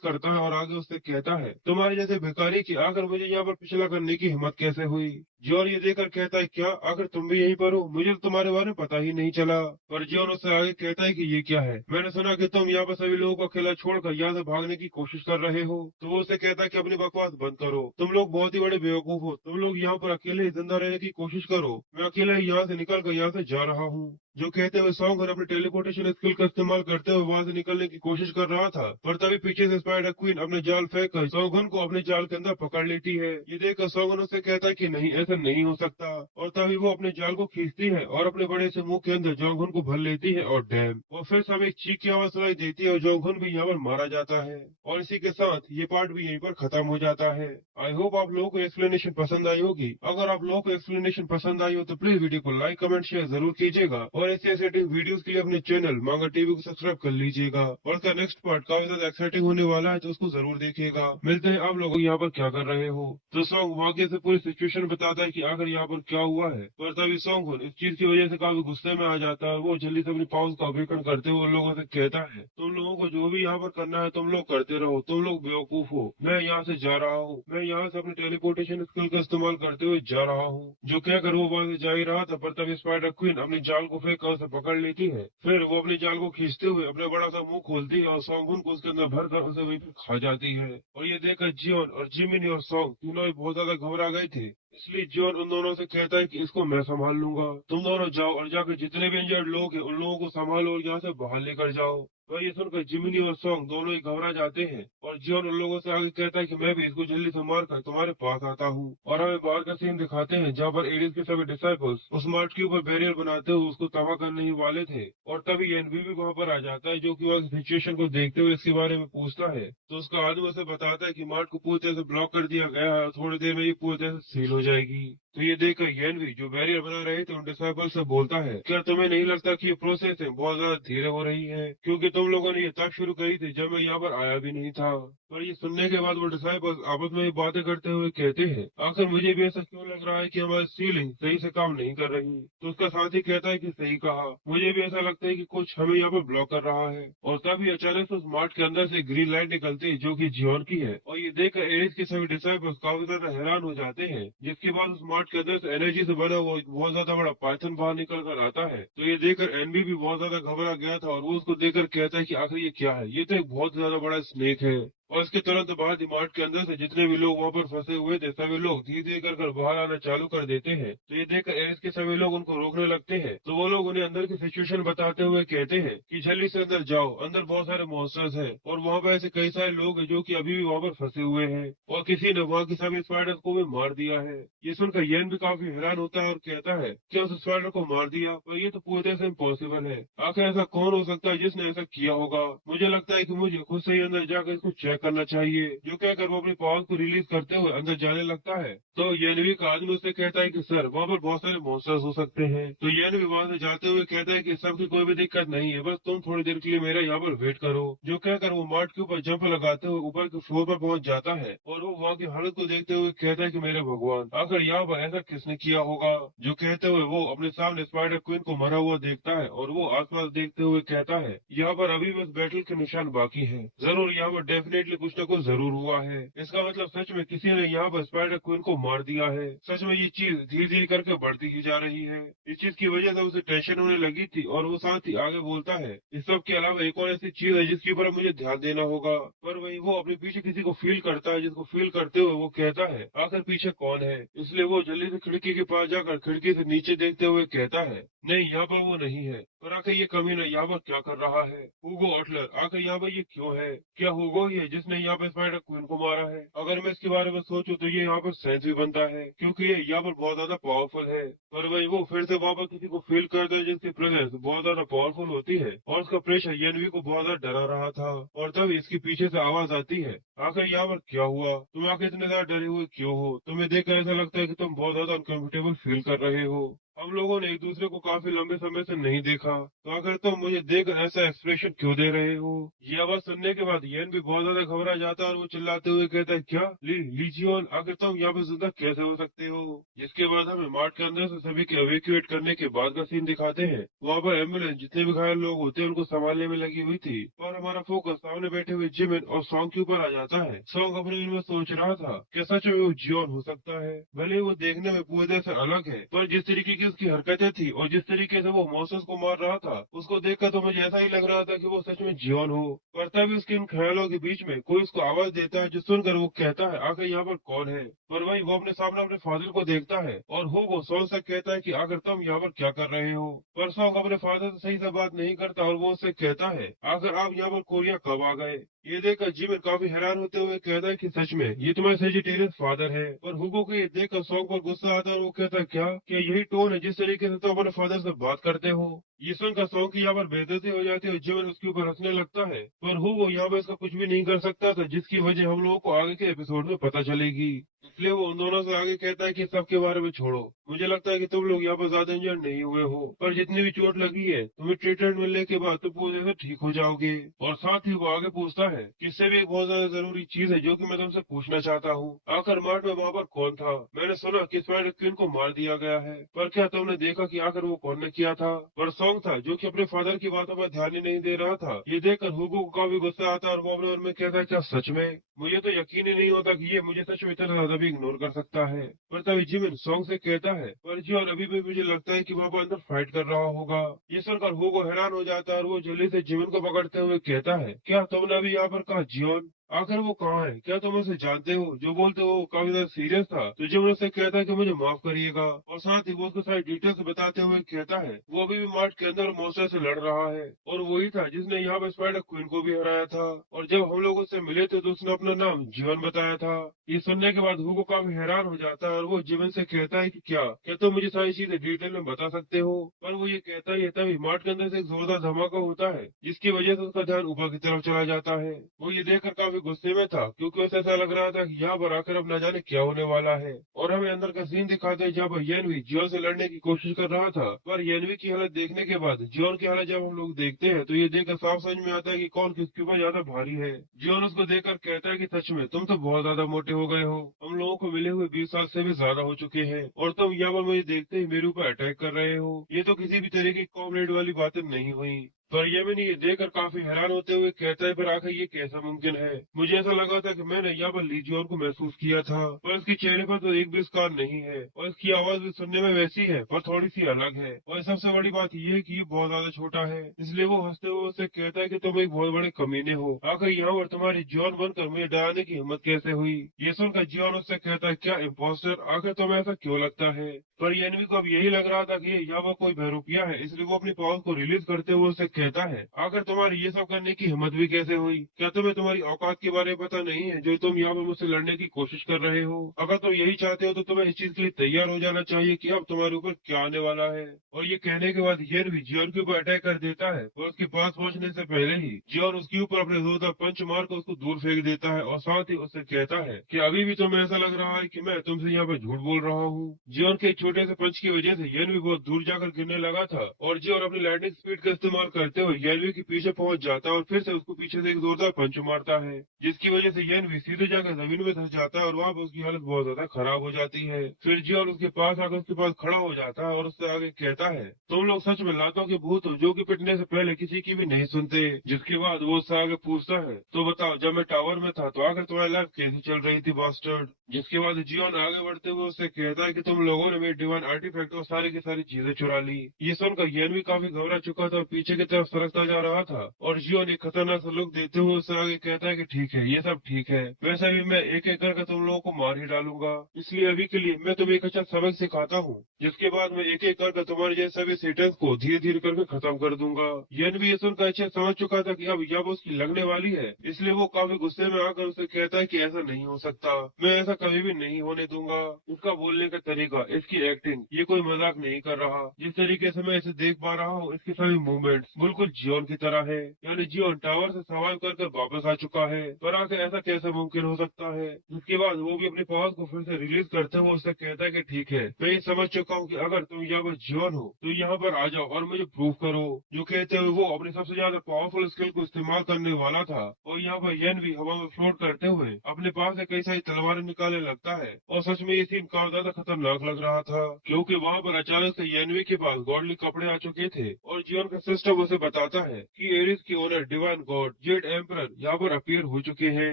करता है और आगे उससे कहता है, तुम्हारे जैसे भिखारी की आकर मुझे यहाँ पर पिछला करने की हिम्मत कैसे हुई। जियोन ये देखकर कहता है, क्या आखिर तुम भी यहीं पर हो? मुझे तो तुम्हारे बारे में पता ही नहीं चला। पर जियोन उससे आगे कहता है कि ये क्या है, मैंने सुना कि तुम यहाँ पर सभी लोगों का अकेला छोड़कर यहाँ से भागने की कोशिश कर रहे हो। तो वो उसे कहता है कि अपनी बकवास बंद करो, तुम लोग बहुत ही बड़े बेवकूफ हो। तुम लोग यहाँ पर अकेले ही जिंदा रहने की कोशिश करो, मैं अकेले ही यहाँ से निकल कर यहाँ से जा रहा हूँ। जो कहते हुए सॉन्ग अपने टेलीपोर्टेशन स्किल का इस्तेमाल करते हुए वहां से निकलने की कोशिश कर रहा था, पर तभी पीछे से स्पाइडर क्वीन अपने जाल फेंक कर सॉन्गन को अपने जाल के अंदर पकड़ लेती है। ये देखकर सॉन्गन उससे कहता है कि नहीं, ऐसा नहीं हो सकता। और तभी वो अपने जाल को खींचती है और अपने बड़े से मुंह के अंदर जोंगुन को भर लेती है और डैम, और फिर सब एक चीख की आवाज सुनाई देती है और जोंगुन भी यहाँ पर मारा जाता है। और इसी के साथ ये पार्ट भी यहीं पर खत्म हो जाता है। आई होप आप लोगों को एक्सप्लेनेशन पसंद आई होगी। अगर आप लोगों को एक्सप्लेनेशन पसंद आई हो तो प्लीज वीडियो को लाइक कमेंट शेयर जरूर कीजिएगा, और ऐसे एक्साइटिंग वीडियोस के लिए अपने चैनल मांगा टीवी को सब्सक्राइब कर लीजिएगा। और इसका नेक्स्ट पार्ट काफी ज्यादा एक्साइटिंग होने वाला है, तो उसको जरूर देखिएगा। मिलते हैं आप लोग यहाँ पर क्या कर रहे हो। तो सॉन्ग वाकई से पूरी सिचुएशन बताता है कि आखिर यहाँ पर क्या हुआ है। पर तभी सॉन्ग इस चीज की वजह से काफी गुस्से में आ जाता है। वो जल्दी से अपनी पावर्स का अवेकन करते हुए उन लोगों से कहता है, तुम लोगों को जो भी यहाँ पर करना है तुम लोग करते रहो, तुम लोग बेवकूफ हो। मैं यहाँ से जा रहा हूँ, मैं यहाँ से अपने टेलीपोर्टेशन स्किल का इस्तेमाल करते हुए जा रहा हूँ। जो कहकर वो वहां से जा ही रहा था, पर तभी स्पाइडर क्वीन अपने जाल को फेंक कर उसे पकड़ लेती है। फिर वो अपने जाल को खींचते हुए अपना बड़ा सा मुंह खोलती है और सॉन्गुन को उसके अंदर भर कर उसे वहीं पर खा जाती है। और ये देखकर जियोन और जिमिनी और सॉन्ग तीनों ही बहुत ज्यादा घबरा गए थे। इसलिए जॉन उन दोनों से कहता है कि इसको मैं संभाल लूंगा, तुम दोनों जाओ और जाकर जितने भी इंजर्ड लोग हैं उन लोगों को संभालो और यहाँ से बाहर लेकर जाओ। तो ये सुनकर जिमिनी और सॉन्ग दोनों ही घबरा जाते हैं और जॉन उन लोगों से आगे कहता है कि मैं भी इसको जल्दी से मार कर तुम्हारे पास आता हूँ। और हमें बाहर का सीन दिखाते हैं जहाँ पर एडिस के सभी डिसाइपल्स उस मार्ट के ऊपर बैरियर बनाते हुए उसको तबाह करने ही वाले थे। और तभी एनबी भी वहाँ पर आ जाता है, जो कि वहाँ सिचुएशन को देखते हुए इसके बारे में पूछता है। तो उसका आदमी उसे बताता है कि मार्ट को पूरी तरह से ब्लॉक कर दिया गया है, थोड़ी देर में ये पूरी तरह से सील हो जाएगी। तो ये देखकर येनवी जो बैरियर बना रहे थे उन डिसाइपल से बोलता है, क्या तुम्हें नहीं लगता कि ये प्रोसेस है बहुत ज्यादा धीरे हो रही है, क्योंकि तुम लोगों ने ये तब शुरू करी थी जब मैं यहाँ पर आया भी नहीं था। पर ये सुनने के बाद वो डिसाइपल्स आपस में बातें करते हुए कहते हैं, आखिर मुझे भी ऐसा क्यों लग रहा है कि हमारी सीलिंग सही से काम नहीं कर रही। तो उसका साथी कहता है कि सही कहा, मुझे भी ऐसा लगता है कि कुछ हमें यहाँ पर ब्लॉक कर रहा है। और तभी अचानक से उस मार्ट के अंदर से ग्रीन लाइट निकलती है जो कि जियोन की है। और ये देखकर एरिस के सभी डिसाइपल्स काफी ज्यादा हैरान हो जाते हैं। जिसके बाद उस मार्ट के अंदर से एनर्जी से बना हुआ एक बहुत ज्यादा बड़ा पाइथन बाहर निकल कर आता है। तो ये देखकर एनबी भी बहुत ज्यादा घबरा गया था और वो उसको देखकर कहता है कि आखिर ये क्या है, ये तो एक बहुत ज्यादा बड़ा स्नेक है। और इसके तुरंत बाद डिमार्ट के अंदर से जितने भी लोग वहाँ पर फंसे हुए थे सभी लोग धीरे धीरे कर बाहर आना चालू कर देते हैं। तो ये देखकर एरिस के सभी लोग उनको रोकने लगते हैं। तो वो लोग उन्हें अंदर की सिचुएशन बताते हुए कहते हैं कि जल्दी से अंदर जाओ, अंदर बहुत सारे मॉन्स्टर्स हैं और वहाँ पर ऐसे कई सारे लोग हैं जो कि अभी भी वहाँ पर फंसे हुए हैं और किसी ने वहाँ की सभी स्पाइडर्स को भी मार दिया है। ये सुनकर येन भी काफी हैरान होता है और कहता है, क्या उस स्पाइडर को मार दिया? पर ये तो पूरी तरह से इम्पॉसिबल है। आखिर ऐसा कौन हो सकता है जिसने ऐसा किया होगा? मुझे लगता है कि मुझे खुद से ही अंदर जाकर इसको चेक करना चाहिए। जो कहकर वो अपनी पावर को रिलीज करते हुए अंदर जाने लगता है। तो येनवी का आदमी उससे कहता है कि सर वहाँ पर बहुत सारे मॉन्स्टर्स हो सकते हैं। तो येनवी वहाँ से जाते हुए कहता है कि सबकी कोई भी दिक्कत नहीं है, बस तुम थोड़ी देर के लिए मेरा यहाँ पर वेट करो। जो कहकर वो मार्ट के ऊपर जंप लगाते हुए ऊपर के फ्लोर पर पहुंच जाता है और वो वहाँ की हालत को देखते हुए कहता है कि मेरे भगवान, आखिर यहाँ पर ऐसा किसने किया होगा। जो कहते हुए वो अपने सामने स्पाइडर क्वीन को मरा हुआ देखता है और वो आसपास देखते हुए कहता है, यहाँ पर अभी बस बैटल के निशान बाकी है, जरूर यहाँ पर डेफिनेटली कुछ न कुछ जरूर हुआ है। इसका मतलब सच में किसी ने यहाँ पर स्पाइडर क्वीन को मार दिया है। सच में ये चीज धीरे धीरे करके बढ़ती ही जा रही है। इस चीज की वजह से उसे टेंशन होने लगी थी और वो साथ ही आगे बोलता है, इस सब के अलावा एक और ऐसी चीज है जिसके ऊपर मुझे ध्यान देना होगा। पर वही वो अपने पीछे किसी को फील करता है, जिसको फील करते हुए वो कहता है, आखिर पीछे कौन है। इसलिए वो जल्दी से खिड़की के पास जाकर खिड़की से नीचे देखते हुए कहता है, नहीं यहाँ पर वो नहीं है। पर आखिर ये कमीना यहाँ पर क्या कर रहा है? हुगो अटलर, आखिर यहाँ पर ये क्यों है? क्या हुगो ही है जिसने यहाँ पर स्पाइडर क्वीन को मारा है? अगर मैं इसके बारे में सोचूं तो ये यहाँ पर सेंस भी बनता है, क्योंकि ये यहाँ पर बहुत ज्यादा पावरफुल है। पर वही वो फिर से वहाँ पर किसी को फील करता है जिसकी प्रेजेंस बहुत ज्यादा पावरफुल होती है और उसका प्रेशर येनवी को बहुत ज्यादा डरा रहा था। और तब इसके पीछे से आवाज आती है, आखिर यहाँ पर क्या हुआ? तुम आखिर इतने ज्यादा डरे हुए क्यों हो? तुम्हें देखकर ऐसा लगता है कि तुम बहुत ज्यादा अनकंफर्टेबल फील कर रहे हो। हम लोगों ने एक दूसरे को काफी लंबे समय से नहीं देखा, तो आखिर तुम मुझे देखकर ऐसा एक्सप्रेशन क्यों दे रहे हो? ये आवाज सुनने के बाद येन भी बहुत ज्यादा घबरा जाता है और वो चिल्लाते हुए कहता है, क्या लीजियोन, आखिर तुम यहाँ पे जिंदा कैसे हो सकते हो? जिसके बाद हमें मार्ट के अंदर से सभी के एवेक्यूएट करने के बाद का सीन दिखाते हैं। वहाँ पर एम्बुलेंस जितने भी घायल लोग होते हैं उनको संभालने में लगी हुई थी, और हमारा फोकस सामने बैठे हुए जिमिन और सॉन्ग के ऊपर आ जाता है। सॉन्ग अपने दिल में सोच रहा था कि सच में वो जियोन हो सकता है। भले ही वो देखने में पूरी तरह से अलग है, पर जिस तरीके की उसकी हरकतें थी और जिस तरीके से वो मॉन्स्टर्स को मार रहा था, उसको देखकर तो मुझे ऐसा ही लग रहा था कि वो सच में जियोन हो। पर तभी उसके इन ख्यालों के बीच में कोई उसको आवाज देता है, जो सुनकर वो कहता है, आखिर यहाँ पर कौन है? पर वही वो अपने सामने अपने फादर को देखता है, और वो सॉन्ग से कहता है कि आखिर तुम यहाँ पर क्या कर रहे हो? पर सॉन्ग अपने फादर से सही से बात नहीं करता, और वो उससे कहता है, आखिर आप यहाँ पर कोरिया कब आ गए? ये देखकर जिमिन काफी हैरान होते हुए कहता है कि सच में ये तुम्हारे सेजिटेरियन फादर है। और हुगो को ये देखकर सॉन्ग पर गुस्सा आता है, और वो कहता है, क्या यही टोन है जिस तरीके से तुम अपने फादर से बात करते हो? ये सुनकर सॉन्ग की यहाँ पर बेइज्जती हो जाती है और जिमिन उसके ऊपर हंसने लगता है। पर हुगो यहाँ पर इसका कुछ भी नहीं कर सकता था, जिसकी वजह हम लोगों को आगे के एपिसोड में पता चलेगी। इसलिए वो उन दोनों से आगे कहता है कि सबके बारे में छोड़ो, मुझे लगता है कि तुम लोग यहाँ पर ज्यादा इंजर्ड नहीं हुए हो, पर जितनी भी चोट लगी है तुम्हें ट्रीटमेंट मिलने के बाद तो पूरी तरह से ठीक हो जाओगे। और साथ ही वो आगे पूछता है कि इससे भी एक बहुत ज्यादा जरूरी चीज है जो कि मैं तुमसे पूछना चाहता हूँ, आखिर मार्ट में वहाँ पर कौन था? मैंने सुना कि स्पाइडर क्वीन को मार दिया गया है, पर क्या तुमने देखा कि आखिर वो कौन ने किया था? पर सॉन्ग था जो कि अपने फादर की बातों पर ध्यान ही नहीं दे रहा था। ये देखकर हुगो को काफी गुस्सा आता है, और वो अपने मन में कहता है, क्या सच में? मुझे तो यकीन ही नहीं होता कि ये मुझे सच में इतना ज्यादा भी इग्नोर कर सकता है। पर तभी जिमिन सॉन्ग से कहता है, पर जी, और अभी भी मुझे लगता है कि वहाँ पर अंदर फाइट कर रहा होगा। ये सुनकर हुगो हैरान हो जाता है, और वो जल्दी से जिमिन को पकड़ते हुए कहता है, क्या तुमने अभी यहाँ पर कहा जियोन? आखिर वो कहाँ है? क्या तुम उसे जानते हो? जो बोलते हो वो काफी ज्यादा सीरियस था, तो जिमिन उससे कहता है कि मुझे माफ करिएगा, और साथ ही वो उसको सारी डिटेल्स बताते हुए कहता है, वो अभी भी मार्ट के अंदर मॉन्स्टर से लड़ रहा है, और वही था जिसने यहाँ पर स्पाइडर क्वीन को भी हराया था। और जब हम लोग उससे मिले थे तो उसने अपना नाम जीवन बताया था। ये सुनने के बाद हुगो काफी हैरान हो जाता है, और वो जीवन से कहता है कि क्या तुम मुझे सारी चीजें डिटेल में बता सकते हो? पर वो ये कहता ही है, तभी मार्ट के अंदर से एक जोरदार धमाका होता है, जिसकी वजह से उसका ध्यान ऊपर की तरफ चला जाता है। वो ये देखकर काफी गुस्से में था, क्योंकि उसे ऐसा लग रहा था कि यहाँ पर आकर अब न जाने क्या होने वाला है। और हमें अंदर का सीन दिखाते हैं जहाँ पर येनवी जियोन से लड़ने की कोशिश कर रहा था, पर येनवी की हालत देखने के बाद जियोन की हालत जब हम लोग देखते हैं तो ये देखकर साफ समझ में आता है कि कौन किसके ऊपर ज्यादा भारी है। जियोन उसको देखकर कहता है कि सच में तुम तो बहुत ज्यादा मोटे हो गए हो, हम लोगों को मिले हुए 20 साल से भी ज्यादा हो चुके हैं, और तुम यहाँ पर मुझे देखते ही मेरे ऊपर अटैक कर रहे हो। ये तो किसी भी तरीके की कॉमरेड वाली बातें नहीं हुई। पर येमिनी ये देखकर काफी हैरान होते हुए कहता है, पर आखिर ये कैसा मुमकिन है? मुझे ऐसा लगा था कि मैंने यहाँ पर लीजियोन को महसूस किया था, पर इसके चेहरे पर तो एक भी स्कार नहीं है, और इसकी आवाज भी सुनने में वैसी है पर थोड़ी सी अलग है। और सबसे बड़ी बात ये है कि ये बहुत ज्यादा छोटा है। इसलिए वो हंसते हुए उससे कहता है कि तुम एक बहुत बड़े कमीने हो, आखिर यहाँ पर तुम्हारी जियोन बनकर मुझे डराने की हिम्मत कैसे हुई? ये सुनकर जियोन उससे कहता है, क्या इम्पोस्टर, आखिर तुम्हें ऐसा क्यों लगता है? पर येनवी को अब यही लग रहा था कि यहाँ पर कोई बहरूपिया है, इसलिए वो अपनी पावर को रिलीज करते हुए उससे कहता है, आखिर तुम्हारी ये सब करने की हिम्मत भी कैसे हुई? क्या तुम्हें तुम्हारी औकात के बारे में पता नहीं है जो तुम यहाँ पर मुझसे लड़ने की कोशिश कर रहे हो? अगर तुम यही चाहते हो तो तुम्हें इस चीज के लिए तैयार हो जाना चाहिए कि अब तुम्हारे ऊपर क्या आने वाला है। और ये कहने के बाद येनवी जियोन के ऊपर अटैक कर देता है, और उसके पास पहुंचने से पहले ही जियोन उसके ऊपर अपने जोरदार पंच मार कर उसको दूर फेंक देता है, और साथ ही उससे कहता है कि अभी भी तुम्हें ऐसा लग रहा है कि मैं तुमसे यहाँ पर झूठ बोल रहा हूँ। जियोन के एक छोटे से पंच की वजह से येनवी बहुत दूर जाकर गिरने लगा था, और जियोन अपनी लाइटनिंग स्पीड का इस्तेमाल करते हुए येनवी के पीछे पहुंच जाता है, और फिर से उसको पीछे से एक जोरदार पंच मारता है, जिसकी वजह से येनवी सीधे जाकर जमीन में धंस जाता है, और वहाँ पर उसकी हालत बहुत ज्यादा खराब हो जाती है। फिर जियोन उसके पास आकर उसके पास खड़ा हो जाता है, और उससे आगे कहता है, तुम लोग सच में लातों के भूत हो जो कि पिटने से पहले किसी की भी नहीं सुनते। जिसके बाद वो उससे आगे पूछता है, तो बताओ जब मैं टावर में था तो आखिर तुम्हारी लाइफ कैसी चल रही थी बास्टर्ड? जिसके बाद जियोन आगे बढ़ते हुए उससे कहता है कि तुम लोगों ने मेरे डिवाइन आर्टिफैक्ट और सारी की सारी चीजें चुरा ली। ये सुनकर येनवी काफी घबरा चुका था और पीछे की तरफ सरकता जा रहा था, और जियोन एक खतरनाक सा लुक देते हुए उससे आगे कहता है कि ठीक है, ये सब ठीक है, वैसे भी मैं एक एक करके तुम लोगों को मार ही डालूंगा, इसलिए अभी के लिए मैं तुम्हें एक अच्छा सबक सिखाता हूँ, जिसके बाद मैं एक एक करके तुम्हारे जैसे सभी सेटन्स को धीरे धीरे करके खत्म कर दूंगा। येनवी ये सुनकर अच्छे समझ चुका था कि अब उसकी लगने वाली है, इसलिए वो काफी गुस्से में आकर उसे कहता है कि ऐसा नहीं हो सकता, मैं ऐसा कभी भी नहीं होने दूंगा। उसका बोलने का तरीका, इसकी एक्टिंग, ये कोई मजाक नहीं कर रहा। जिस तरीके से मैं इसे देख पा रहा हूँ, इसके सभी मूवमेंट्स बिल्कुल जियोन की तरह है, यानी जियोन टावर से सर्वाइव कर वापस आ चुका है। पर आखिर ऐसा कैसे मुमकिन हो सकता है? जिसके बाद वो भी अपने पावर्स को फिर से रिलीज करते हुए उससे कहता है कि ठीक है, मैं ये समझ चुका हूँ कि अगर तुम यहाँ पर जियोन हो तो यहाँ पर आ जाओ और मुझे प्रूव करो। जो कहते हुए वो अपनी सबसे ज्यादा पावरफुल स्किल को इस्तेमाल करने वाला था, और यहाँ पर येन भी हवा में फ्लोट करते हुए अपने पास से कई सारी तलवारें निकालने लगता है। और सच में ये सीन काफी ज्यादा खतरनाक लग रहा था, क्योंकि वहाँ पर अचानक से येनवी के पास गॉडली कपड़े आ चुके थे, और जियोन का सिस्टम उसे बताता है कि एरिस की owner divine God Z emperor यहाँ पर अपीयर हो चुके हैं।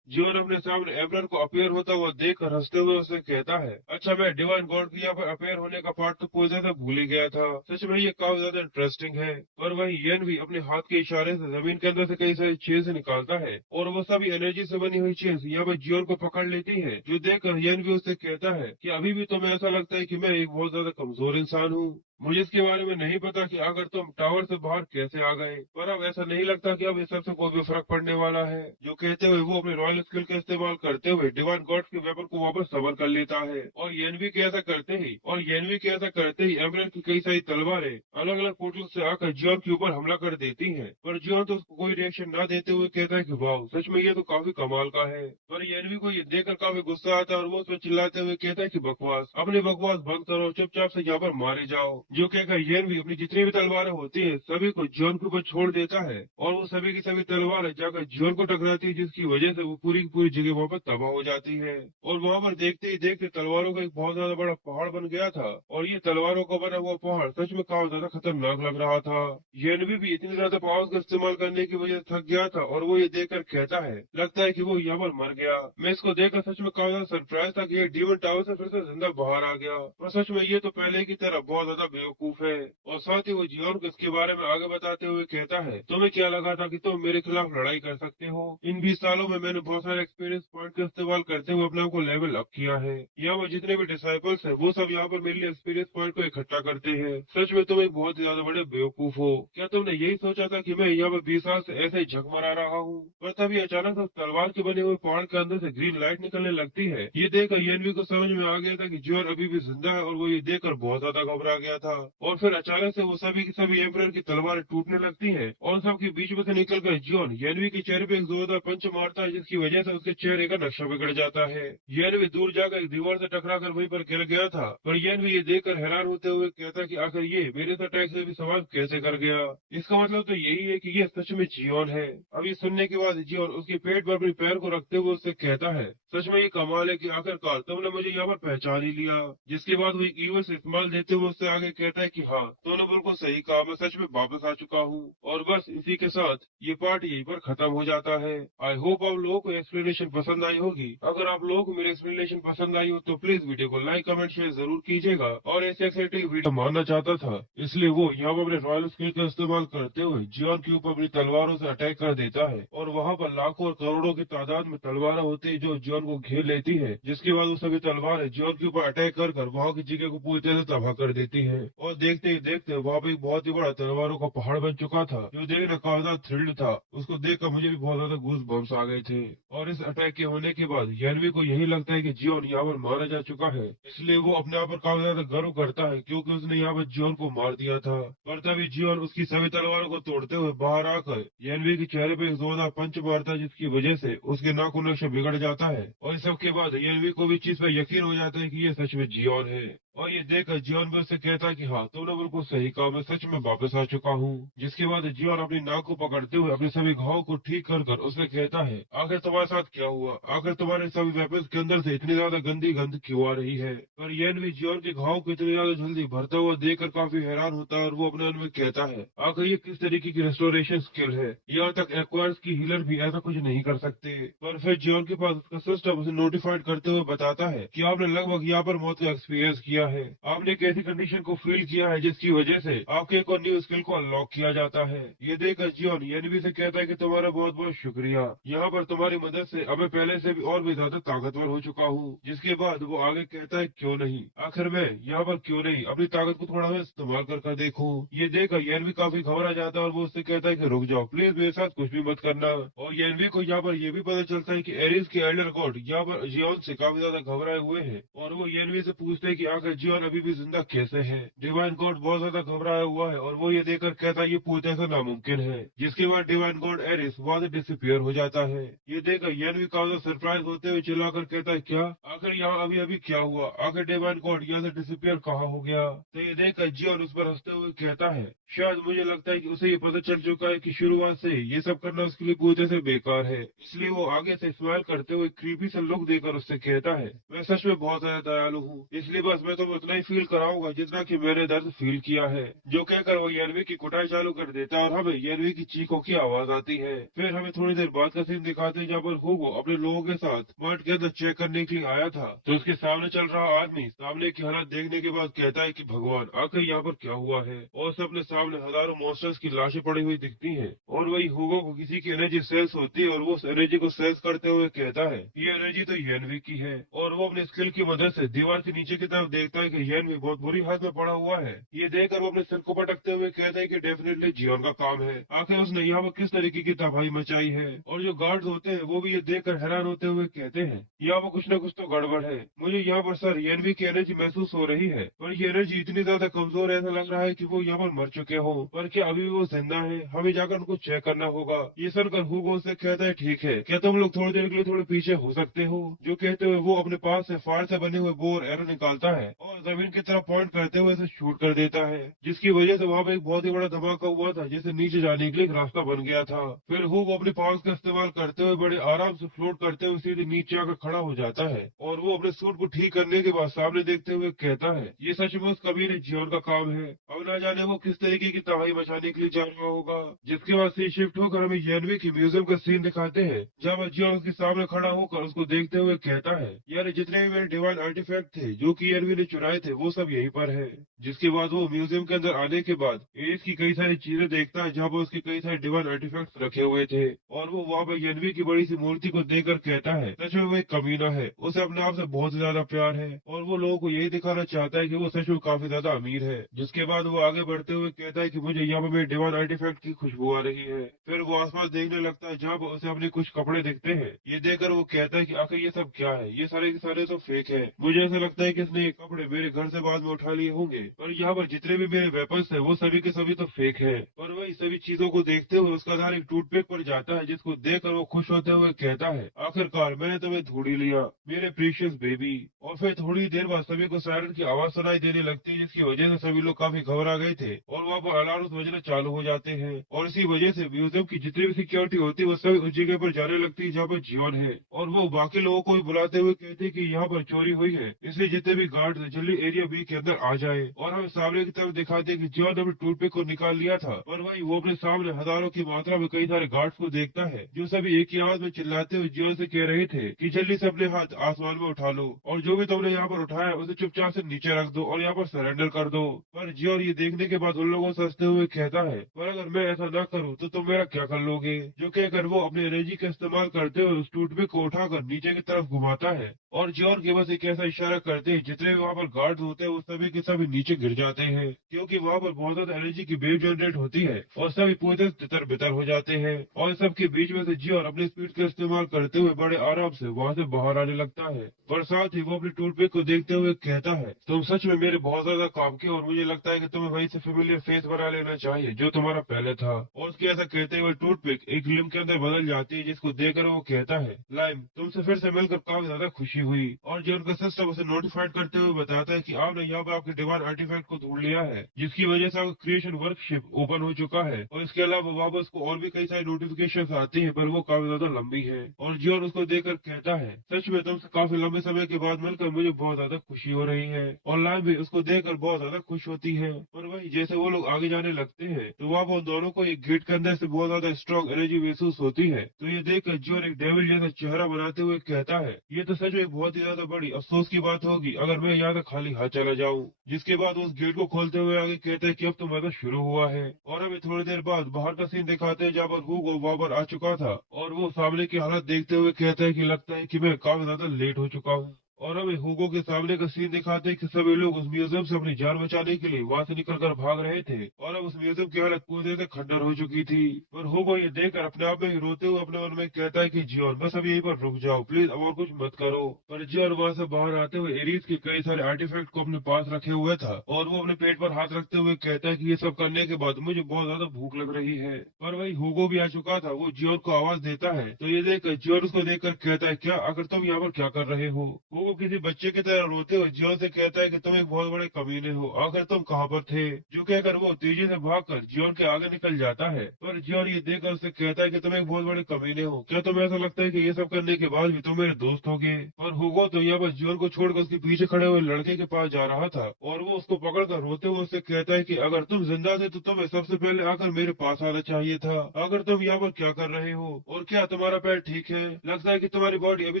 जियोन अपने सामने एम्परर को अपीयर होता हुआ देख कर हंसते हुए उसे कहता है, अच्छा, मैं डिवाइन गॉड के यहाँ पर अपीयर होने का पार्ट तो पूरी तरह भूल ही गया था। सच में ये काफी ज्यादा इंटरेस्टिंग है। और वही येन भी अपने हाथ के इशारे से जमीन के अंदर से कई सारी चीज निकालता है, और वो सभी एनर्जी से बनी हुई चीज यहाँ पर जियोन को पकड़ लेती है। जो देखकर येन भी उससे कहता है कि अभी भी तुम्हें ऐसा लगता है कि मैं एक बहुत ज्यादा कमजोर इंसान हूँ। मुझे इसके बारे में नहीं पता कि अगर तुम टावर से बाहर कैसे आ गए, पर अब ऐसा नहीं लगता कि अब इस सबसे कोई भी फर्क पड़ने वाला है। जो कहते हुए वो अपने रॉयल स्किल का इस्तेमाल करते हुए डिवाइन गॉड्स के वेपन को वापस समर कर लेता है, और येनवी के ऐसा करते ही एम्बुलेंस की कई सारी तलवारें अलग अलग पोर्टल से आकर जियोन के ऊपर हमला कर देती है। पर जियोन तो उसको कोई रिएक्शन न देते हुए कहता है कि वाह, सच में ये तो काफी कमाल का है। पर येनवी को ये देखकर काफी गुस्सा आता है, और वो उसमें चिल्लाते हुए कहता है कि बकवास, अपनी बकवास बंद करो, चुपचाप से यहाँ पर मारे जाओ। जो कहकर येन भी अपनी जितनी भी तलवारें होती है सभी को जियोन के ऊपर छोड़ देता है, और वो सभी की सभी तलवारें जाकर जियोन को टकराती है, जिसकी वजह से वो पूरी की पूरी जगह वहाँ पर तबाह हो जाती है। और वहाँ पर देखते ही देखते तलवारों का एक बहुत ज्यादा बड़ा पहाड़ बन गया था, और ये तलवारों का बना हुआ पहाड़ सच में काफी ज्यादा खतरनाक लग रहा था। येन भी इतनी ज्यादा पावर्स का इस्तेमाल करने की वजह से थक गया था, और वो ये देखकर कहता है, लगता है कि वो यहाँ पर मर गया। मैं इसको देखकर सच में काफी ज्यादा सरप्राइज था कि ये डीमन टावर से फिर से जिंदा बाहर आ गया। और सच में ये तो पहले की तरह बहुत ज्यादा बेवकूफ है। और साथ ही वो जियोन को इसके बारे में आगे बताते हुए कहता है, तुम्हें क्या लगा था कि तुम मेरे खिलाफ लड़ाई कर सकते हो? इन 20 सालों में मैंने बहुत सारे एक्सपीरियंस पॉइंट का इस्तेमाल करते हुए अपने आप को लेवल अप किया है। यहाँ पर जितने भी डिसाइपल्स हैं वो सब यहाँ पर मेरे लिए एक्सपीरियंस पॉइंट को इकट्ठा करते हैं। सच में तुम एक बहुत ही ज्यादा बड़े बेवकूफ हो। क्या तुमने यही सोचा था कि मैं यहाँ पर 20 साल से ऐसे ही झक मरा रहा हूँ? पर तभी अचानक उस तलवार के बने हुए पहाड़ के अंदर से ग्रीन लाइट निकलने लगती है। ये देखकर येनवी को समझ में आ गया था कि जियोन अभी भी जिंदा है, और वो ये देखकर बहुत ज्यादा घबरा गया था। और फिर अचानक से वो सभी की सभी एम्परर की तलवारें टूटने लगती हैं, और सबके बीच में से निकलकर जियोन येनवी के चेहरे पे एक जोरदार पंच मारता है, जिसकी वजह से उसके चेहरे का नक्शा बिगड़ जाता है। येनवी दूर जाकर एक दीवार से टकराकर वहीं पर गिर गया था, पर येनवी ये देखकर हैरान होते हुए कहता कि आखिर ये मेरे अटैक से भी सवाल कैसे कर गया। इसका मतलब तो यही है कि ये सच में जियोन है। अब ये सुनने के बाद जियोन उसके पेट पर अपने पैर को रखते हुए उससे कहता है, सच में ये कमाल है कि आखिरकार तुमने मुझे यहाँ पर पहचान ही लिया। जिसके बाद वो एक ईवल से इस्तेमाल देते हुए उससे आगे कहता है कि हाँ, तूने बिल्कुल सही कहा, मैं सच में वापस आ चुका हूँ। और बस इसी के साथ ये पार्ट यहीं पर खत्म हो जाता है। आई होप आप लोगों को एक्सप्लेनेशन पसंद आई होगी। अगर आप लोगों को मेरी एक्सप्लेनेशन पसंद आई हो तो प्लीज वीडियो को लाइक कमेंट शेयर जरूर कीजिएगा। और ऐसे एक्साइटिंग वीडियो मानना चाहता था, इसलिए वो यहाँ पर अपने रॉयल स्किल का इस्तेमाल करते हुए जियोन के ऊपर अपनी तलवारों से अटैक कर देता है, और वहाँ पर लाखों और करोड़ों की तादाद में तलवारें होती है जो जियोन को घेर लेती है। जिसके बाद वो सभी तलवारें जियोन के ऊपर अटैक कर वहाँ की जगह को पूरी तरह से तबाह कर देती है। और देखते ही देखते वहाँ पे एक बहुत ही बड़ा तलवारों का पहाड़ बन चुका था, जो देखना काफी ज्यादा थ्रिल्ड था। उसको देखकर मुझे भी बहुत ज्यादा गूज बम्स आ गए थे। और इस अटैक के होने के बाद यानवी को यही लगता है कि जियोन यहाँ पर मारा जा चुका है, इसलिए वो अपने आप पर काफी ज्यादा गर्व करता है, क्योंकि उसने यहाँ पर जियोन को मार दिया था। पर तभी जियोन उसकी सभी तलवारों को तोड़ते हुए बाहर आकर यानवी के चेहरे पे एक जोरदार पंच मारता है, जिसकी वजह से उसके नाखून नक्शा बिगड़ जाता है। और इस सब के बाद यानवी को भी चीज पर यकीन हो जाता है कि ये सच में जियोन है। और ये देखकर जियोन भी उससे कहता है कि हाँ, तुमने बिल्कुल सही कहा, मैं सच में वापस आ चुका हूँ। जिसके बाद जियोन अपनी नाक को पकड़ते हुए अपने सभी घावों को ठीक कर उससे कहता है, आखिर तुम्हारे साथ क्या हुआ? आखिर तुम्हारे सभी वेपन्स के अंदर से इतनी ज्यादा गंदी गंध क्यों आ रही है? पर येन भी जियोन के घाव को इतनी ज्यादा जल्दी भरता हुआ देखकर काफी हैरान होता है, और वो अपने मन में कहता है, आखिर ये किस तरीके की रेस्टोरेशन स्किल है? यहाँ तक एक्वायर्स की हीलर भी ऐसा कुछ नहीं कर सकते। पर फिर जियोन के पास उसका सिस्टम उसे नोटिफाइड करते हुए बताता है कि आपने लगभग यहाँ पर मौत का एक्सपीरियंस किया है। आपने एक ऐसी कंडीशन को फील किया है जिसकी वजह से आपके एक और न्यू स्किल को अनलॉक किया जाता है। ये देखकर जियोन एनबी से कहता है कि तुम्हारा बहुत बहुत शुक्रिया, यहाँ पर तुम्हारी मदद से अब मैं पहले से भी और भी ज्यादा ताकतवर हो चुका हूँ। जिसके बाद वो आगे कहता है, क्यों नहीं, आखिर मैं यहाँ पर क्यों नहीं अपनी ताकत को थोड़ा मैं इस्तेमाल कर देखूँ। ये देखकर एनबी काफी घबरा जाता है, और वो उससे कहता है कि रुक जाओ प्लीज, मेरे साथ कुछ भी मत करना। और एनबी को यहाँ पर ये भी पता चलता है कि एरिस के एल्डर गॉड यहाँ पर जियोन से काफी ज्यादा घबराए हुए हैं, और वो एनबी से पूछते हैं कि आखिर जियोन अभी भी जिंदा कैसे है। डिवाइन गॉड बहुत ज्यादा घबराया हुआ है और वो ये देखकर कहता है ये पूरी तरह नामुमकिन है। जिसके बाद डिवाइन गॉड एरिस वहां से डिसअपियर हो जाता है। ये देखकर यन भी काफी सरप्राइज होते हुए चिल्लाकर कहता है क्या आखिर यहाँ अभी अभी क्या हुआ, आखिर डिवाइन गॉड यहाँ से डिसअपियर कहाँ हो गया। तो ये देखकर जियोन उस पर हंसते हुए कहता है शायद मुझे लगता है कि उसे ये पता चल चुका है कि शुरुआत से ये सब करना उसके लिए पूरी तरह से बेकार है, इसलिए वो आगे से स्माइल करते हुए क्रीपी सा लुक देकर उससे कहता है मैं सच में बहुत ज्यादा दयालु हूँ, इसलिए बस मैं तुम्हें उतना ही फील कराऊंगा जितना कि मैंने दर्द फील किया है। जो कहकर वो यनवी की कुटाई चालू कर देता है और हमें यनवी की चीखों की आवाज आती है। फिर हमें थोड़ी देर बाद का सीन दिखाते हैं जहाँ पर हुगो अपने लोगों के साथ मार्ट के अंदर चेक करने के लिए आया था। तो उसके सामने चल रहा आदमी सामने की हालत देखने के बाद कहता है कि भगवान आखिर यहाँ पर क्या हुआ है, और उसे अपने सामने हजारों मॉन्स्टर्स की लाशें पड़ी हुई दिखती हैं। और वही हुगो को किसी की एनर्जी सेल्स होती है और वो उस एनर्जी को सेल्स करते हुए कहता है ये एनर्जी तो यनवी की है। और वो अपने स्किल की मदद से दीवार के नीचे की तरफ देखता है कि यनवी बहुत बुरी हालत में पड़ा हुआ है। ये देखकर वो अपने सिर को पटकते हुए कहता है कि डेफिनेटली जियोन का काम है, आखिर उसने यहाँ पर किस तरीके की तबाही मचाई है। और जो गार्ड्स होते हैं वो भी ये देखकर हैरान होते हुए कहते हैं यहाँ पर कुछ न कुछ तो गड़बड़ है, मुझे यहाँ पर सर यनवी की एनर्जी महसूस हो रही है, पर ये एनर्जी इतनी ज्यादा कमजोर है, ऐसा लग रहा है कि वो यहाँ पर मर चुके हो, पर क्या अभी भी वो जिंदा है, हमें जाकर उनको चेक करना होगा। ये सुनकर हुगो से कहता है ठीक है, क्या तुम लोग थोड़ी देर के लिए थोड़े पीछे हो सकते हो। जो कहते हुए वो अपने पास से फायर से बने हुए बोर एरो निकालता है और जमीन की तरफ पॉइंट करते हुए इसे शूट कर देता है, जिसकी वजह से वहाँ पे एक बहुत ही बड़ा धमाका हुआ था जिससे नीचे जाने के लिए एक रास्ता बन गया था। फिर हुगो अपने पावर्स का इस्तेमाल करते हुए बड़े आराम से फ्लोट करते हुए सीधे नीचे आकर खड़ा हो जाता है और वो अपने सूट को ठीक करने के बाद सामने देखते हुए कहता है ये सच में उस कबीर जियोन का काम है, अब ना जाने वो किस तरीके की तबाही मचाने के लिए जा रहा होगा। जिसके बाद सीन शिफ्ट होकर हमें यनवी की म्यूजियम का सीन दिखाते हैं जहाँ पर जियोन उसके सामने खड़ा होकर उसको देखते हुए कहता है यार जितने भी मेरे डिवाइन आर्टिफैक्ट थे जो कि यनवी ने चुराए थे वो सब यहीं पर है। जिसके बाद वो म्यूजियम के अंदर आने के बाद एरिस की कई सारी चीजें देखता है जहाँ पर उसके कई सारे डिवाइन आर्टिफैक्ट रखे हुए थे और वो वहाँ पर यनवी की बड़ी सी मूर्ति को देखकर कहता है सच में वो एक कमीना है, उसे अपने आप से बहुत ज्यादा प्यार है और वो लोगों को यही दिखाना चाहता है कि वो सच में काफी ज्यादा अमीर है। जिसके बाद वो आगे बढ़ते हुए कहता है कि मुझे यहाँ पर मेरे डिवाइन आर्टिफैक्ट की खुशबू आ रही है। फिर वो आसपास देखने लगता है जहाँ पर उसे अपने कुछ कपड़े दिखते हैं। ये देखकर वो कहता है कि आखिर ये सब क्या है, ये सारे के सारे तो फेक है, मुझे ऐसा लगता है कि इसने ये कपड़े मेरे घर से बाद में उठा लिए होंगे, पर यहाँ पर जितने भी मेरे वेपन्स है वो सभी के सभी तो फेक है। पर वही सभी चीजों को देखते हुए उसका ध्यान एक टूथपिक पर जाता है जिसको देखकर वो खुश होते हुए कहता है आखिरकार मैंने तुम्हें ढूंढ ही लिया मेरे प्रीशियस बेबी। और फिर थोड़ी देर बाद सभी को सायरन की आवाज सुनाई देने लगती है जिसकी वजह से सभी लोग काफी घबरा गए थे और वहाँ पर अलार्म बजना चालू हो जाते हैं और इसी वजह से म्यूजियम की जितनी भी सिक्योरिटी होती है वो सभी उस जगह पर जाने लगती है जहाँ पर जियोन है। और वो बाकी लोगों को भी बुलाते हुए कहते हैं कि यहाँ पर चोरी हुई है, इसलिए जितने भी गार्ड है जल्दी एरिया बी के अंदर आ जाए। और हम सामने की तरफ दिखाते हैं कि जियोन ने अपने टूथपिक को निकाल लिया था और वही वो अपने सामने हजारों की मात्रा में कई सारे गार्ड्स को देखता है जो सभी एक ही आवाज में चिल्लाते हुए जियोन से कह रहे थे कि जल्दी से अपने हाथ आसमान में उठा लो और जो भी तुमने यहाँ पर उठाया उसे चुपचाप से नीचे रख दो और यहाँ पर सरेंडर कर दो। पर जियोन ये देखने के बाद उन लोगों से हंसते हुए कहता है पर अगर मैं ऐसा न करूँ तो तुम मेरा क्या कर लोगे। जो कहकर वो अपनी एनर्जी का इस्तेमाल करते हुए उस टूथपिक को उठाकर नीचे की तरफ घुमाता है और जियोन के बस एक ऐसा इशारा करते हैं जितने भी वहाँ पर गार्ड होते हैं वो सभी के सभी नीचे गिर जाते हैं क्योंकि वहाँ पर बहुत ज्यादा एनर्जी की वेव जनरेट होती है और सभी पूरी तरह तितर बितर हो जाते हैं। और सबके बीच में से जियोन अपने स्पीड का इस्तेमाल करते हुए बड़े आराम से वहाँ से बाहर आने लगता है। पर साथ ही वो अपने टूथपिक को देखते हुए कहता है तुम सच में मेरे बहुत ज्यादा काम के और मुझे लगता है कि तुम्हें वहीं से फेमिलियर फेस बना लेना चाहिए जो तुम्हारा पहले था। और उसके ऐसा कहते हुए टूथपिक एक लिम के अंदर बदल जाती है जिसको देखकर वो कहता है लाइम तुमसे फिर से मिलकर काफी ज्यादा खुशी हुई। और जो उनका सिस्टम उसे नोटिफाइड करते हुए बताता है कि आपने यहाँ पे आपके डिवाइन आर्टिफैक्ट को ढूंढ लिया है जिसकी वजह से आपका क्रिएशन वर्कशिप ओपन हो चुका है। और इसके अलावा वापस को और भी कई सारी नोटिफिकेशन आती है पर वो काफी ज्यादा लंबी है। और जियोन उसको देखकर कहता है सच में तुमसे काफी लंबे समय के बाद मिलकर मुझे बहुत ज्यादा खुशी हो रही है। और लाइम भी उसको देखकर बहुत ज्यादा खुश होती है। और वही जैसे वो लोग आगे जाने लगते हैं तो वहाँ पर दोनों को एक गेट के अंदर से बहुत ज्यादा स्ट्रॉन्ग एनर्जी महसूस होती है। तो ये देखकर जियोन एक डेविल जैसा चेहरा बनाते हुए कहता है ये तो सच में बहुत ही ज्यादा बड़ी अफसोस की बात होगी अगर मैं यहाँ से खाली हाथ चला जाऊँ। जिसके बाद उस गेट को खोलते हुए आगे कहते हैं कि अब तो मैच शुरू हुआ है। और हमें थोड़ी देर बाद बाहर का सीन दिखाते हैं जहाँ पर हुगो वहाँ पर आ चुका था और वो सामने की हालत देखते हुए कहता है कि लगता है कि मैं काफी ज्यादा लेट हो चुका हूँ। और हमें हुगो के सामने का सीन दिखाते हैं कि सभी लोग उस म्यूजियम से अपनी जान बचाने के लिए वहां से निकलकर भाग रहे थे और अब उस म्यूजियम की हालत पूरी तरह से खंडर हो चुकी थी। और हुगो ये देखकर अपने आप में ही रोते हुए अपने मन में कहता है कि जियोन बस अब यहीं पर रुक जाओ प्लीज, अब और कुछ मत करो। पर जियोन वहां से बाहर आते हुए एरीज के कई सारे आर्टिफैक्ट को अपने पास रखे हुए था और वो अपने पेट पर हाथ रखते हुए कहता है कि ये सब करने के बाद मुझे बहुत ज्यादा भूख लग रही है। पर वही हुगो भी आ चुका था, वो जियोन को आवाज देता है तो ये देखकर जियोन उसको देखकर कहता है, क्या अगर तुम यहाँ पर क्या कर रहे हो। हुगो किसी बच्चे की तरह रोते हुए जियोन से कहता है कि तुम एक बहुत बड़े कमीने हो, आखिर तुम कहाँ पर थे। जो कहकर वो तेजी से भागकर जियोन के आगे निकल जाता है। पर जियोन ये देखकर उससे कहता है कि तुम एक बहुत बड़े कमीने हो, क्या तुम्हें ऐसा लगता है कि ये सब करने के बाद भी तुम मेरे दोस्त होगे। और हुगो तो यहाँ पर जियोन को छोड़कर उसके पीछे खड़े हुए लड़के के पास जा रहा था और वो उसको पकड़कर रोते हुए उससे कहता है कि अगर तुम जिंदा थे तो तुम्हें सबसे पहले आकर मेरे पास आना चाहिए था। अगर तुम यहाँ पर क्या कर रहे हो और क्या तुम्हारा पैर ठीक है, लगता है कि तुम्हारी बॉडी अभी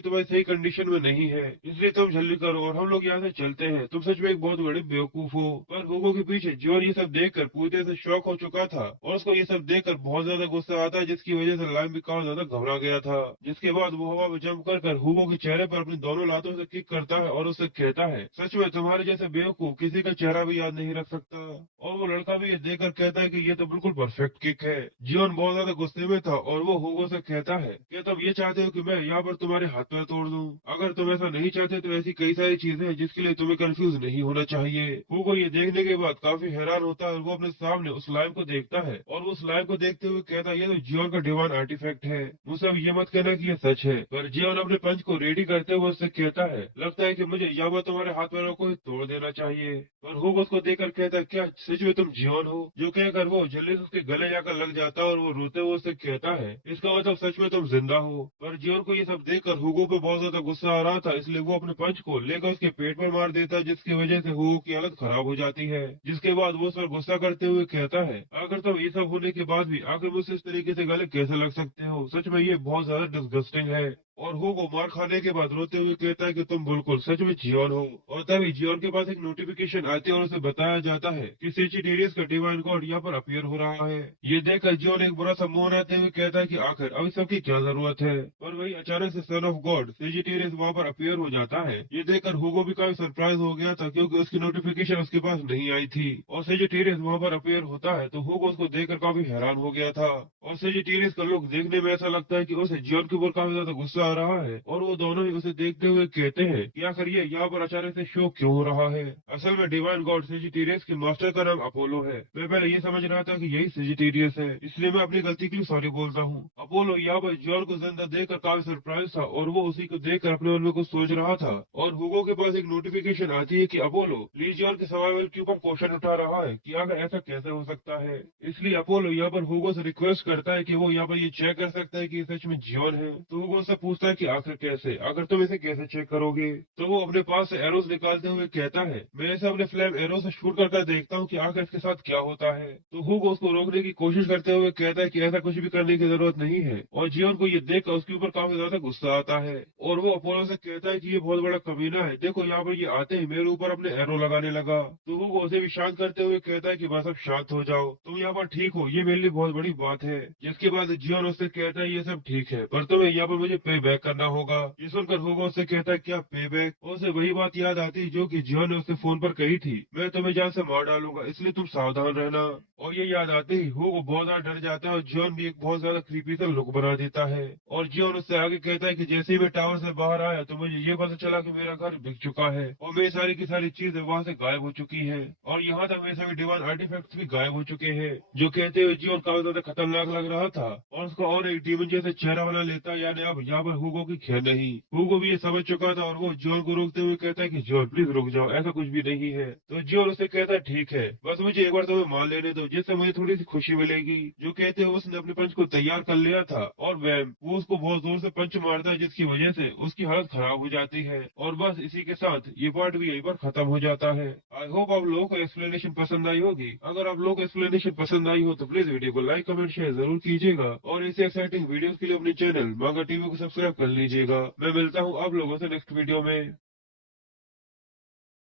तुम्हारी सही कंडीशन में नहीं है, इसलिए तुम जल्दी करो और हम लोग यहाँ से चलते हैं, तुम सच में एक बहुत बड़े बेवकूफ हो। पर हुगो के पीछे जियोन ये सब देखकर पूरी तरह से शॉक हो चुका था और उसको ये सब देखकर बहुत ज्यादा गुस्सा आता है, जिसकी वजह से लाइम भी काफी ज्यादा घबरा गया था। जिसके बाद वो हवा में जंप कर हुगो के चेहरे पर अपनी दोनों लातों से किक करता है और उससे कहता है, सच में तुम्हारे जैसे बेवकूफ किसी का चेहरा भी याद नहीं रख सकता। और वो लड़का भी ये देखकर कहता है कि ये तो बिल्कुल परफेक्ट किक है। जियोन बहुत ज्यादा गुस्से में था और वो हुगो से कहता है, क्या तुम ये चाहते हो कि मैं यहाँ पर तुम्हारे हाथ पैर तोड़ दूं? अगर तुम ऐसा नहीं चाहते तो ऐसी कई सारी चीजें हैं जिसके लिए तुम्हें कंफ्यूज नहीं होना चाहिए। हुगो ये देखने के बाद काफी हैरान होता है और वो अपने सामने उस लाइम को देखता है और वो उस लाइम को देखते हुए कहता है, ये तो जियोन का डिवाइन आर्टिफैक्ट है, मुझसे अब ये मत कहना कि ये सच है। पर जियोन अपने पंच को रेडी करते हुए उससे कहता है, लगता है कि मुझे यहाँ पर तुम्हारे हाथ पैरों को ही तोड़ देना चाहिए। और हुगो उसको देखकर कहता है, क्या सच में तुम जियोन हो? जो कहकर वो जल्दी से उसके गले जाकर लग जाता है और वो रोते हुए उससे कहता है, इसका मतलब सच में तुम जिंदा हो। पर जियोन को ये सब देखकर हुगो पे बहुत ज्यादा गुस्सा आ रहा था, इसलिए वो अपने पंच को लेकर उसके पेट पर मार देता है, जिसकी वजह से हुगो की हालत खराब हो जाती है। जिसके बाद वो उस पर गुस्सा करते हुए कहता है, अगर तुम ये सब होने के बाद भी आखिर मुझसे इस तरीके से गले कैसे लग सकते हो, सच में ये बहुत ज्यादा डिस्गस्टिंग है। और हुगो मार खाने के बाद रोते हुए कहता है कि तुम बिल्कुल सच में जियोन हो। और तभी जियोन के पास एक नोटिफिकेशन आती है और उसे बताया जाता है कि सेजिटेरियस का डिवाइन गॉड यहाँ पर अपीयर हो रहा है। ये देखकर जियोन एक बुरा सा मुंह बनाते हुए कहता है कि आखिर अभी सबकी क्या जरूरत है। पर वही अचानक से सन ऑफ गॉड सेजिटेरियस वहाँ पर अपीयर हो जाता है। ये देखकर हुगो भी काफी सरप्राइज हो गया था, क्योंकि उसकी नोटिफिकेशन उसके पास नहीं आई थी। और सेजिटेरियस वहाँ पर अपीयर होता है तो हुगो उसको देखकर काफी हैरान हो गया था। और सेजिटेरियस का लुक देखने में ऐसा लगता है कि उसे जियोन के ऊपर काफी ज्यादा गुस्सा आ रहा है और वो दोनों ही उसे देखते हुए कहते हैं कि आखिर ये यहाँ पर अचानक से शो क्यों हो रहा है। असल में डिवाइन गॉड सेजिटेरियस के मास्टर का नाम अपोलो है। मैं पहले ये समझ रहा था कि यही सेजिटेरियस है, इसलिए मैं अपनी गलती के लिए सॉरी बोलता हूँ। अपोलो यहाँ पर जियोन को जिंदा देखकर काफी सरप्राइज था और वो उसी को देखकर अपने मन में कुछ सोच रहा था। और हुगो के पास एक नोटिफिकेशन आती है कि अपोलो लीजियन के सर्वाइवल के ऊपर क्वेश्चन उठा रहा है कि आखिर ऐसा कैसे हो सकता है। इसलिए अपोलो यहाँ पर हुगो से रिक्वेस्ट करता है कि वो यहाँ पर ये चेक कर सकता है कि ये सच में जियोन है। तो हुगो से पूछता है कि आखिर कैसे, अगर तुम इसे कैसे चेक करोगे। तो वो अपने पास से एरोस निकालते हुए कहता है, मैं इसे अपने फ्लेम एरो से शूट कर देखता हूँ कि आखिर इसके साथ क्या होता है। तो हुगो उसको रोकने की कोशिश करते हुए कहता है कि ऐसा कुछ भी करने की जरूरत नहीं है। और जियोन को ये देखकर उसके ऊपर काफी ज्यादा गुस्सा आता है और वो अपोलो से कहता है कि ये बहुत बड़ा कमीना है, देखो यहाँ पर ये आते ही मेरे ऊपर अपने एरो लगाने लगा। तो हुगो उसे भी शांत करते हुए कहता है कि बस अब शांत हो जाओ, तुम यहाँ पर ठीक हो, ये मेरे लिए बहुत बड़ी बात है। जिसके बाद जियोन उससे कहता है, ये सब ठीक है पर तुम्हें यहाँ पर मुझे पे बैक करना होगा। ये सुनकर हुगो उससे कहता है, क्या पे बैक? उसे वही बात याद आती जो कि जियोन ने उससे फोन पर कही थी, मैं तुम्हें जान से मार डालूंगा, इसलिए तुम सावधान रहना। और ये याद आते ही हुगो बहुत ज्यादा डर जाता है और जियोन भी एक बहुत ज्यादा क्रीपी सा लुक बना देता है। और जियोन उससे आगे कहता है कि जैसे ही मैं टावर से बाहर आया तो मुझे ये पता चला कि मेरा घर बिक चुका है और मेरी सारी की सारी चीजें वहाँ से गायब हो चुकी है और यहाँ तक मेरे सभी डिवाइन आर्टिफैक्ट्स भी गायब हो चुके हैं। जो कहते हुए जियोन काफी ज्यादा खतरनाक लग रहा था और उसको और एक डीमन जैसे चेहरा बना लेता, यानी अब यहाँ पर हुगो की खेल नहीं। हुगो भी ये समझ चुका था और वो जियोन को रोकते हुए कहता है कि जियोन प्लीज रुक जाओ, ऐसा कुछ भी नहीं है। तो जियोन उससे कहता है, ठीक है बस मुझे एक बार तुम्हें मान लेने दो, जिससे मुझे थोड़ी सी खुशी मिलेगी। जो कहते हुए उसने अपने पंच को तैयार कर लिया था और वो उसको बहुत जोर से पंच मारता है, जिसकी वजह से उसकी हालत खराब हो जाती है। और बस इसी के साथ ये पार्ट भी यहीं पर खत्म हो जाता है। आई होप आप लोगों को एक्सप्लेनेशन पसंद आई होगी। अगर आप लोगों को एक्सप्लेनेशन पसंद आई हो तो प्लीज वीडियो को लाइक कमेंट शेयर जरूर कीजिएगा और ऐसे एक्साइटिंग वीडियोस के लिए अपने चैनल मांगा टीवी को सब्सक्राइब कर लीजिएगा। मैं मिलता हूँ आप लोगों से नेक्स्ट वीडियो में।